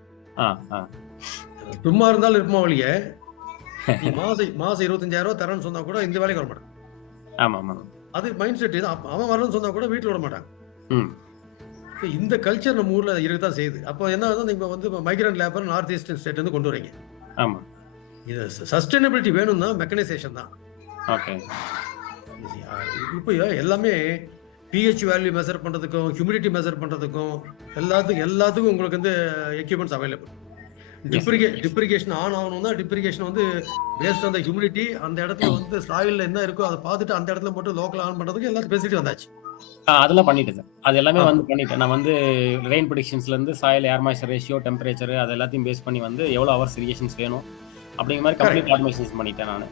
சும்மா இருந்தாலும் இருப்போம் வழியே, மாதம் 25,000 தரேன்னு சொன்னால் கூட இந்த வேலைக்கு வரமாட்டாங்க. ஆமாம், அது மைண்ட் செட். இது அவன் வரணும்னு சொன்னால் கூட வீட்டில் விட மாட்டாங்க. இந்த கல்ச்சர் நம்ம ஊரில் இருக்க தான் செய்யுது. அப்போ என்ன நீங்கள் வந்து migrant labour north eastern state வந்து கொண்டு வரீங்க. ஆமாம், இது சஸ்டைனபிலிட்டி வேணும்னா மெக்கனைசேஷன் தான். ஓகே. இப்போ எல்லாமே பிஹெச் வேல்யூ மெஷர் பண்ணுறதுக்கும், ஹியூமிடிட்டி மெஷர் பண்ணுறதுக்கும் எல்லாத்துக்கும் உங்களுக்கு வந்து எக்யூப்மெண்ட்ஸ் அவைலபிள். டிப்ரிகேஷன் ஆன் ஆகணும்னா டிப்ரிகேஷன் வந்து பேஸ்ட் அந்த ஹியூமிடிட்டி அந்த இடத்துல வந்து சாயில்ல என்ன இருக்கோ அதை பார்த்துட்டு அந்த இடத்துல மட்டும் லோக்கல் ஆன் பண்றதுக்கு எல்லாத்தையும் பேசிட்டு வந்தாச்சு. அதெல்லாம் பண்ணிட்டேன் சார். அது எல்லாமே வந்து பண்ணிட்டேன். நான் வந்து ரெயின் ப்ரெடிக்ஷன்ஸ்லேருந்து சாயில் ஏர் மாய்ச்சர் ரேஷியோ, டெம்பரேச்சர் அது எல்லாத்தையும் பேஸ் பண்ணி வந்து எவ்வளோ ஹவர்ஸ் இரிகேஷன்ஸ் வேணும் அப்படிங்கிற மாதிரி கம்ப்ளீட் ஆட்டோமேஷன்ஸ் பண்ணிட்டேன் நான்.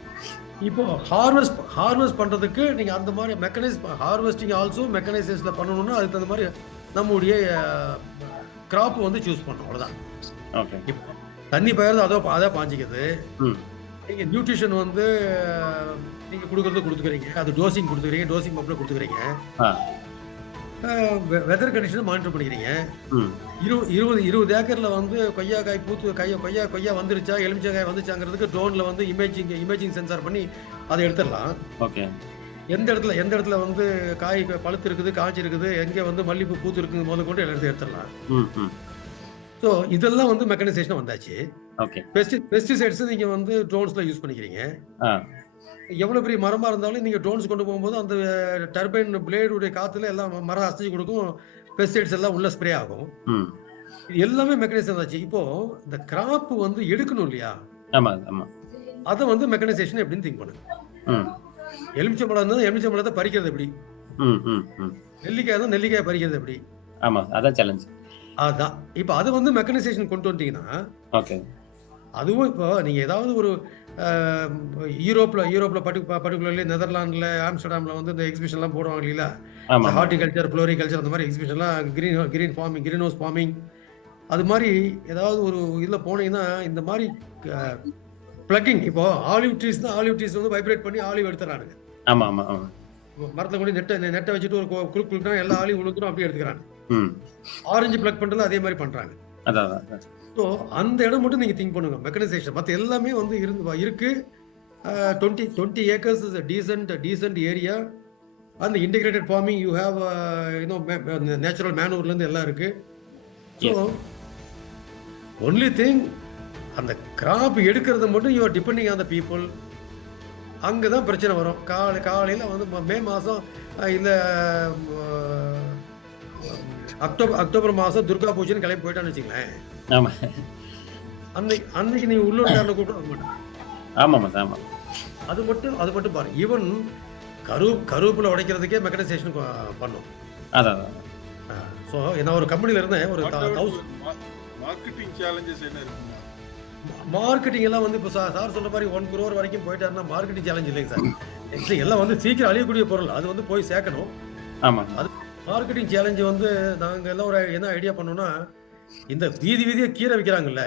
இப்போ ஹார்வெஸ்ட் பண்றதுக்கு நீங்க அந்த மாதிரி ஹார்வெஸ்டிங் ஆல்சோ மெக்கனைசேஷன்ல பண்ணணும்னா அதுக்கு தகுந்த மாதிரி நம்முடைய கிராப் வந்து சூஸ் பண்ணணும். அவ்வளவுதான். ஓகே. இப்போ தண்ணி பயிர்றது அதை பாஞ்சிக்குது. நீங்க நியூட்ரிஷன் வந்து நீங்க கொடுக்குறீங்க, அது டோசிங் கொடுத்துக்கிறீங்க, டோசிங் பம்ப்ல கொடுத்துக்கிறீங்க, வெதர் கண்டிஷன் மானிட்டர் பண்ணிக்கிறீங்க. 20 ஏக்கர்ல வந்து கொய்யாக்காய் பூத்து கொய்யா வந்துருச்சா எலுமிச்சக்காய் வந்துச்சாங்கிறதுக்கு ட்ரோன்ல வந்து இமேஜிங் சென்சார் பண்ணி அதை எடுத்துடலாம். ஓகே. எந்த இடத்துல வந்து காய் பழுத்து இருக்குது, காய்ச்சி இருக்குது, எங்க வந்து மல்லிப்பூ பூத்து இருக்குது முதல் கொண்டு எல்லாத்தையும் எடுத்துடலாம். ஸோ இதெல்லாம் வந்து மெக்கனைசேஷன் வந்தாச்சு. ஓகே. பெஸ்டிசைட்ஸ் நீங்க வந்து ட்ரோன்ஸ்ல யூஸ் பண்ணிக்கிறீங்க. எவ்வளவு பெரிய மரமா இருந்தாலும் நீங்க ட்ரோன்ஸ் கொண்டு போகும்போது அந்த டர்பைன் பிளேடுடைய காத்துல எல்லாம் மரம் அசைச்சு கொடுக்கும், பெஸ்டிசைட்ஸ் எல்லாம் உள்ள ஸ்ப்ரே ஆகும். எல்லாமே மெக்கனைசேஷன் ஆச்சு. இப்போ இந்த கிராப் வந்து எடுக்கணும் இல்லையா? அதை வந்து மெக்கனைசேஷன் எப்படின்னு திங்க் பண்ணுங்க. எலுமிச்சம்பழம் இருந்தால் எலுமிச்சம்பழத்தை பறிக்கிறது எப்படி? நெல்லிக்காய் தான் நெல்லிக்காய் பறிக்கிறது எப்படி? அதான் சேலஞ்ச். அதான் இப்போ அது வந்து மெக்கனைசேஷன் கொண்டு வந்துட்டீங்கன்னா ஓகே. அதுவும் இப்போ நீங்க ஏதாவது ஒரு யூரோப்ல பர்டிகுலர்லி நெதர்லாண்டில் ஆம்ஸ்டர்டாமில் வந்து இந்த எக்ஸிபிஷன்லாம் போடுவாங்க இல்லையா? ஹார்டிகல்ச்சர், ஃப்ளோரிகல்ச்சர் அந்த மாதிரி எக்ஸிபிஷன்லாம் green farming, green house farming அது மாதிரி ஏதாவது ஒரு இதில் போனீங்கன்னா இந்த மாதிரி பிளக்கிங். இப்போ ஆலிவ் ட்ரீஸ் வந்து வைப்ரேட் பண்ணி ஆலிவ் எடுத்துறானுங்க. மரத்தில் கூட நெட்டை வச்சுட்டு ஒரு குழுக்குனா எல்லா ஆலிவ் உழுந்துடும் அப்படியே எடுத்துக்கிறாங்க. ஆரஞ்சு பிளக் பண்றது அதே மாதிரி பண்றாங்க. ஸோ அந்த இடம் மட்டும் நீங்க திங்க் பண்ணுங்க மெக்கனைசேஷன். மற்ற எல்லாமே வந்து இருக்கு. 20 acres is a decent area. அந்த integrated farming you have natural மேனூர்ல இருந்து எல்லாம் இருக்கு. ஸோ ஒன்லி திங் அந்த கிராப் எடுக்கிறது மட்டும் you are depending on the people. அங்கதான் பிரச்சனை வரும். காலையில வந்து மே மாசம் இல்ல அக்டோபர் மாசம் துர்கா பூஜைன்னு கிளம்பி போயிட்டான்னு வச்சுங்களேன். அன்னைக்கு நீ உள்ளூர்காரனை கூப்பிட்டு அது மட்டும் பாரு. ஈவன் கருவேப்பிலை உடைக்கிறதுக்கே மெக்கனைசேஷன் பண்ணும். ஸோ நான் ஒரு கம்பெனில இருந்தேன். ஒரு மார்க்கெட்டிங் சேலஞ்சஸ் என்ன இருக்குங்க? மார்க்கெட்டிங் எல்லாம் வந்து இப்போ சார் சொல்ற மாதிரி 1 crore வரைக்கும் போயிட்டாருன்னா மார்க்கெட்டிங் சேலஞ்ச் இல்லைங்க சார். ஆக்சுவலி எல்லாம் வந்து சீக்கிரம் அழியக்கூடிய பொருள், அது வந்து போய் சேர்க்கணும். அது மார்க்கெட்டிங் சேலஞ்சு வந்து நாங்கள் எல்லாம் ஒரு என்ன ஐடியா பண்ணோம்னா, இந்த வீதியா கீரை விற்கிறாங்கல்ல,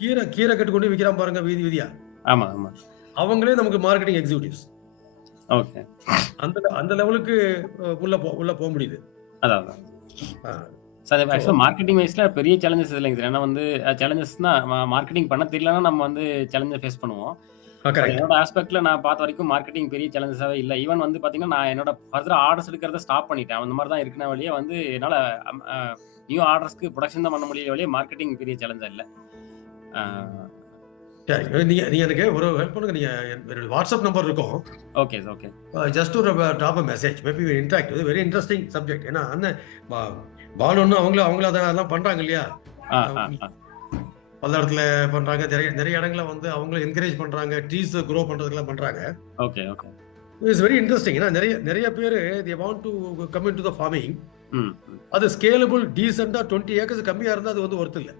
கீரை கட்டு கொண்டு விற்கிறான் பாருங்க வீதியா, அவங்களே நமக்கு மார்க்கெட்டிங் எக்ஸிக்யூட்டிவ்ஸ். அந்த லெவலுக்கு உள்ள போக முடியுது. சார் ஆக்சுவலாக மார்க்கெட்டிங் வைஸ்ல பெரிய சேலஞ்சஸ் இல்லைங்க சார். ஏன்னா வந்து சேலஞ்சஸ்னா மார்க்கெட்டிங் பண்ண தெரியலன்னா நம்ம வந்து சேலஞ்சை ஃபேஸ் பண்ணுவோம். என்னோட ஆஸ்பெக்ட்ல நான் பார்த்த வரைக்கும் மார்க்கெட்டிங் பெரிய சேலஞ்சஸாவே இல்லை. ஈவன் வந்து பாத்தீங்கன்னா நான் என்னோட ஃபர்தர் ஆர்டர்ஸ் எடுக்கிறத ஸ்டாப் பண்ணிட்டேன். அந்த மாதிரி தான் இருக்குன வழியே வந்து என்னால நியூ ஆர்டர்ஸ்க்கு ப்ரொடக்ஷன் தான் பண்ண முடியல வழியே மார்க்கெட்டிங் பெரிய சேலஞ்சா இல்லை. நீங்க எனக்கு ஒரு ஹெல்ப் பண்ணுங்க. நீங்க என்னோட வாட்ஸ்அப் நம்பர் இருக்கும். Okay okay. ஜஸ்ட் ஒரு drop a message, maybe we interact. இது வெரி இன்ட்ரெஸ்டிங் சப்ஜெக்ட். ஏன்னா அந்த பாலொன்னு அவங்கள அதெல்லாம் பண்றாங்க இல்லையா? பல இடத்துல பண்றாங்க. நிறைய இடங்களை வந்து அவங்கள என்கரேஜ் பண்றாங்க, ட்ரீஸ் க்ரோ பண்றதுக்கெல்லாம் பண்றாங்க. Okay okay. It's very interesting. ஏன்னா நிறைய பேர் they want to come into the farming. அது ஸ்கேலபிள் டீசெண்டா 20 acres கம்மியா இருந்தா அது வந்து ஒர்த் இல்லை.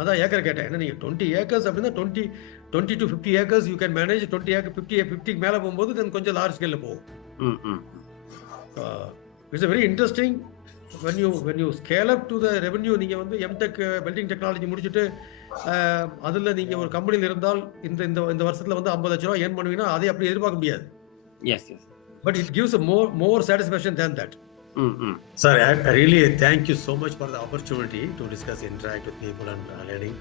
அதான் ஏக்கர் கேட்டேன். ஏன்னா நீங்க 20 acres அப்படின்னா 20 to 50 acres you can manage. 20 acres 50 மேல போகும்போது then கொஞ்சம் லார்ஜ் ஸ்கேல்ல போகும். It's very interesting. when you scale up to the revenue, நீங்க வந்து எம்டெக் பில்டிங் டெக்னாலஜி முடிச்சுட்டு அதுல நீங்க ஒரு கம்பெனில இருந்தால் இந்த வருஷத்துல வந்து 50 லட்சம் ரூபாய் ஏர்ன் பண்ணுவீங்கன்னா அதை அப்படி எதிர்பார்க்க முடியாது. But it gives a more satisfaction than that. Sir, I really thank you so much for the opportunity to discuss, interact with people and learning.